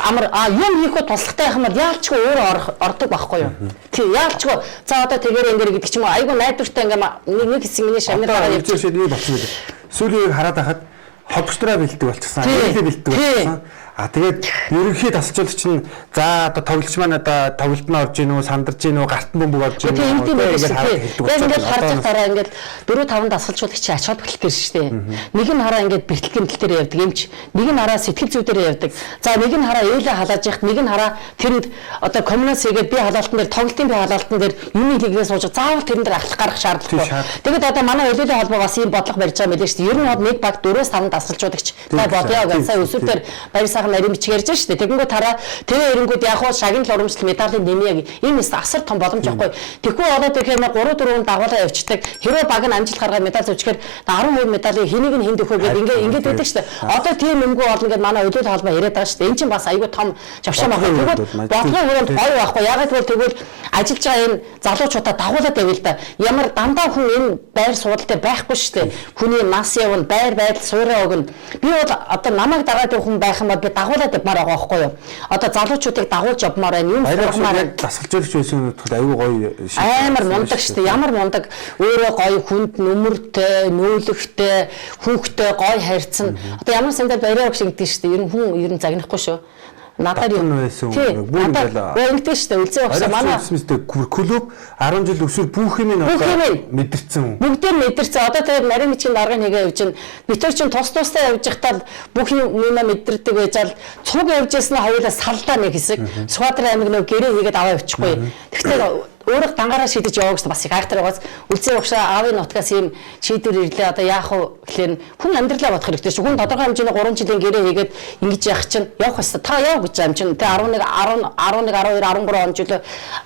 амар юм хийхөө туслахтай байх юм бол яалчгүй өөрөө ордог байхгүй юу. Тий яалчгүй. За одоо тэгэр ингээ гэдэг ч юм уу айгүй найдвартай ингээ нэг хэсэг миний шамнараа явж нэг болсон юм. Сүүлийн хараад байхад ховчтраа бэлддэг болчихсон. Нэлээ бэлддэг болчихсон. Тэгээд ерөнхий дасгалжуулагч нь за одоо тоглогч маань одоо тоглолт нь орж ийн үү, сандарч ийн үү, гартан бөмбөг орж ийн үү гэдэг. Тэгээд харж тараа ингээд 4-5 дасгалжуулагч ач холбогдол дээр шүү дээ. Нэг нь хараа ингээд бэлтгэл гэмтэл дээр явдаг юмч, нэг нь хараа сэтгэл зүй дээр явдаг. За нэг нь хараа ээлээ халааж яхад, нэг нь хараа тэрэнд одоо коммуниц хийгээд би халаалтан дээр тоглолтын би халаалтан дээр юм хийгээ сууж заавал тэрэн дээр ахлах гарах шаардлагатай. Тэгээд одоо манай хөлөөлийн холбоо бас ийм бодлого барьж байгаа мэлээ шүү дээ. Ер нь нэг баг 4-5 дасгалжуулагч та бодё гэж сая өсвөр дээр баяр нарийн бичиг ярьж штэ. Тэгэнгүүт хараа тэгээ эрэнгүүд яг хуу шагнал урамжлал медалийн нэмье энэ асар том боломж байхгүй. Тэгэхгүй ороод ирэхээр 3-4 дагуулаа явчихдаг. Хэрвээ баг нь амжилт гаргаад медаль зөвчгээр 10% медалийн хэнийг нь хинд өгөх гэдэг ингээд байдаг штэ. Одоо тийм юмгүй болно гэдээ манай хөлөөлөл холбоо яриад байгаа штэ. Энд чинь бас айгүй том жавшаа байгаа. Тэгвэл бодлогын хүрээнд гоё байхгүй. Ягаад тэгвэл ажиллаж байгаа энэ залуучуудаа дагуулад байвал да. Ямар дандаа хүн энэ байр суудалтай байхгүй штэ. Хүний нас явна, байр байдал суурай өгнө. Би бол одоо намайг дагаад явах хүн байх юм бол дагуулад явмаар байгаа байхгүй юу. Одоо залуучуудыг дагуулж явмаар байна. Юм сургамаар дасгалжуулагч байсан гэдэгт аюу гоё амар мундаг шүү дээ. Ямар мундаг өөрөө гоё хүнд нүмертэй, нөөлөгтэй, хүүхдэд гоё харьцсан. Одоо ямар сандаа баяраа өгш гэдэг шүү дээ. Ер нь загнахгүй шүү. Надад юм байсан бүр ингээл ингэдэж штэ үлзээ багш манай клуб 10 жил өсвөр бүх юм мэдэрсэн. Бүгдээр мэдэрсэн. Одоо тэгээд нарийн бичгийн даргыг нэгээ явж байна. Бид төр чинь тустай явж байхдаа бүх юм мэдэрдэг байж ал цуг явж яснаа хоёулаа салдаа нэг хэсэг. Сүхбаатар аймаг нөө гэрээ хийгээд аваа явчихгүй. Тэгвэл өөрөө дангаараа шийдэж яваа гэж бас их айхтар байгаас үлзээ багшаа аавын нутгаас ийм шийдвэр ирлээ. Одоо яах вэ гэхээр хүн амьдралаа бодох хэрэгтэй шүү. Хүн тодорхой хэмжээний 3 жилийн гэрээ хийгээд ингэж яах чинь явах хэвээр та яв гэж юм чинь тэ 11 12 13 он жилөө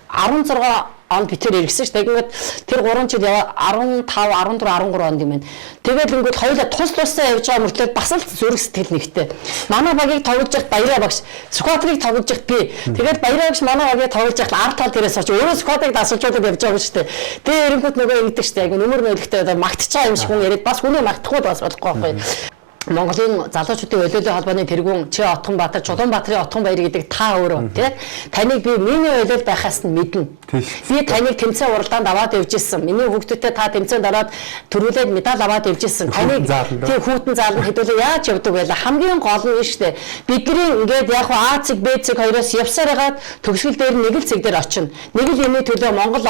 16 он битэр иргэсэн шүү. Тэгэнгүүт тэр 3 жил яваа 15 14 13 онд юм байна. Тэгээд ингээд хоёулаа тус тусаа явж байгаа мөртлөө бас л зүрх сэтгэл нэгтэй. Манай багийг тоглож яхад баяраа багш Сүхбаатарыг тоглож яхад би тэгээд баяраа багш манай багийг тоглож яхад ард тал дээрээс очиж өөрөө Сүхбаатарыг дасгалжуулаад явж байгаа шүү дээ. Тэгээ эрэнгүүт нөгөө ингэдэг шүү дээ. Айгу нөмөр нөлөгтэй одоо магтж байгаа юм шиг хүн яриад бас хүний магтахгүй бас болохгүй байхгүй. Монголын залуучуудын хөлөөлийн холбооны тэргүүн чи Отгонбаатар, Чулуунбаатарын Отгон баяр гэдэг та өөрөө тий таныг би миний хөлөөл байхаас нь мэднэ. Би таныг тэмцээн уралдаанд аваад явж ирсэн. Миний хүүхдүүдтэй та тэмцээнд ороод төрүүлээд медаль аваад явж ирсэн. Таныг тий хүүтэн заалан хэдүүлээ яаж явдаг байла хамгийн гол нь шүү дээ. Бидний ингээд яг А цэг Б цэг хоёроос явсаар хагаад төгсгөл дээр нэг л цэг дээр очино. Нэг л юмны төлөө Монгол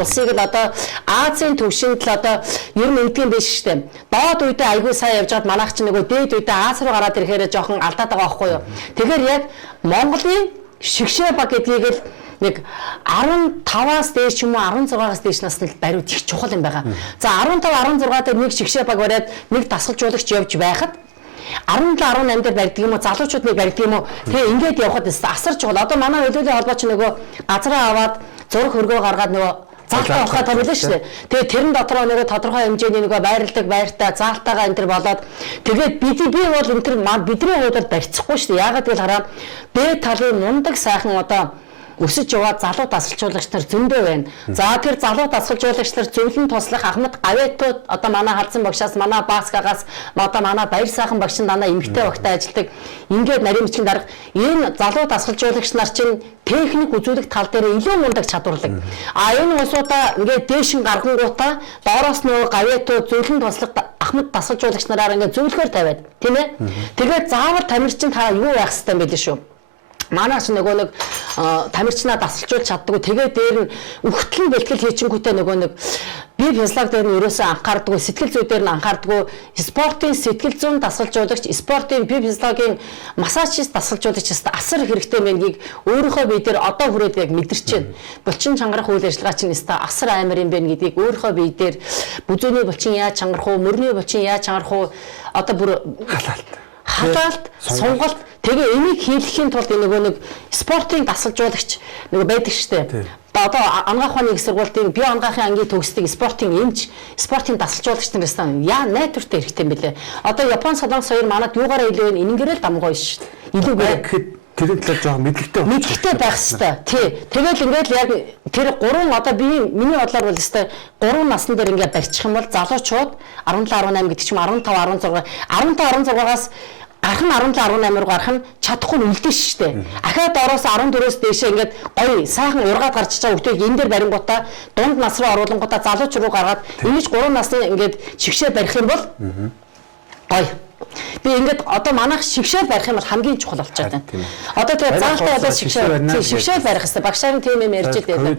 улсыг л одоо Азийн төвшөнд л одоо ер нь ингэдэг биш шүү дээ. Доод үедээ айгүй сайн явж байгаад манайх чинь нөгөө дээд үедээ Аз руу гараад ирэхээр жоохон алдаад байгаа байхгүй юу. Тэгэхээр яг Монголын шигшээ баг гэдгийг л нэг 15-аас дээш ч юм уу 16-аас дээш насны бариуд их чухал юм байгаа. За 15 16 дээр нэг шигшээ баг бариад нэг дасгалжуулагч явж байхад 17 18 дээр барьдаг юм уу залуучууд нэг барьдаг юм уу тэгээ ингээд явхад асар чухал. Одоо манай хөлөөлийн холбоо ч нөгөө газраа аваад зураг хөргөө гаргаад нөгөө заалтаа болохоо томлоо шүү дээ. Тэгээ тэрэн дотроо нөгөө тодорхой хэмжээний нөгөө байрладаг байртаа заалтаагаа энэ төр болоод тэгээд би бол энэ төр бидний хувьд бол барьцахгүй шүү дээ. Яагаад гэвэл хараа Б талын мундаг сайхан одоо өсөж яваад залуу дасгалжуулагч нар зөндөө байна. За тэр залуу дасгалжуулагч нар зөвлөн туслах Ахмад Гавьятууд одоо манай халдсан багшаас манай Бааскагаас одоо манай Баяр сайхан багш нь дандаа эмгтэй багтай ажилладаг. Ингээд нарийн бичгийн дарга энэ залуу дасгалжуулагч нар чинь техник үзүүлэх тал дээр илүү мундаг чадварлаг. А энэ усуудаа ингээд дээшин гаргангуудаа доороос нөгөө Гавьятууд зөвлөн туслах Ахмад дасгалжуулагч нараар ингээд зөвлөхөр тавиад тийм ээ. Тэгээд заавал тамирчин та юу яах хэрэгтэй юм бэ шүү. Манаас нөгөө нэг тамирчнаа дасгалжуулж чаддгүй тэгээ дээр нь өгтлэн бэлтгэл хийчихэнгүүтээ нөгөө нэг би физиолог дээр нь ерөөсөө анхаардгүй сэтгэл зүй дээр нь анхаардгүй спортын сэтгэл зүйн дасгалжуулагч спортын би физиологийн массажист дасгалжуулагч асар хэрэгтэй мэнгийг өөрийнхөө бие дээр одоо хүрээд яг мэдэрч байна. Булчин чангарах үйл ажиллагаа чинь асар амар юм байна гэдгийг өөрийнхөө бие дээр бүзүүний булчин яаж чангарах уу, мөрний булчин яаж чангарах уу одоо бүр халаалт, сонголт тэгээ энийг хийхин тулд нөгөө нэг спортын дасгалжуулагч нөгөө байдаг штэ. Одоо ангаах ухааны их сургуулийн бие ангаахын ангийн төгсдгийг спортын эмч, спортын дасгалжуулагч нараас яа найдвартай хэрэгтэй юм бэлээ. Одоо Япон солонгос хоёр манад юугаараа илүү энэнгээр л дамгой шүү дээ. Илүүгээр гэхэд тэрийн талаар жоохон мэдлэгтэй байх хэрэгтэй. Тий. Тэгэл ингээд яг тэр 3 одоо миний бодлоор бол өстой 3 насны дээр ингээд барьчих юм бол залуучууд 17 18 гэдэг чим 15 16 16-аас гарах нь 17 18 руу гарах нь чадахгүй нь үлдэн шүү дээ. Ахаад ороос 14-өөс дээшээ ингээд гоё сайхан ургаад гарч байгаа хүмүүсийг энэ дээр барингуудаа дунд нас руу оруулангуудаа залууч руу гаргаад ингэж 3 насны ингээд шигшээ барих юм бол гоё. Би ингээд одоо манайх шигшээ барих юм бол хамгийн чухал болчиход байна. Одоо тэгээ заалтаа одоо шигшээ барих хэрэгтэй. Багшаарын тийм юм ярьж байдаг.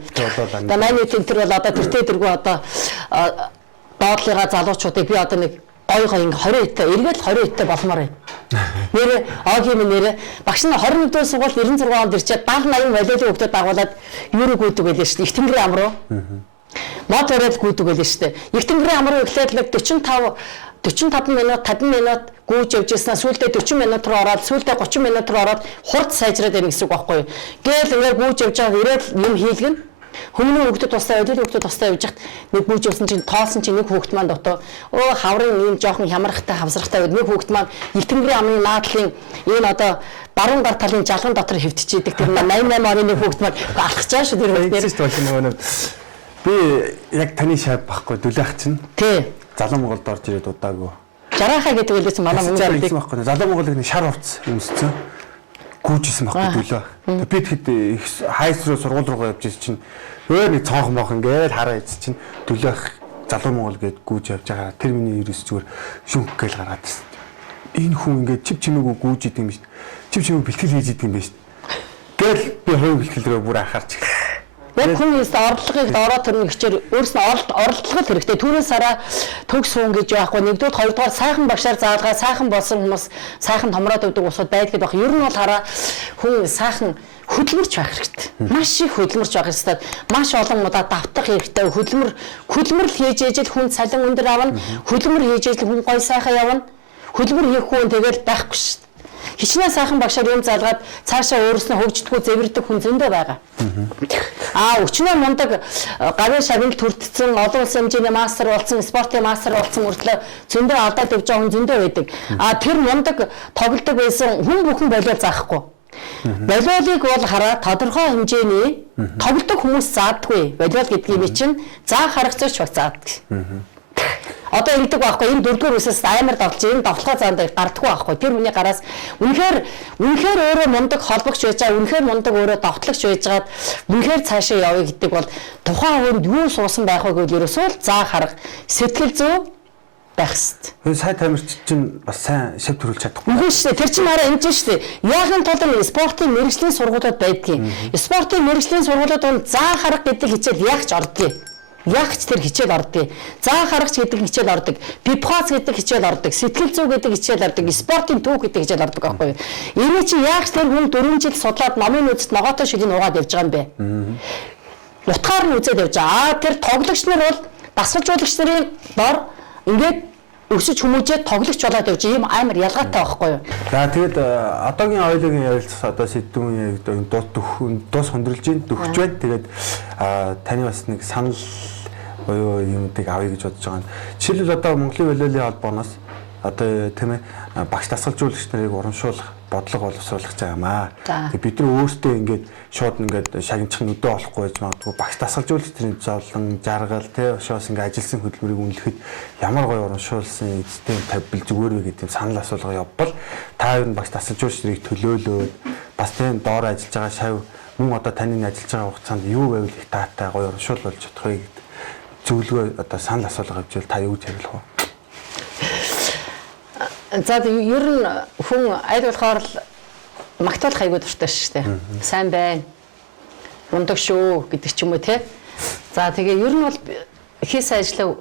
Одоо манай тентэр бол одоо тэртээ дэргүү одоо доотлыгаа залуучуудыг би одоо нэг гоё ингээ 20 этэй эргээд 20 этэй болмоор байна. Нэрээ Огийн нэрээ багш нь 21-р сургууль 96 онд ирчээд 70 80 волейбол хөгтөд дагуулад юу гүйдэг байлээ шүү дээ. Их тэнгэрийн ам руу. Мод өрөөд гүйдэг байлээ шүү дээ. Их тэнгэрийн ам руу эхлээд л 45 минут 50 минут гүйж явж ирсэн. Сүүлдээ 40 минут руу ороод сүүлдээ 30 минут руу ороод хурд сайжраад байна гэсэн үг байхгүй юу. Гээл ингээ гүйж явж байгаа ирээд юм хийлгэн. Хүмүүний хүүхдүүд тустай өдөрт хүүхдүүд тустай явж хат нэг гүйж явсан чинь тоосон чинь нэг хүүхд маань дотоо өө хаврын ийм жоохон хямрахтай хавсрахтай нэг хүүхд маань их тэнгэрийн амны наадлын энэ одоо баруун гар талын жалган дотор хөвтчихийдэг тэр 88 оны нэг хүүхд маань алхаж байгаа шүү тэр хүүхд. Би яг таны шав байхгүй дүлээх чинь. Тий. Залуу Монголд орж ирээд удаагүй. Жарахаа гэдэг үлээс манай Монгол байхгүй. Залуу Монголыг нэг шар хувцс өмсцэн. Гүүжсэн байхгүй дүлээ. Би тэгэхэд их хайс руу сургууль руугаа явж ирсэн чинь нэг цонхон мохон гээл хараа ийц чинь дүлээх залуу Монгол гээд гүүж явж байгаа. Тэр миний ерөөс зүгээр шүнх гээл гараад ирсэн. Энэ хүн ингээд чив чимээгүй гүүж идэм биш. Чив чимээ бэлтгэл хийж идэм биш. Гээл би хувь бэлтгэл рүү бүр анхаарч. Яг хүн орлогыг ороод төрнө гэчээр өөрснөө оролдлого хэрэгтэй. Түүнээс сараа төгс суун гэж яахгүй. Нэгдүгээр хоёрдугаар сайхан багшаар заалгаа сайхан болсон хүмүүс сайхан томроод өгдөг усуд байдаг байх. Ер нь бол хараа хүн сайхан хөдөлмөрч байх хэрэгтэй. Маш их хөдөлмөрч байх хэрэгтэй. Маш олон удаа давтах хэрэгтэй. Хөдөлмөр л хийж ижил хүн цалин өндөр авна. Хөдөлмөр хийж ижил хүн гой сайхан явна. Хөдөлмөр хийх хүн тэгэл байхгүй шүү дээ. Хичнээн сайхан багшаар юм заалгаад цаашаа өөрснөө хөгждөггүй зэвэрдэг хүн зөндөө байгаа. Өчнөө мундаг гавьяа шагналд төртсөн, олон улсын хэмжээний мастер болсон, спортын мастер болсон мөртлөө зөндөө алдаад явж байгаа хүн зөндөө байдаг. Тэр мундаг тоглодог байсан хүн бүхэн болоо заахгүй. Волейболыг бол хараа тодорхой хэмжээний тоглодог хүмүүс заадаггүй. Волейбол гэдэг юм чинь заах харагцаач баг заадаг. Одоо ингэдэг байхгүй энэ 4-р үсээс амар давталж энэ давталгаа заанд гардаггүй байхгүй тэр хүний гараас үнэхээр өөрөө мундаг холбогч байж байгаа үнэхээр мундаг өөрөө давтлагч байжгаад үнэхээр цаашаа явъя гэдэг бол тухайн хүнд юу суусан байх вэ гэвэл ерөөсөө л заа харах сэтгэл зүй байх хэрэгтэй. Сай тамирч чинь бас сайн шав төрүүлж чадахгүй. Үгүй шүү дээ тэр чинь арай энэ шүү дээ. Яахан тулд спортын мэргэжлийн сургуулиуд байдгийн. Спортын мэргэжлийн сургуулиуд заа харах гэдэг хичээл яг ч ордгийг. Яг ч тэр хичээл ордог. Заа харагч гэдэг хичээл ордог. Пипхоц гэдэг хичээл ордог. Сэтгэл зүй гэдэг хичээл ордог. Спортын түүх гэдэг хичээл ордог байхгүй юу? Энэ чинь яг ч тэр хүн 4 жил судлаад номын үзэст ногоотой шилийн угаад явж байгаа юм бэ. Утгаар нь үзээд явж байгаа. Тэр тоглогч нар бол дасгалжуулагч нарын дор ингээд өсөж хүмүүжээд тоглогч болоод явж ийм амар ялгаатай байхгүй юу? За тэгээд одоогийн ойлогийн ярилцах одоо сэдвүүн яг дуус хөндрөлж байна, дөхөж байна. Тэгээд таны бас нэг санал буюу юмдыг авъя гэж бодож байгаа. Жишээлбэл одоо Монголын волейболын холбооноос одоо тийм ээ багш дасгалжуулагч нарыг урамшуулах бодлого боловсруулах гэж байгаамаа. Тэгээд бид нар өөрсдөө ингээд шууд ингээд шагнах нүдээ олохгүй байж магадгүй багш дасгалжуулагчдын зовлон жаргал тий шоос ингээд ажилласан хөдөлмөрийг үнэлэхэд ямар гоё урамшуулсан эцтэй тавьбал зүгээр вэ гэдэг санал асуулга явбал та хоёр нь багш дасгалжуулагч нарыг төлөөлөөд бас тийм доор ажиллаж байгаа шав мөн одоо таны ажиллаж байгаа хугацаанд юу байвал их таатай гоё урамшуул болж чадах вэ гэдэг зөвлөгөө одоо санал асуулга авчвал та юу гэж хариулах вэ? За ер нь хүн аль болохоор магтаал хайгуу дуртай шүү дээ. Сайн байна. Мундаг шүү гэдэг ч юм уу те. За тэгээ ер нь бол хийсэн ажлаа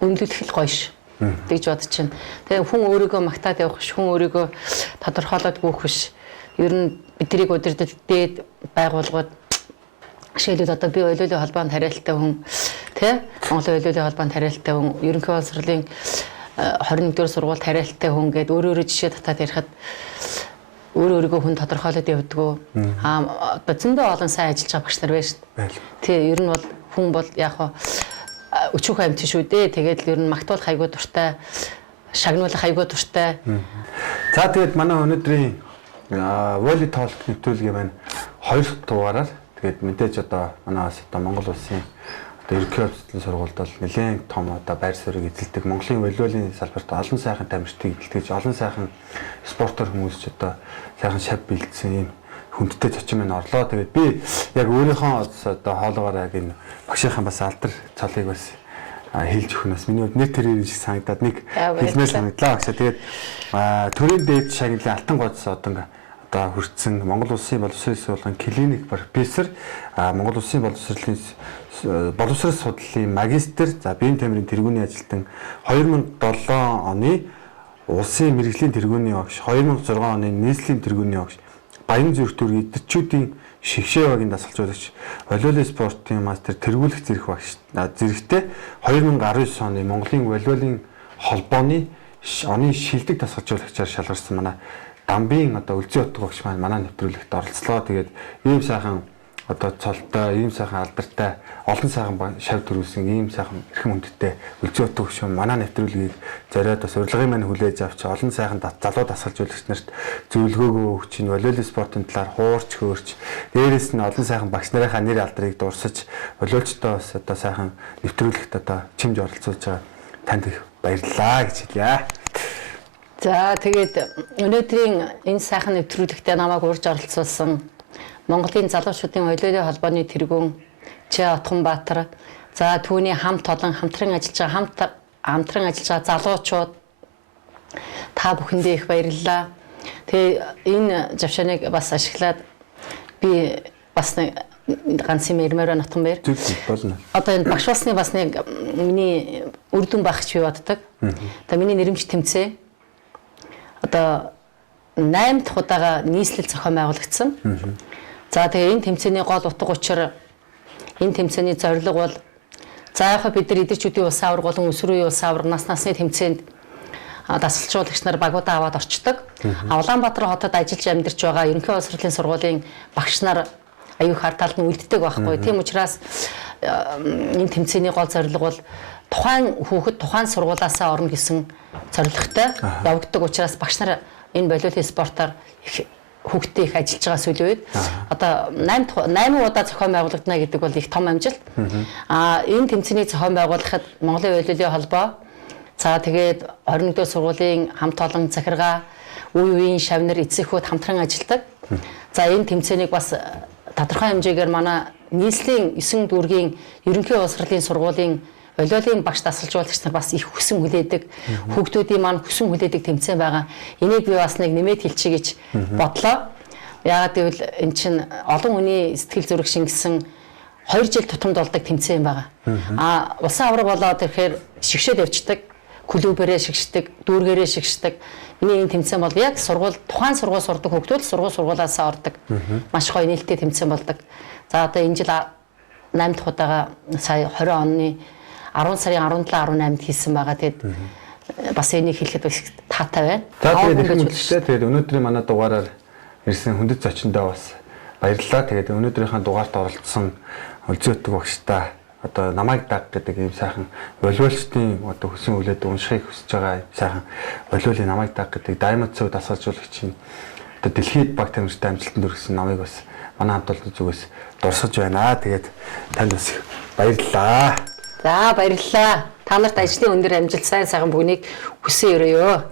өндөрлөх л гоё ш. Тэгж бодож байна. Тэгээ хүн өөрийгөө магтаад явах ш, хүн өөрийгөө тодорхойлоод гүйх биш. Ер нь бидрийг удирдах дээд байгууллагууд жишээлбэл одоо би волейболын холбоонд хариалтай хүн тий Монголын волейболын холбоонд хариалтай хүн ерөнхий боловсролын 21-р сургуульд тариалтай хүн гээд өөрөө жишээ татаад ярихад өөрийгөө хүн тодорхойлоод явдггүй. Одоо зөндөө олон сайн ажиллаж байгаа багш нар байна шүү дээ. Тий, ер нь бол хүн бол яг хаа өчүүх амьд шүү дээ. Тэгээд ер нь магтуулах хайгуу дуртай, шагнуулах хайгуу дуртай. За тэгээд манай өнөөдрийн Volley Talk нэвтрүүлгээ маань 2 дугаараар тэгээд мэдээж одоо манай бас одоо Монгол улсын одоо ерөнхий хувьцатлын сургуульд бол нэлээд том одоо байр суурийг эзэлдэг Монголын волейболын салбарт олон сайхан тамирчдыг эзэлдэг олон сайхан спортоор хүмүүс ч одоо сайхан шав бэлдсэн юм хүндтэй зочин маань орлоо. Тэгээд би яг өөрийнхөө одоо хоолоогоор яг энэ багшийнхаа бас алдар цолыг бас хэлж өгнө бас миний нэг тэрээр шиг санагдаад нэг хэлмээр санагдлаа багшаа. Тэгээд төрийн дээд шагналын алтан гоц одоо хүртсэн Монгол улсын боловсролын сургуулийн клиник профессор, Монгол улсын боловсрол судлалын магистр, за биеийн тамирын тэргүүний ажилтан 2007 оны улсын мэрэгжлийн тэргүүний багш, 2006 оны нийслэлийн тэргүүний багш, Баян зүрх төр эдэрчүүдийн шигшээ багийн дасгалжуулагч, волейбол спортын мастер, тэргүүлэх зэрэг багш. Зэрэгтэй 2019 оны Монголын волейболын холбооны оны шилдэг дасгалжуулагчаар шалгарсан манай Дамбын одоо Үлзий утга багш маань манай нэвтрүүлэгт оролцлоо. Тэгээд ийм сайхан одоо цолтой, ийм сайхан алдартай, олон сайхан шав төрүүлсэн ийм сайхан эрхэм хүндтэй Үлзий утга багш манай нэвтрүүлгийг зориод бас урилгын маань хүлээж авч олон сайхан залуу дасгалжуулагч нарт зөвлөгөөгөө өгч, волейбол спортын талаар хуурч хөөрч, дээрээс нь олон сайхан багш нарынхаа нэр алдрыг дурсаж, волейболчдоо бас одоо сайхан нэвтрүүлэгт одоо чимж оролцуулж байгаа танд их баярлалаа гэж хэлье. За тэгээд өнөөдрийн энэ сайхан нэвтрүүлэгтээ намайг урьж оролцуулсан Монголын залуучуудын волейболын холбооны тэргүүн Ч Отгонбаатар, за түүний хамт олон хамтран ажиллаж байгаа залуучууд та бүхэндээ их баярлалаа. Тэгээ энэ завшааныг бас ашиглаад би бас нэг ганц юм ярмаар нотхон байр. Болно. Одоо энэ багш болсны бас нэг миний үр дүн багч би боддог. Одоо миний нэрмж тэмцээ одоо 8 дахь удаага нийслэл зохион байгуулагдсан. За тэгээ энэ тэмцээний гол утга учир, энэ тэмцээний зорилго бол за яг бид нар эдэрчүүдийн улс аварга болон өсвөрийн улс аварга насны тэмцээнд дасгалжуулагч нар багуудаа аваад орчдог. Улаанбаатар хотод ажиллаж амьдарч байгаа ерөнхий боловсролын сургуулийн багш нар аюу их ардталд нь үлддэг байхгүй. Тийм учраас энэ тэмцээний гол зорилго бол тухайн хүүхэд тухайн сургуулиасаа орно гэсэн зорилготой явагддаг учраас багш нар энэ волейболын спортоор их хүүхдээ их ажиллаж байгаа сүүлийн үед одоо 8 удаа зохион байгуулагдана гэдэг бол их том амжилт. Энэ тэмцээний зохион байгуулахад Монголын волейболын холбоо, за тэгээд 21-р сургуулийн хамт олон захиргаа, үе үеийн шавнар эцсийнхүүд хамтран ажилладаг. За энэ тэмцээнийг бас тодорхой хэмжээгээр манай нийслэлийн 9 дүүргийн ерөнхий боловсролын сургуулийн волейболын багш дасгалжуулагч нар бас их хүсэн хүлээдэг, хүүхдүүдийн маань хүсэн хүлээдэг тэмцээн байгаа. Энийг би бас нэг нэмээд хэлчихье гэж бодлоо. Яагаад гэвэл эн чинь олон хүний сэтгэл зүрэг шингэсэн 2 жил тутамд болдог тэмцээн байгаа. Улсын аварга болоод ирэхээр шигшээд явждаг, клубээрээ шигшдэг, дүүргээрээ шигшдэг. Миний энэ тэмцээн бол яг тухайн сургууль сурдаг хүүхдүүд сургуулиасаа ордог. Маш гоё нээлттэй тэмцээн болдог. За одоо энэ жил 8 дахь удаага сая 20 оны 10 сарын 17-18-нд хийсэн байгаа. Тэгээд бас энийг хэлэхэд бас таатай байна. За тэгээд тэгээд өнөөдрийн манай дугаараар ирсэн хүндэт зочиндоо бас баярлалаа. Тэгээд өнөөдрийнхээ дугаарт оролцсон Үлзий утга багштай одоо намайг даг гэдэг ийм сайхан волейболчдын одоо хүсэн хүлээдэг уншихыг хүсэж байгаа сайхан волейболын намайг даг гэдэг Diamond Cove дасгалжуулагчийн одоо дэлхийд баг тамирчтай амжилтанд хүргэсэн намайг бас манай хамт олон зүгээс дурсаж байна. Тэгээд танд бас баярлалаа. За баярлалаа. Та нарт ажлын өндөр амжилт, сайн сайхан бүгнийг хүсэн өрөөё.